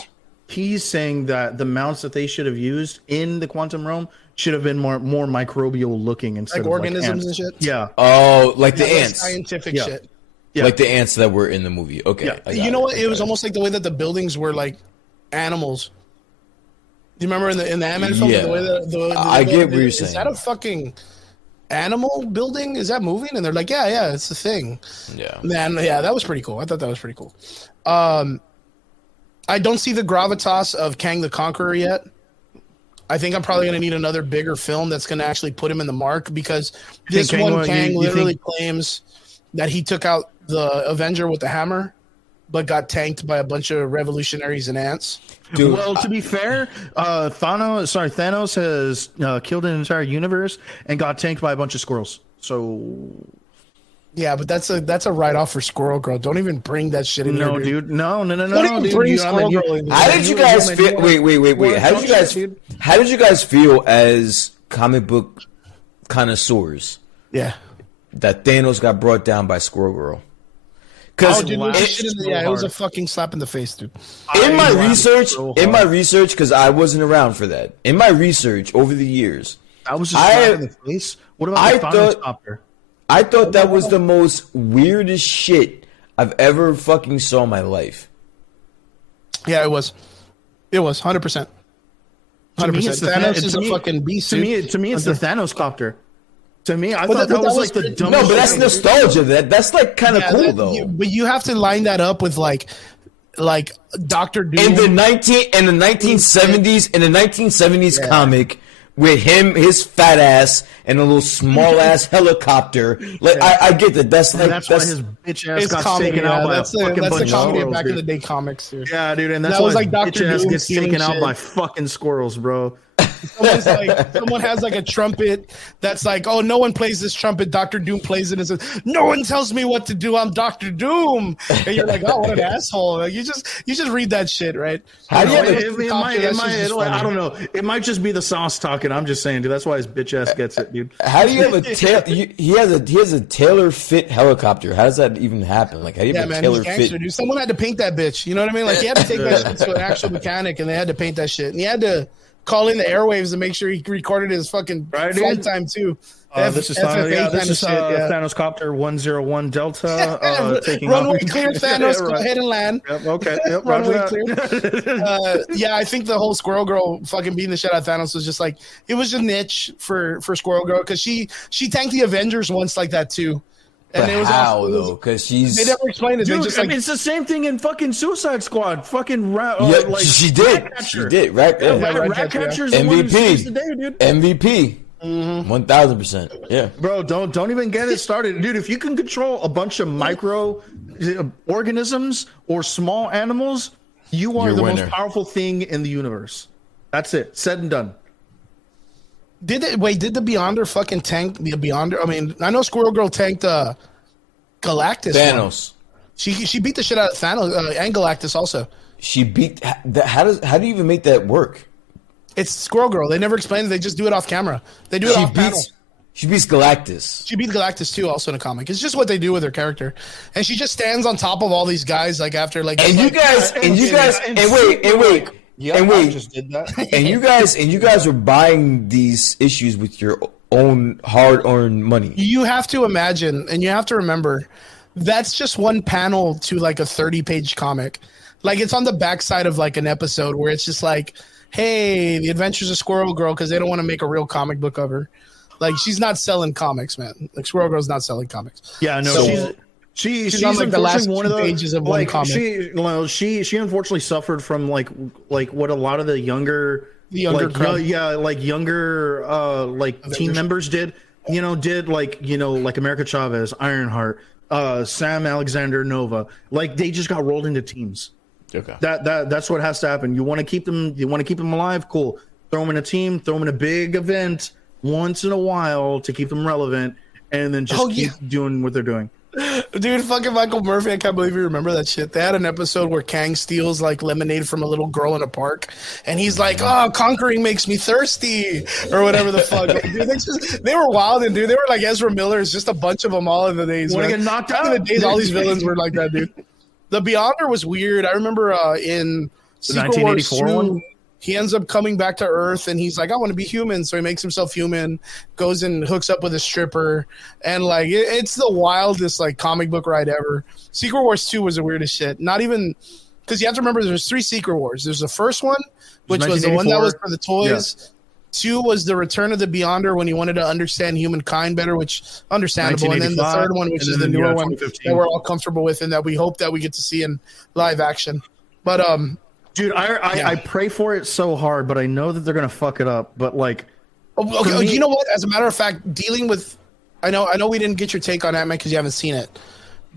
He's saying that the mounts that they should have used in the quantum realm should have been more microbial looking instead like of organisms like and shit. Yeah. Oh, like the ants. Scientific shit. Like the ants that were in the movie. Okay. Yeah. You know what? It was almost like the way that the buildings were like animals. Do you remember in the Ant-Man film? Yeah. The way I get what you're saying. Is that a fucking animal building? Is that moving? And they're like, yeah, it's the thing. Yeah. Man, yeah, that was pretty cool. I thought that was pretty cool. I don't see the gravitas of Kang the Conqueror yet. I think I'm probably going to need another bigger film that's going to actually put him in the mark, because this Kang literally claims that he took out the Avenger with the hammer, but got tanked by a bunch of revolutionaries and ants. Dude, well, to be fair, Thanos has killed an entire universe and got tanked by a bunch of squirrels. So, yeah, but that's a write off for Squirrel Girl. Don't even bring that shit in. No, here, dude. No. Don't even bring Squirrel Girl in. How did you guys feel? Wait. How did you guys feel as comic book connoisseurs? Yeah, that Thanos got brought down by Squirrel Girl. Because it was a fucking slap in the face, dude. In my research, because I wasn't around for that. In my research over the years, I was just slap in the face. What about the Thanos copter? I thought that was the most weirdest shit I've ever fucking saw in my life. Yeah, it was. It was 100%. 100%. Thanos is a fucking beast. To me, it's the Thanos copter. To me, I thought that was like the dumbest. No, but that's nostalgia. That's like kind of cool though. But you have to line that up with like Doctor Doom in the 1970s comic with him, his fat ass, and a little small ass helicopter. Like I get that. That's why his bitch ass got taken out by a fucking bunch of squirrels. Back in the day comics, dude. Yeah, dude, and that's why his bitch ass gets taken out by fucking squirrels, bro. Someone has like a trumpet that's like, oh, no one plays this trumpet. Dr. Doom plays it and says, no one tells me what to do. I'm Dr. Doom. And you're like, oh, what an asshole. Like, you just read that shit, right? I don't know. It might just be the sauce talking. I'm just saying, dude. That's why his bitch ass gets it, dude. How do you have a he has a tailor fit helicopter? How does that even happen? Like, how do you have a tailor fit? Dude. Someone had to paint that bitch. You know what I mean? Like, he had to take that shit to an actual mechanic, and they had to paint that shit, and he had to call in the airwaves and make sure he recorded his fucking flight time too. This is Thanos Copter 101 Delta. Taking runway clear, Thanos. Go ahead and land. Yep, okay. Yep, runway clear. I think the whole Squirrel Girl fucking beating the shit out of Thanos was just like, it was a niche for Squirrel Girl, because she tanked the Avengers once like that too. And it was how though? Because they never explained it. Dude, just it's the same thing in fucking Suicide Squad. Fucking she did. She did. Right. Ratcatcher's MVP. The day, dude. MVP. 1000%. Yeah, bro. Don't even get it started, dude. If you can control a bunch of micro organisms or small animals, you're the most powerful thing in the universe. That's it. Said and done. Did the Beyonder fucking tank the Beyonder? I mean, I know Squirrel Girl tanked Galactus. Thanos. She beat the shit out of Thanos and Galactus also. She beat. How do you even make that work? It's Squirrel Girl. They never explain it. They just do it off camera. They do it off panel. She beats Galactus. She beat Galactus too, also in a comic. It's just what they do with her character, and she just stands on top of all these guys like after like. And you guys, wait. Yeah, and wait, just did that. and you guys are buying these issues with your own hard-earned money. You have to imagine, and you have to remember, that's just one panel to like a 30-page comic. Like, it's on the backside of like an episode where it's just like, hey, the Adventures of Squirrel Girl, because they don't want to make a real comic book of her. Like, she's not selling comics, man. Like, Squirrel Girl's not selling comics. Yeah, no, so, she's on like the last one of the pages of one comic. She unfortunately suffered from like what a lot of the younger team members did. Like America Chavez, Ironheart, Sam Alexander Nova. Like, they just got rolled into teams. Okay. That's what has to happen. You want to keep them alive, cool. Throw them in a team, throw them in a big event once in a while to keep them relevant, and then just keep doing what they're doing. Dude, fucking Michael Murphy, I can't believe you remember that shit. They had an episode where Kang steals like lemonade from a little girl in a park, and he's like, oh, conquering makes me thirsty, or whatever the fuck. Like, dude, they were wild, and dude, they were like Ezra Millers, just a bunch of them all in the days. Want to get knocked out? In the days, all these villains were like that, dude. The Beyonder was weird. I remember in Secret Wars 2, he ends up coming back to Earth, and he's like, I want to be human. So he makes himself human, goes and hooks up with a stripper, and like it's the wildest like comic book ride ever. Secret Wars 2 was the weirdest shit. Not even because you have to remember there's 3 Secret Wars. There's the first one, which was the one that was for the toys. Yeah. 2 was the Return of the Beyonder when he wanted to understand humankind better, which understandable. And then the third one, which is the newer one that we're all comfortable with and that we hope that we get to see in live action. But dude, I pray for it so hard, but I know that they're gonna fuck it up. But like, okay, you know what? As a matter of fact, dealing with, I know we didn't get your take on Ant-Man because you haven't seen it,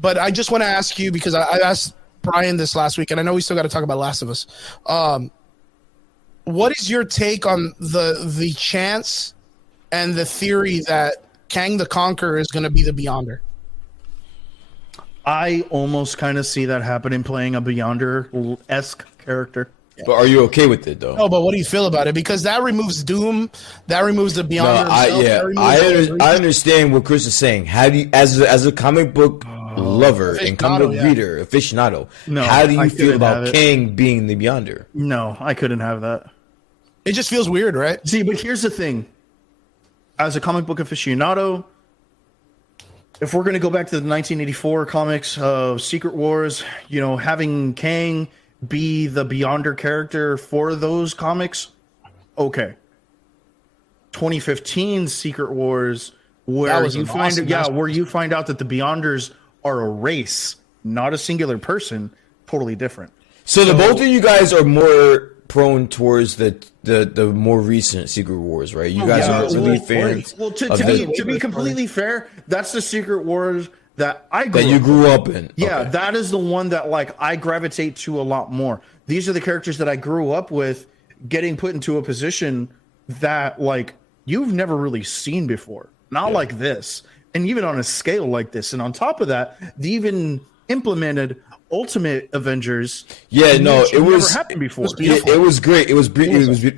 but I just want to ask you because I asked Brian this last week, and I know we still got to talk about Last of Us. What is your take on the chance and the theory that Kang the Conqueror is going to be the Beyonder? I almost kind of see that happening, playing a Beyonder-esque character. But are you okay with it, though? No, but what do you feel about it? Because that removes Doom, that removes the Beyonder. No, I understand what Chris is saying. How do you, as a comic book lover and comic book reader, aficionado, how do you feel about Kang being the Beyonder? No, I couldn't have that. It just feels weird, right? See, but here's the thing. As a comic book aficionado, if we're going to go back to the 1984 comics of Secret Wars, you know, having Kang be the Beyonder character for those comics, okay. 2015 Secret Wars, where you find where you find out that the Beyonders are a race, not a singular person, totally different. So the both of you guys are more prone towards the more recent Secret Wars, right? You guys are really fans. Well, to be completely fair, that's the Secret Wars that I grew up in. Yeah, okay. That is the one that like I gravitate to a lot more. These are the characters that I grew up with, getting put into a position that like you've never really seen before. Not like this, and even on a scale like this. And on top of that, they even implemented Ultimate Avengers. Yeah, no, it was never happened before. It was great. It was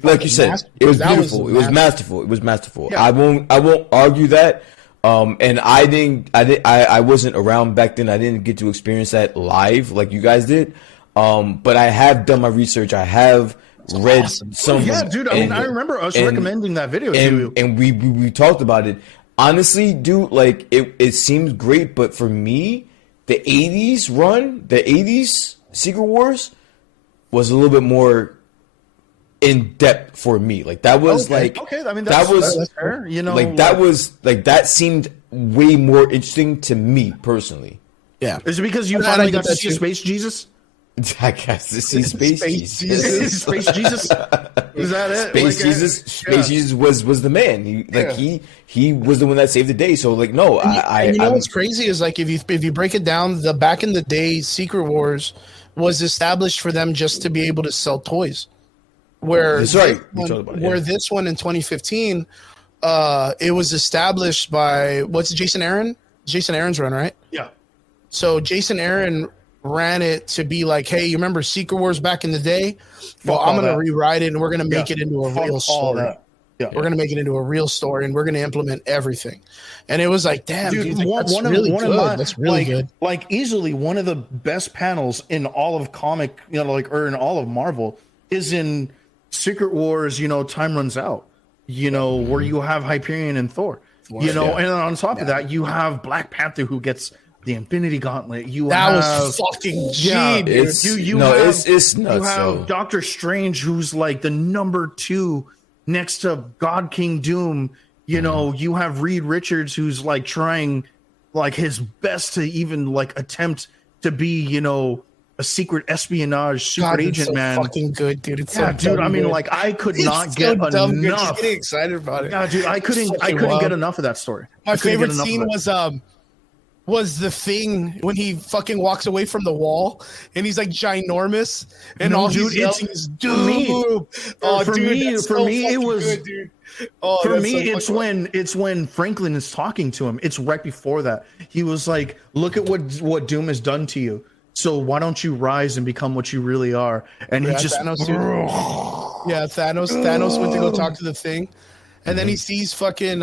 like you said, it was beautiful. It was masterful. It was masterful. Yeah. I won't argue that. And I wasn't around back then. I didn't get to experience that live like you guys did. But I have done my research. I have read some. Yeah, dude. I mean, I remember us recommending that video to you, and we talked about it. Honestly, dude, like it seems great, but for me, the 80s run, the 80s Secret Wars was a little bit more in depth for me. Like that was I mean, that's fair. You know, that seemed way more interesting to me personally. Yeah. Is it because you finally got to see Space Jesus? I guess this is Space Jesus. Space Jesus. Is that it? Space Jesus was the man. He was the one that saved the day. So like, no, you know what's crazy is like if you break it down, the back in the day Secret Wars was established for them just to be able to sell toys. Where that's right. This one in 2015, it was established by Jason Aaron? Jason Aaron's run, right? Yeah. So Jason Aaron ran it to be like, hey, you remember Secret Wars back in the day? Well, I'm going to rewrite it and we're going to make it into a real story. Yeah. We're going to make it into a real story and we're going to implement everything. And it was like, damn, dude, that's really good. Like easily one of the best panels in all of comic, you know, like, or in all of Marvel is in Secret Wars, you know, Time Runs Out, you know, where you have Hyperion and Thor, you know, and on top of that, you have Black Panther who gets the Infinity Gauntlet. Was fucking G, dude. You have Doctor Strange, who's like the number 2 next to God King Doom. You know, you have Reed Richards, who's like trying like his best to even like attempt to be, you know, a secret espionage secret agent, so man. Fucking good, dude. It's dude. I mean, good. Like I could not get enough. Just getting excited about it. Yeah, dude. I couldn't get enough of that story. My favorite scene was the Thing when he fucking walks away from the wall and he's like ginormous and all he's yelling is Doom. For me, it's when Franklin is talking to him. It's right before that. He was like, "Look at what Doom has done to you. So why don't you rise and become what you really are?" And he just Thanos went to go talk to the Thing. And then he sees fucking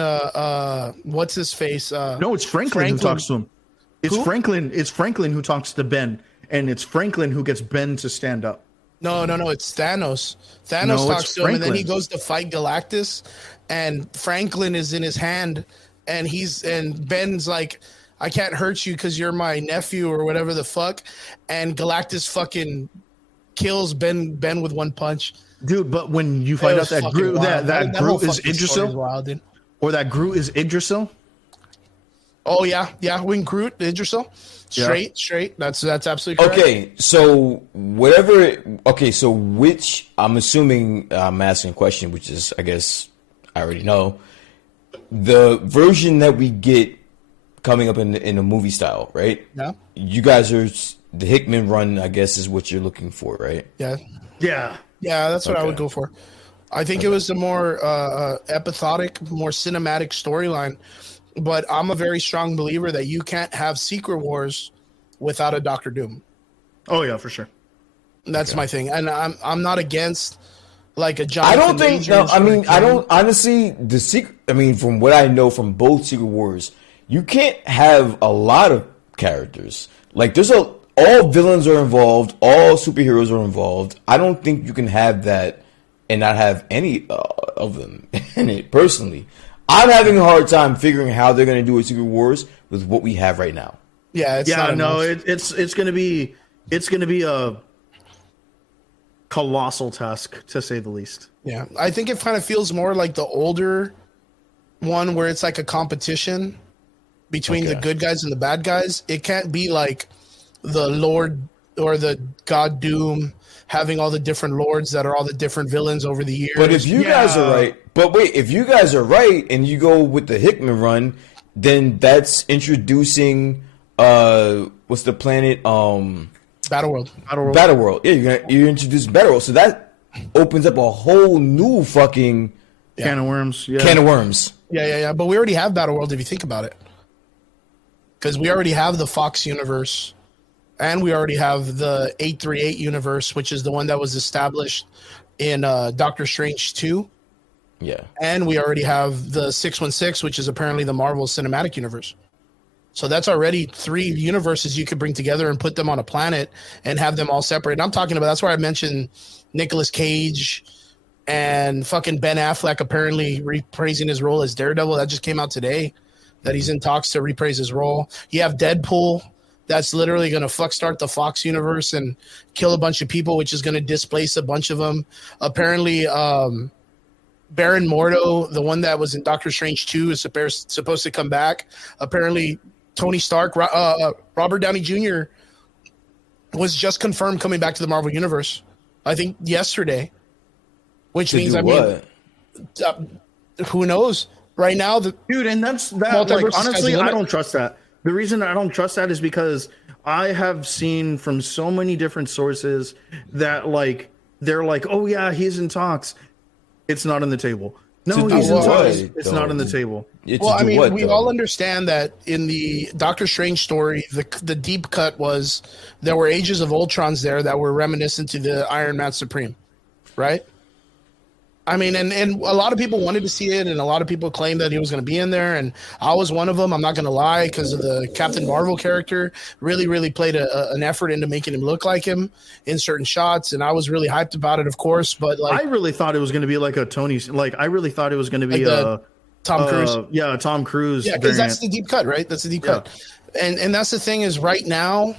what's his face? No, it's Franklin who talks to him. It's Franklin who talks to Ben, and it's Franklin who gets Ben to stand up. No, it's Thanos. Thanos No, talks it's to him, and then he Franklin. goes to fight Galactus, and Franklin is in his hand, and Ben's like, I can't hurt you because you're my nephew or whatever the fuck, and Galactus fucking kills Ben with one punch. Dude, but when you find out that Groot, that whole Groot is fucking story Idrisil, wild, dude. or that Groot is Idrisil. Oh yeah, when Groot Idrisil, straight. That's absolutely correct. Okay, so whatever. Okay, so which I'm assuming I'm asking a question, which is I guess I already know the version that we get coming up in a movie style, right? Yeah. You guys are the Hickman run, I guess, is what you're looking for, right? Yeah. Yeah. Yeah, that's what I would go for. I think it was a more episodic, more cinematic storyline. But I'm a very strong believer that you can't have Secret Wars without a Doctor Doom. Oh yeah, for sure. That's my thing, and I'm not against like a Jonathan. I don't think. No, I mean, I don't honestly. The secret. I mean, from what I know from both Secret Wars, you can't have a lot of characters. Like, all villains are involved, all superheroes are involved. I don't think you can have that and not have any of them in it. Personally, I'm having a hard time figuring how they're going to do a Secret Wars with what we have right now. Yeah, it's going to be a colossal task, to say the least. Yeah, I think it kind of feels more like the older one where it's like a competition between the good guys and the bad guys. It can't be like the Lord or the God Doom having all the different lords that are all the different villains over the years. But if you guys are right, if you guys are right and you go with the Hickman run, then that's introducing what's the planet? Battleworld. Battleworld. Yeah, you're introducing Battleworld, so that opens up a whole new fucking can of worms. Yeah. Can of worms. Yeah. But we already have Battleworld if you think about it, because we already have the Fox universe. And we already have the 838 universe, which is the one that was established in Doctor Strange 2. Yeah. And we already have the 616, which is apparently the Marvel Cinematic Universe. So that's already 3 universes you could bring together and put them on a planet and have them all separate. And I'm talking about, that's where I mentioned Nicolas Cage and fucking Ben Affleck apparently reprising his role as Daredevil. That just came out today, that he's in talks to reprise his role. You have Deadpool. That's literally going to start the Fox universe and kill a bunch of people, which is going to displace a bunch of them. Apparently, Baron Mordo, the one that was in Doctor Strange 2, is supposed to come back. Apparently, Tony Stark, Robert Downey Jr. was just confirmed coming back to the Marvel Universe, I think yesterday. Which means, who knows? Right now, dude, and that's that. Like, honestly, I don't trust that. The reason I don't trust that is because I have seen from so many different sources that, like, they're like, oh yeah, he's in talks. It's not on the table. No, he's in talks. It's not on the table. Well, I mean, we all understand that in the Doctor Strange story, the deep cut was there were Ages of Ultrons there that were reminiscent to the Iron Man Supreme, right? I mean, and a lot of people wanted to see it, and a lot of people claimed that he was going to be in there, and I was one of them. I'm not going to lie, because of the Captain Marvel character really played an effort into making him look like him in certain shots, and I was really hyped about it, of course. But like, I really thought it was going to be like a Tony, like I really thought it was going to be a Tom Cruise. Tom Cruise. Yeah, because that's the deep cut, right? That's the deep cut, and that's the thing is right now,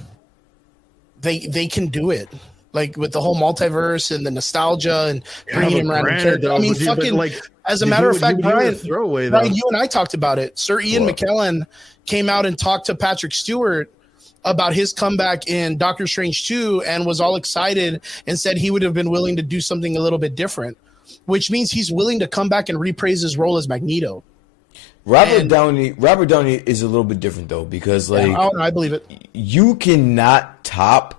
they can do it. Like with the whole multiverse and the nostalgia and bringing him around. I mean, fucking. Like, as a matter of fact, Brian, you and I talked about it. Sir Ian McKellen came out and talked to Patrick Stewart about his comeback in Doctor Strange 2 and was all excited and said he would have been willing to do something a little bit different, which means he's willing to come back and reprise his role as Magneto. Robert Downey is a little bit different though, because like I believe it. You cannot top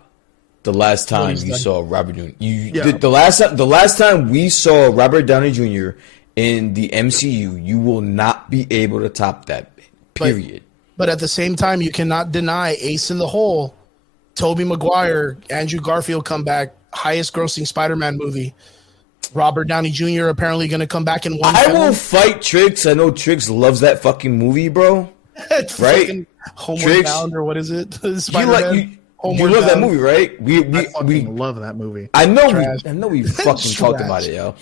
the last time you saw Robert Downey. The last time we saw Robert Downey Jr. in the MCU, you will not be able to top that. Period. But at the same time, you cannot deny Ace in the Hole, Tobey Maguire, Andrew Garfield comeback, highest grossing Spider-Man movie. Robert Downey Jr. apparently going to come back in one. I will fight Trix. I know Trix loves that fucking movie, bro. Right? Homeward Bound, or what is it? Spider-Man. You love that movie, right? We love that movie. I know we fucking talked about it, yo.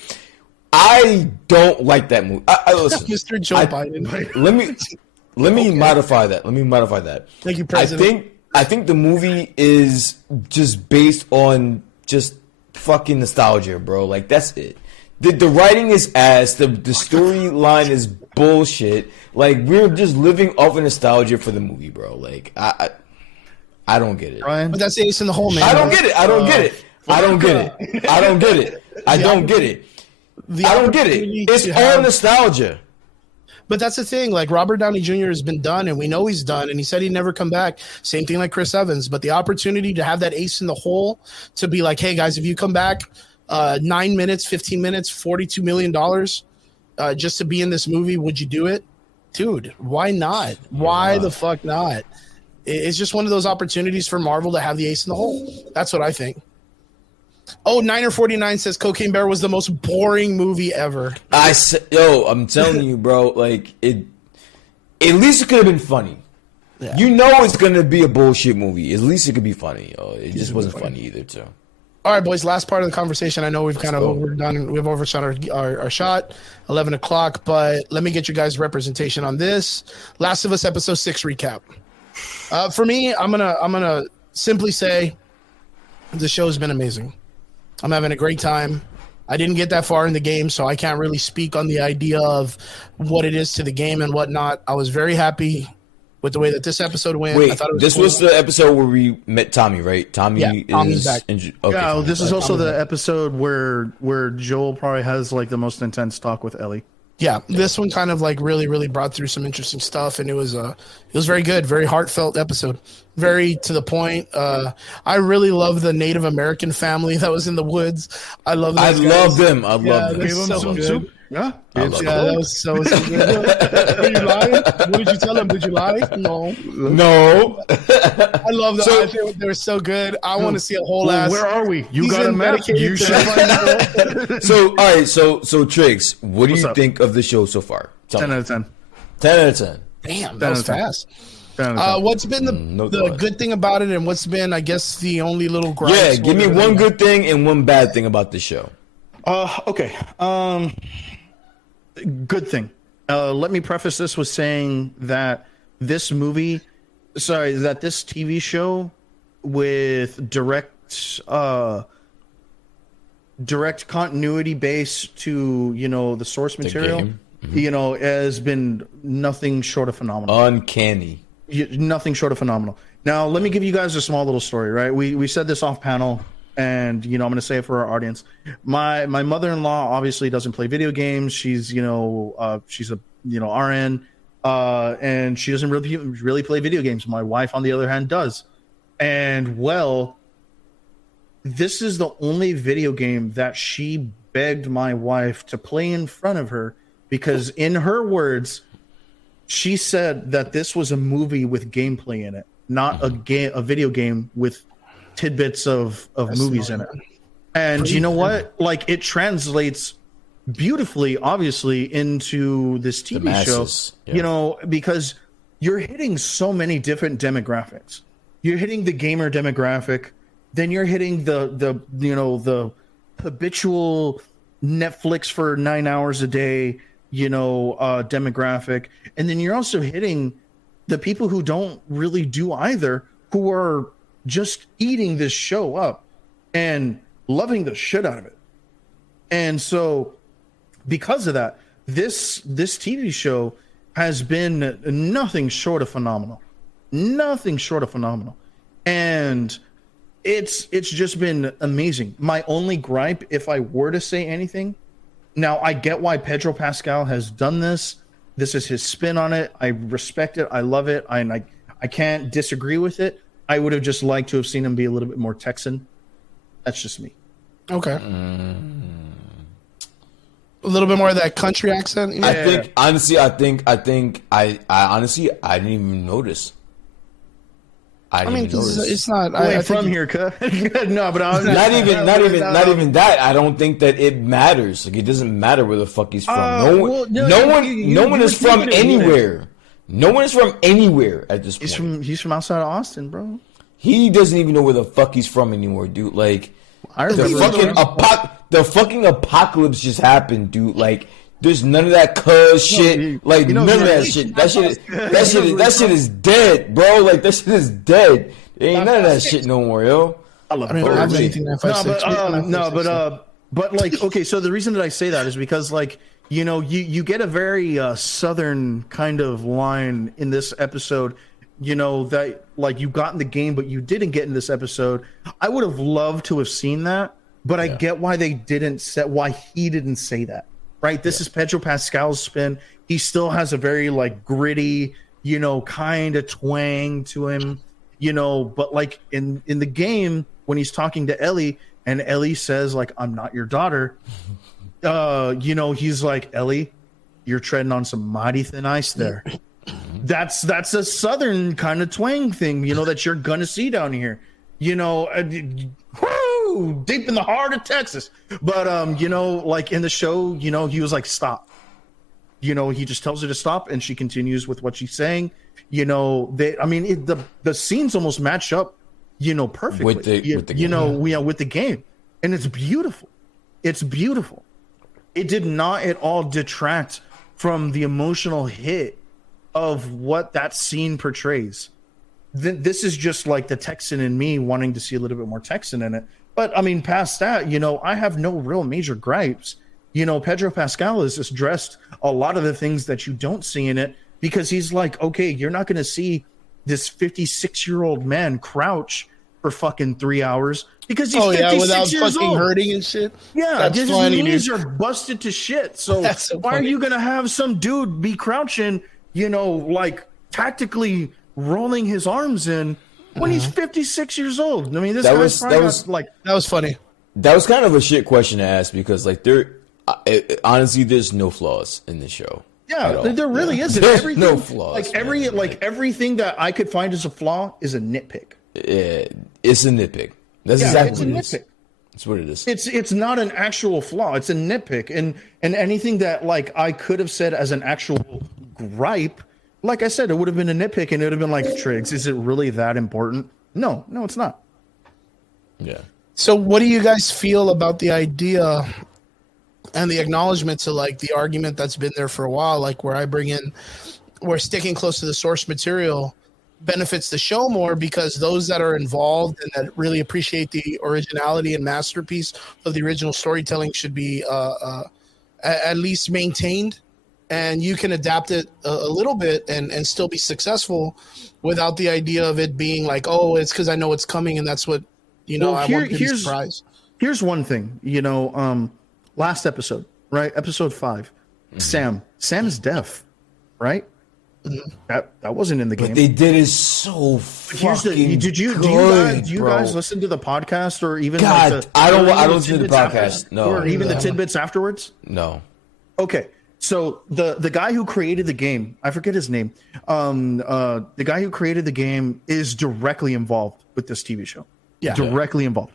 I don't like that movie. Listen, Mr. Joe Biden. Let me modify that. Thank you, President. I think the movie is just based on just fucking nostalgia, bro. Like, that's it. The writing is ass. The storyline is bullshit. Like, we're just living off of nostalgia for the movie, bro. Like, I don't get it. But that's the ace in the hole, man. I don't get it. I don't get it. I don't get it. I don't get it. I don't get it. I don't get it. It's all nostalgia. But that's the thing. Like, Robert Downey Jr. has been done, and we know he's done, and he said he'd never come back. Same thing like Chris Evans. But the opportunity to have that ace in the hole to be like, hey, guys, if you come back 9 minutes, 15 minutes, $42 million just to be in this movie, would you do it? Dude, why not? Why the fuck not? It's just one of those opportunities for Marvel to have the ace in the hole. That's what I think. Oh, Niner49 says Cocaine Bear was the most boring movie ever. I'm telling you, bro. Like, at least it could have been funny. Yeah. You know it's gonna be a bullshit movie. At least it could be funny. It just wasn't funny either, too. All right, boys. Last part of the conversation. I know we've kind of overdone. We've overshot our shot. 11 o'clock. But let me get you guys representation on this. Last of Us episode 6 recap. For me, I'm gonna simply say the show has been amazing. I'm having a great time. I didn't get that far in the game, so I can't really speak on the idea of what it is to the game and whatnot. I was very happy with the way that this episode went. Wait, I thought this was the episode where we met Tommy, right? Tommy's back. Okay, this is also the episode where Joel probably has like the most intense talk with Ellie. Yeah, this one kind of like really brought through some interesting stuff, and it was very good, very heartfelt episode, very to the point. I really love the Native American family that was in the woods. I love them. I love them. Gave them some soup. Yeah, that was so good. Were you lying? What did you tell them? Did you lie? No. I love them. I think they were so good. I want to see a whole ass. Where are we? You got a map. You should find out. So, all right. So Triggs, what do you think of the show so far? 10 out of 10. 10 out of 10. Damn, that was fast. What's been the good thing about it, and what's been, I guess, the only little gripe? Yeah, give me one good thing and one bad thing about the show. Okay. Good thing. Let me preface this with saying that this TV show with direct continuity base to, the source material, has been nothing short of phenomenal. Uncanny. Nothing short of phenomenal. Now, let me give you guys a small little story, right? We said this off panel. And, I'm going to say it for our audience. My mother-in-law obviously doesn't play video games. She's, she's a, RN, and she doesn't really play video games. My wife, on the other hand, does. And, this is the only video game that she begged my wife to play in front of her because, in her words, she said that this was a movie with gameplay in it, not a video game with tidbits of movies in it. And you know what? Like, it translates beautifully, obviously, into this TV show, because you're hitting so many different demographics. You're hitting the gamer demographic, then you're hitting the habitual Netflix for 9 hours a day, demographic. And then you're also hitting the people who don't really do either, who are just eating this show up and loving the shit out of it. And so because of that, this TV show has been nothing short of phenomenal. And it's just been amazing. My only gripe, if I were to say anything, now I get why Pedro Pascal has done this. This is his spin on it. I respect it. I love it. I can't disagree with it. I would have just liked to have seen him be a little bit more Texan. That's just me. Okay. A little bit more of that country accent. Yeah. I think honestly, I honestly didn't even notice. I didn't even notice. It's not. I'm from here, no, but I'm not even that. I don't think that it matters. Like, it doesn't matter where the fuck he's from. No one is from anywhere. No one is from anywhere at this point. He's from outside of Austin, bro. He doesn't even know where the fuck he's from anymore, dude. Like, the fucking apocalypse just happened, dude. Like, there's none of that shit. Like, none of that shit. That shit is dead, bro. Like, that shit is dead. There ain't none of that shit no more, yo. I love it. But like, okay, so the reason that I say that is because, like, you know, you get a very southern kind of line in this episode, you know, that like you got in the game, but you didn't get in this episode. I would have loved to have seen that, but I get why he didn't say that. Right? This is Pedro Pascal's spin. He still has a very like gritty, you know, kind of twang to him, you know, but like in the game when he's talking to Ellie and Ellie says like, I'm not your daughter. You know, he's like, Ellie, you're treading on some mighty thin ice there. That's a southern kind of twang thing, you know, that you're gonna see down here, you know, deep in the heart of Texas. But you know, like in the show, you know, he was like, stop. You know, he just tells her to stop, and she continues with what she's saying. You know, the scenes almost match up, you know, perfectly with the game. With the game, and it's beautiful. It's beautiful. It did not at all detract from the emotional hit of what that scene portrays. This is just like the Texan in me wanting to see a little bit more Texan in it. But I mean, past that, you know, I have no real major gripes. You know, Pedro Pascal has just addressed a lot of the things that you don't see in it because he's like, okay, you're not going to see this 56-year-old man crouch for fucking 3 hours because he's 56 without years fucking old. Hurting and shit. Yeah, his knees are busted to shit. So why are you going to have some dude be crouching, you know, like tactically rolling his arms in when he's 56 years old? I mean, that was funny. That was kind of a shit question to ask because, like, honestly, there's no flaws in this show. Yeah, there really isn't. There's no flaws. Like everything that I could find as a flaw is a nitpick. It's a nitpick. That's exactly what it is. That's what it is. It's not an actual flaw. It's a nitpick, and anything that like I could have said as an actual gripe. Like I said, it would have been a nitpick, and it would have been like, Triggs, is it really that important? No, it's not. Yeah. So what do you guys feel about the idea and the acknowledgement to like the argument that's been there for a while, like where sticking close to the source material benefits the show more because those that are involved and that really appreciate the originality and masterpiece of the original storytelling should be at least maintained? And you can adapt it a little bit and still be successful without the idea of it being like, oh, it's because I know it's coming and that's what, you know, I want to be surprised. Here's one thing, you know, last episode, right? Episode 5, Sam is deaf, right? Mm-hmm. That wasn't in the game. But they did it so fucking do you guys listen to the podcast or even I don't listen to the podcast. No. Or even the tidbits afterwards? No. Okay. So the guy who created the game, I forget his name. The guy who created the game is directly involved with this TV show. Yeah, directly involved.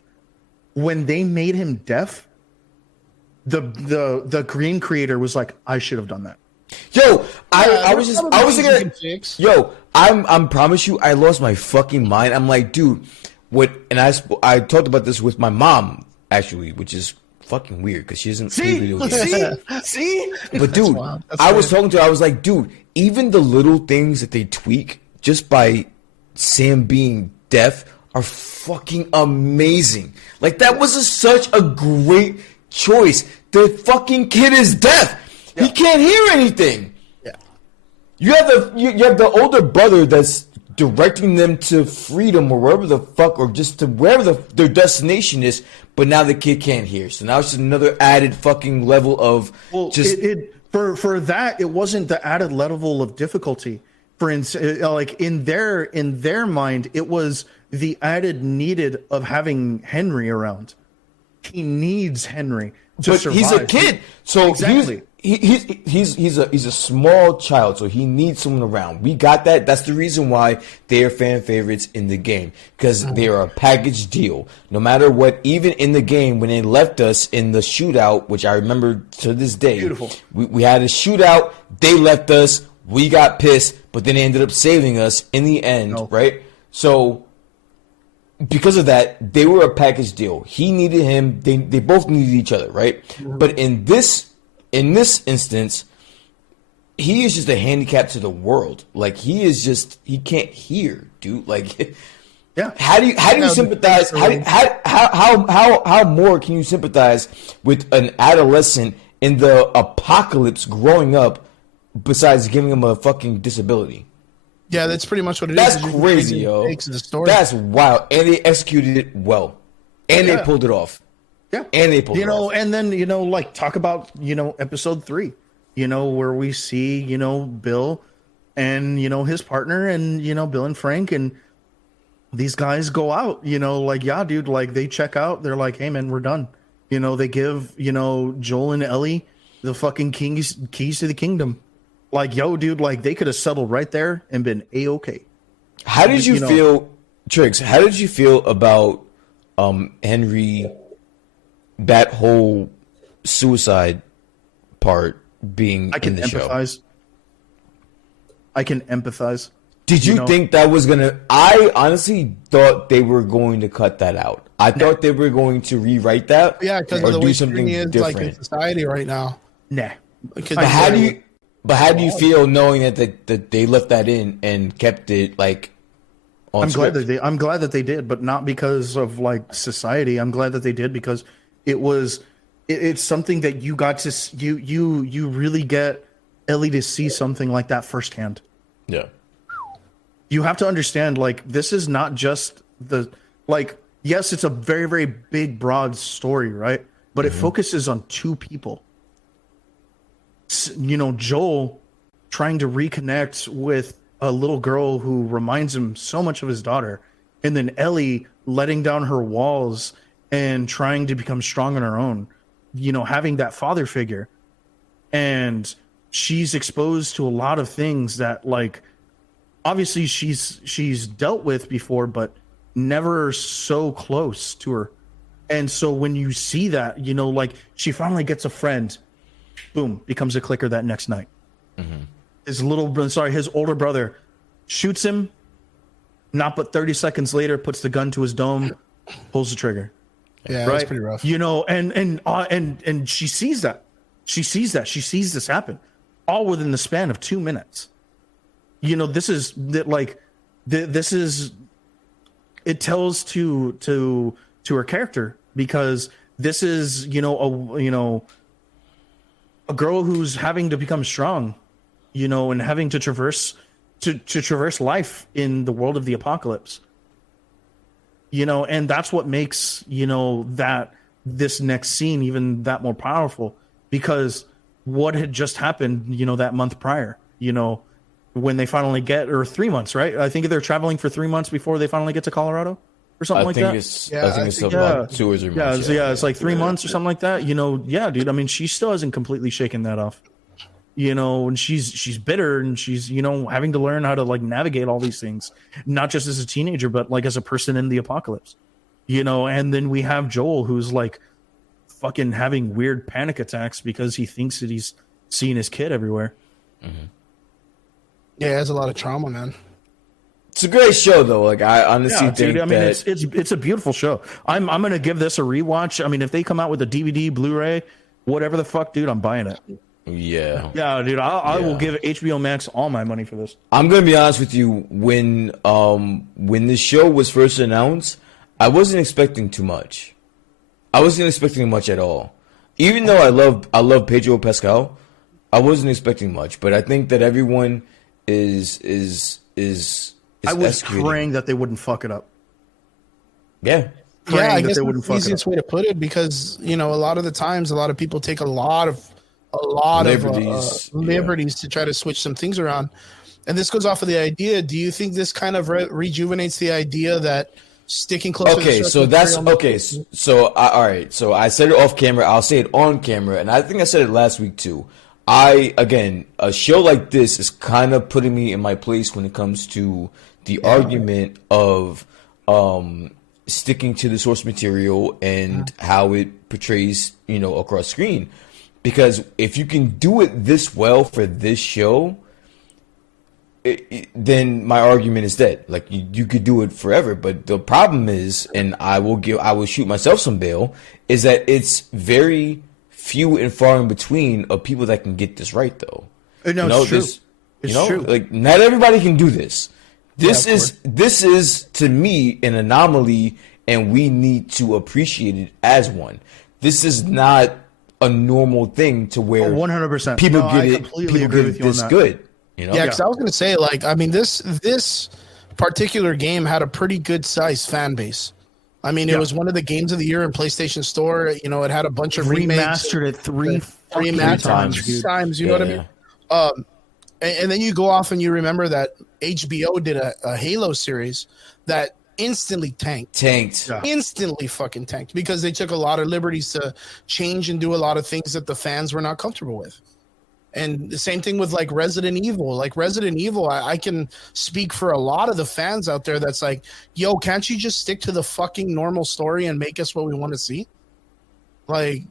When they made him deaf, the green creator was like, I should have done that. Yo, I was thinking, yo, I'm promise you, I lost my fucking mind. I'm like, dude, what? And I talked about this with my mom actually, which is fucking weird because she doesn't play video games. See? But dude, I was talking to her. I was like, dude, even the little things that they tweak just by Sam being deaf are fucking amazing. Like that was such a great choice. The fucking kid is deaf. Yeah. He can't hear anything. Yeah. You have the older brother that's directing them to freedom or wherever the fuck, or just to wherever their destination is, but now the kid can't hear. So now it's just another added fucking level of just... For that, it wasn't the added level of difficulty. For instance, like in their mind, it was the added needed of having Henry around. He needs Henry to survive. He's a kid, so exactly. He's a small child, so he needs someone around. We got that. That's the reason why they are fan favorites in the game, because they are a package deal. No matter what, even in the game when they left us in the shootout, which I remember to this day. Beautiful. We had a shootout. They left us. We got pissed, but then they ended up saving us in the end, right? So because of that, they were a package deal. He needed him. They both needed each other, right? Mm-hmm. But in this instance, he is just a handicap to the world. Like he can't hear, dude. Like, yeah. How do you sympathize? How more can you sympathize with an adolescent in the apocalypse growing up, besides giving him a fucking disability? Yeah, that's pretty much what it is. That's crazy, yo. That's wild. And they executed it well. And they pulled it off. Yeah. And they pulled it off. And then, like, talk about, episode 3, where we see, Bill and, his partner and, Bill and Frank, and these guys go out, like, yeah, dude, like, they check out. They're like, hey, man, we're done. They give, Joel and Ellie the fucking keys to the kingdom. Like, yo, dude, like, they could have settled right there and been A-okay. How did you feel, Triggs, how did you feel about Henry, that whole suicide part being in the show? I can empathize. Did you think that was going to... I honestly thought they were going to cut that out. I thought they were going to rewrite that. Yeah, because of the way something is different. Like in society right now. Nah. But how do you feel knowing that they left that in and kept it like on script? I'm glad that they did, but not because of like society. I'm glad that they did because it's something that you got to you really get Ellie to see something like that firsthand. Yeah. You have to understand, like, this is not just yes, it's a very, very big, broad story, right? But it focuses on 2 people. Joel trying to reconnect with a little girl who reminds him so much of his daughter, and then Ellie letting down her walls and trying to become strong on her own, having that father figure. And she's exposed to a lot of things that, like, obviously she's dealt with before, but never so close to her. And so when you see that, like, she finally gets a friend, boom, becomes a clicker that next night. Mm-hmm. His older brother shoots him, not but 30 seconds later, puts the gun to his dome, pulls the trigger. Yeah, right? That's pretty rough. And she sees that. She sees this happen all within the span of 2 minutes. This is it tells to her character, because this is a girl who's having to become strong, and having to traverse life in the world of the apocalypse. And that's what makes that this next scene even that more powerful, because what had just happened that month prior, when they finally get, or 3 months, right? I think they're traveling for 3 months before they finally get to Colorado or something like that. I think it's about 2 or 3 months. Yeah, it's like 3 months or something like that. Yeah, dude. I mean, she still hasn't completely shaken that off. And she's bitter, and she's, having to learn how to, like, navigate all these things, not just as a teenager, but like as a person in the apocalypse. And then we have Joel, who's like fucking having weird panic attacks because he thinks that he's seeing his kid everywhere. Mm-hmm. Yeah, it has a lot of trauma, man. It's a great show, though. Like, I honestly think that it's a beautiful show. I'm gonna give this a rewatch. I mean, if they come out with a DVD, Blu-ray, whatever the fuck, dude, I'm buying it. Yeah, dude, I will give HBO Max all my money for this. I'm gonna be honest with you. When the show was first announced, I wasn't expecting too much. I wasn't expecting much at all. Even though I love Pedro Pascal, I wasn't expecting much. But I think that everyone is I was praying that they wouldn't fuck it up. Yeah. I guess that's the easiest way to put it, because a lot of the times, a lot of people take a lot of liberties to try to switch some things around, and this goes off of the idea. Do you think this kind of rejuvenates the idea that sticking close? Okay, so that's okay. So all right. So I said it off camera. I'll say it on camera, and I think I said it last week too. A show like this is kind of putting me in my place when it comes to the argument of sticking to the source material and how it portrays, across screen. Because if you can do it this well for this show, then my argument is dead. Like you could do it forever, but the problem is, and I will shoot myself some bail, is that it's very few and far in between of people that can get this right, though. No, it's true. It's true. Like not everybody can do this. This is to me an anomaly, and we need to appreciate it as one. This is not a normal thing to where 100% people get it. People get it this good. You know? Yeah, because I was going to say, like, I mean, this particular game had a pretty good sized fan base. I mean, it was one of the games of the year in PlayStation Store. You know, it had a bunch of remastered it three times. You know what I mean? And then you go off and you remember that HBO did a Halo series that instantly tanked. Instantly fucking tanked because they took a lot of liberties to change and do a lot of things that the fans were not comfortable with. And the same thing with like Resident Evil. Like Resident Evil, I can speak for a lot of the fans out there that's like, yo, can't you just stick to the fucking normal story and make us what we want to see? Like,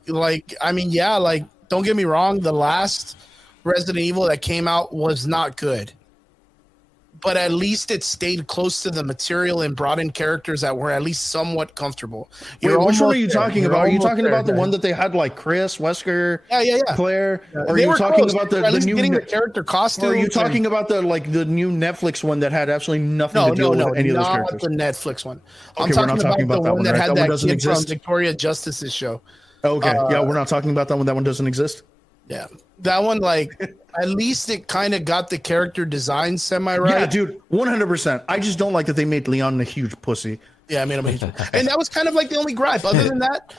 I mean, yeah, like, don't get me wrong, the last Resident Evil that came out was not good. But at least it stayed close to the material and brought in characters that were at least somewhat comfortable. Wait, which one are you talking about? Are you talking about the one that they had like Chris, Wesker, Claire? Or are you talking about the new getting the character costume? Or are you talking about the new Netflix one that had absolutely nothing to do with any of those characters? No, not the Netflix one. Okay, we're not talking about the one that had that doesn't kid exist from Victoria Justice's show. Okay, yeah, we're not talking about that one. That one doesn't exist. Yeah, that one, like, at least it kind of got the character design semi-right. Yeah, dude, 100%. I just don't like that they made Leon a huge pussy. Yeah, I made him a huge and that was kind of like the only gripe. Other than that,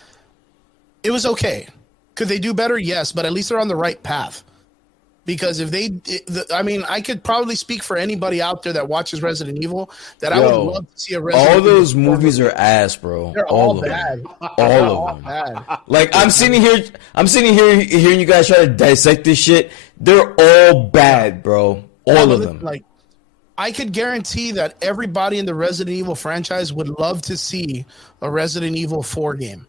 it was okay. Could they do better? Yes, but at least they're on the right path. Because if I mean, I could probably speak for anybody out there that watches Resident Evil that I would love to see a Resident Evil. All those movies are ass, bro. They're all bad. All of them. Bad. Like I'm sitting here hearing you guys try to dissect this shit. They're all bad, bro. All of them. Like, I could guarantee that everybody in the Resident Evil franchise would love to see a Resident Evil 4 game.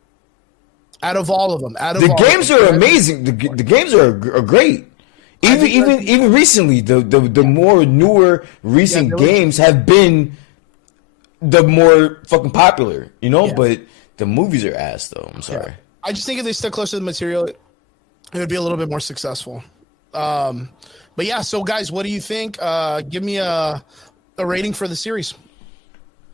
Out of all of them, the games are amazing. The games are great. Even recently, the more newer recent games have been the more fucking popular, you know. Yeah. But the movies are ass, though. I'm sorry. Yeah. I just think if they stuck close to the material, it would be a little bit more successful. But yeah, so guys, what do you think? Give me a rating for the series,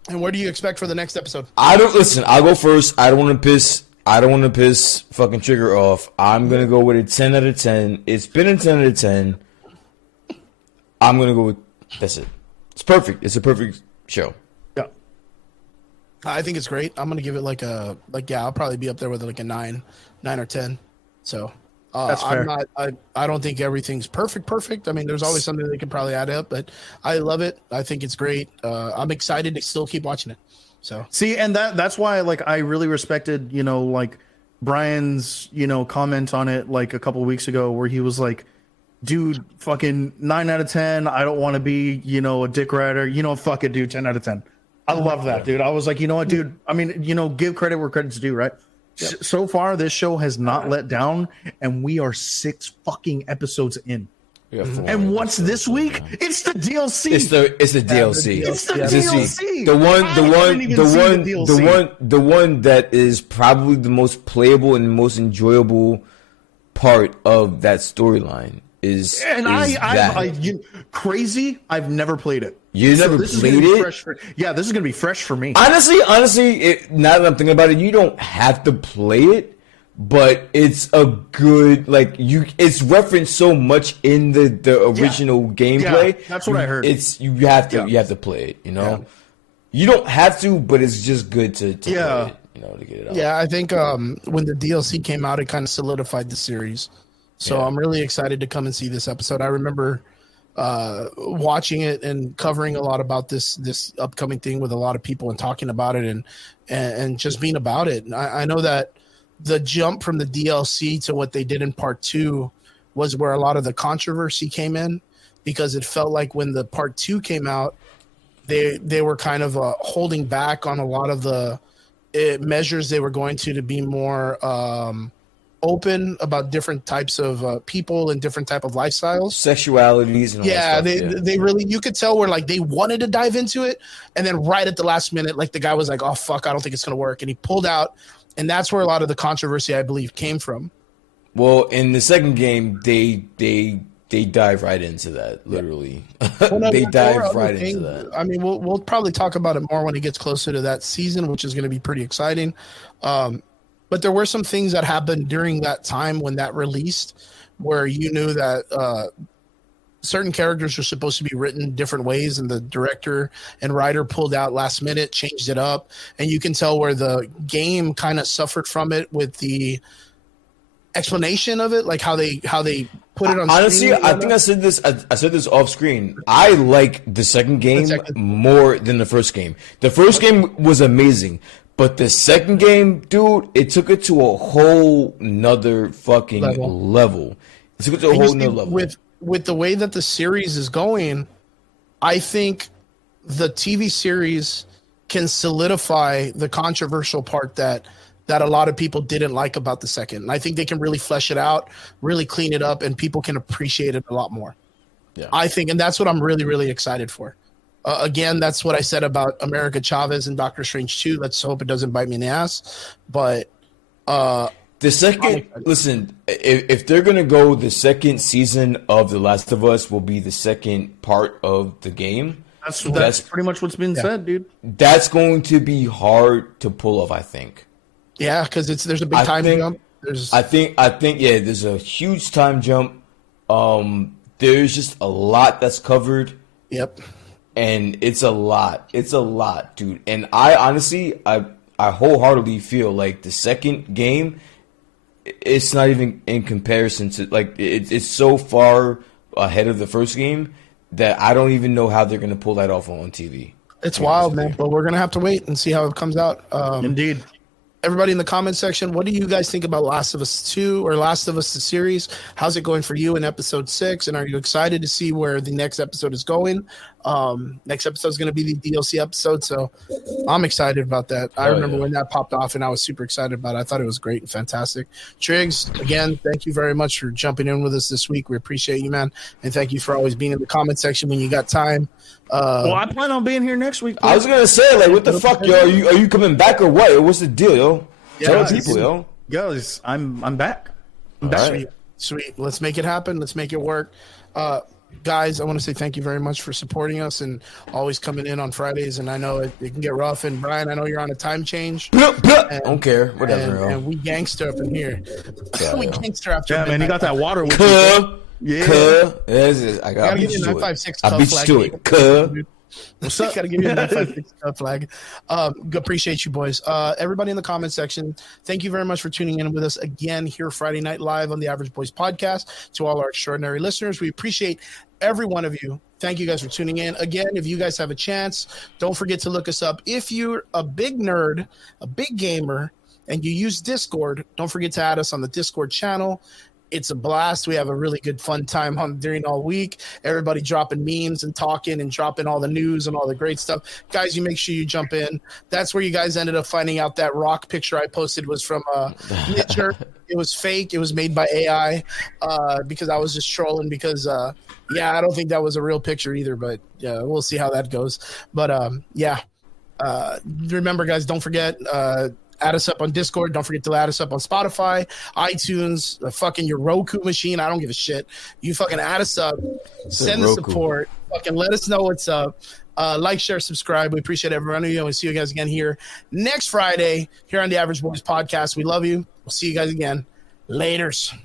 and what do you expect for the next episode? I'll go first. I don't want to piss fucking Trigger off. I'm going to go with a 10 out of 10. It's been a 10 out of 10. I'm going to go with... That's it. It's perfect. It's a perfect show. Yeah. I think it's great. I'm going to give it I'll probably be up there with like a 9 or 10. So that's fair. I don't think everything's perfect. I mean, there's always something they could probably add up, but I love it. I think it's great. I'm excited to still keep watching it. So see, and that's why like I really respected, you know, like Brian's, you know, comment on it like a couple of weeks ago where he was like, dude, fucking 9 out of 10. I don't want to be, you know, a dick rider. You know, fuck it, dude, 10 out of 10. I love that, dude. I was like, you know what, dude? I mean, you know, give credit where credit's due, right? Yep. So far, this show has not let down, and we are 6 fucking episodes in. And what's this week? It's the DLC. It's the DLC. It's the DLC. The one that is probably the most playable and the most enjoyable part of that storyline is. And crazy. I've never played it. You never played it? This is gonna be fresh for me. Honestly, now that I'm thinking about it, you don't have to play it. But it's a good it's referenced so much in the original gameplay. Yeah, that's what I heard. You have to play it, you know. Yeah. You don't have to, but it's just good to play it, you know, to get it out. Yeah, I think when the DLC came out, it kind of solidified the series. So I'm really excited to come and see this episode. I remember watching it and covering a lot about this upcoming thing with a lot of people and talking about it and just being about it. And I know that the jump from the DLC to what they did in part 2 was where a lot of the controversy came in, because it felt like when the part 2 came out, they were kind of holding back on a lot of the measures they were going to be more open about different types of people and different type of lifestyles, sexualities, and all that stuff. They really, you could tell where like they wanted to dive into it, and then right at the last minute, like the guy was like, "Oh fuck, I don't think it's gonna work," and he pulled out, and that's where a lot of the controversy, I believe, came from. Well, in the second game, they dive right into that, literally. They dive right into that. I mean, we'll probably talk about it more when it gets closer to that season, which is going to be pretty exciting. But there were some things that happened during that time when that released where you knew that certain characters were supposed to be written different ways, and the director and writer pulled out last minute, changed it up, and you can tell where the game kind of suffered from it with the explanation of it, like how they put it on honestly screen. I think I said this off screen. I like the second game more than the first game. The first game was amazing, but the second game, dude, it took it to a whole nother fucking level. It took it to a whole nother level. With the way that the series is going, I think the TV series can solidify the controversial part that a lot of people didn't like about the second. And I think they can really flesh it out, really clean it up, and people can appreciate it a lot more. Yeah, I think, and that's what I'm really, really excited for. Again, that's what I said about America Chavez and Doctor Strange 2. Let's hope it doesn't bite me in the ass. But the second, listen, if they're going to go, the second season of The Last of Us will be the second part of the game. That's pretty much what's been said, dude. That's going to be hard to pull off, I think. Yeah, because there's a big time jump. I think yeah, there's a huge time jump. There's just a lot that's covered. Yep. And it's a lot. It's a lot, dude. And I honestly, I wholeheartedly feel like the second game, it's not even in comparison to, like, it's so far ahead of the first game that I don't even know how they're gonna pull that off on TV. It's wild, man. But we're gonna have to wait and see how it comes out. Indeed. Everybody in the comment section, what do you guys think about Last of Us 2 or Last of Us the series? How's it going for you in episode 6? And are you excited to see where the next episode is going? Next episode is going to be the DLC episode, so I'm excited about that. I remember when that popped off, and I was super excited about it. I thought it was great and fantastic. Triggs, again, thank you very much for jumping in with us this week. We appreciate you, man, and thank you for always being in the comment section when you got time. Well, I plan on being here next week. I was gonna say, like, what the fuck, yo? Are you coming back or what? What's the deal, yo? Tell people, yo. Guys, I'm back. I'm back. Sweet. Let's make it happen. Let's make it work. Guys, I want to say thank you very much for supporting us and always coming in on Fridays. And I know it can get rough. And Brian, I know you're on a time change. Don't care. Whatever. And we gangster up in here. We gangster after. Yeah, man, you got that water with you. Yeah. I got to beat you to it. I beat you to it. What's up? Gotta give you a 956 flag. Appreciate you, boys. Everybody in the comment section, thank you very much for tuning in with us again here Friday Night Live on the Average Boys Podcast. To all our extraordinary listeners, we appreciate every one of you. Thank you guys for tuning in. Again, if you guys have a chance, don't forget to look us up. If you're a big nerd, a big gamer, and you use Discord, don't forget to add us on the Discord channel. It's a blast. We have a really good fun time during all week. Everybody dropping memes and talking and dropping all the news and all the great stuff. Guys, you make sure you jump in. That's where you guys ended up finding out that rock picture I posted was from Nature. It was fake. It was made by AI because I was just trolling because, I don't think that was a real picture either. But, yeah, we'll see how that goes. But, remember, guys, don't forget add us up on Discord. Don't forget to add us up on Spotify, iTunes, fucking your Roku machine. I don't give a shit. You fucking add us up. Send the support. Fucking let us know what's up. Like, share, subscribe. We appreciate every one of you. And we'll see you guys again here next Friday here on the Average Boys Podcast. We love you. We'll see you guys again. Laters.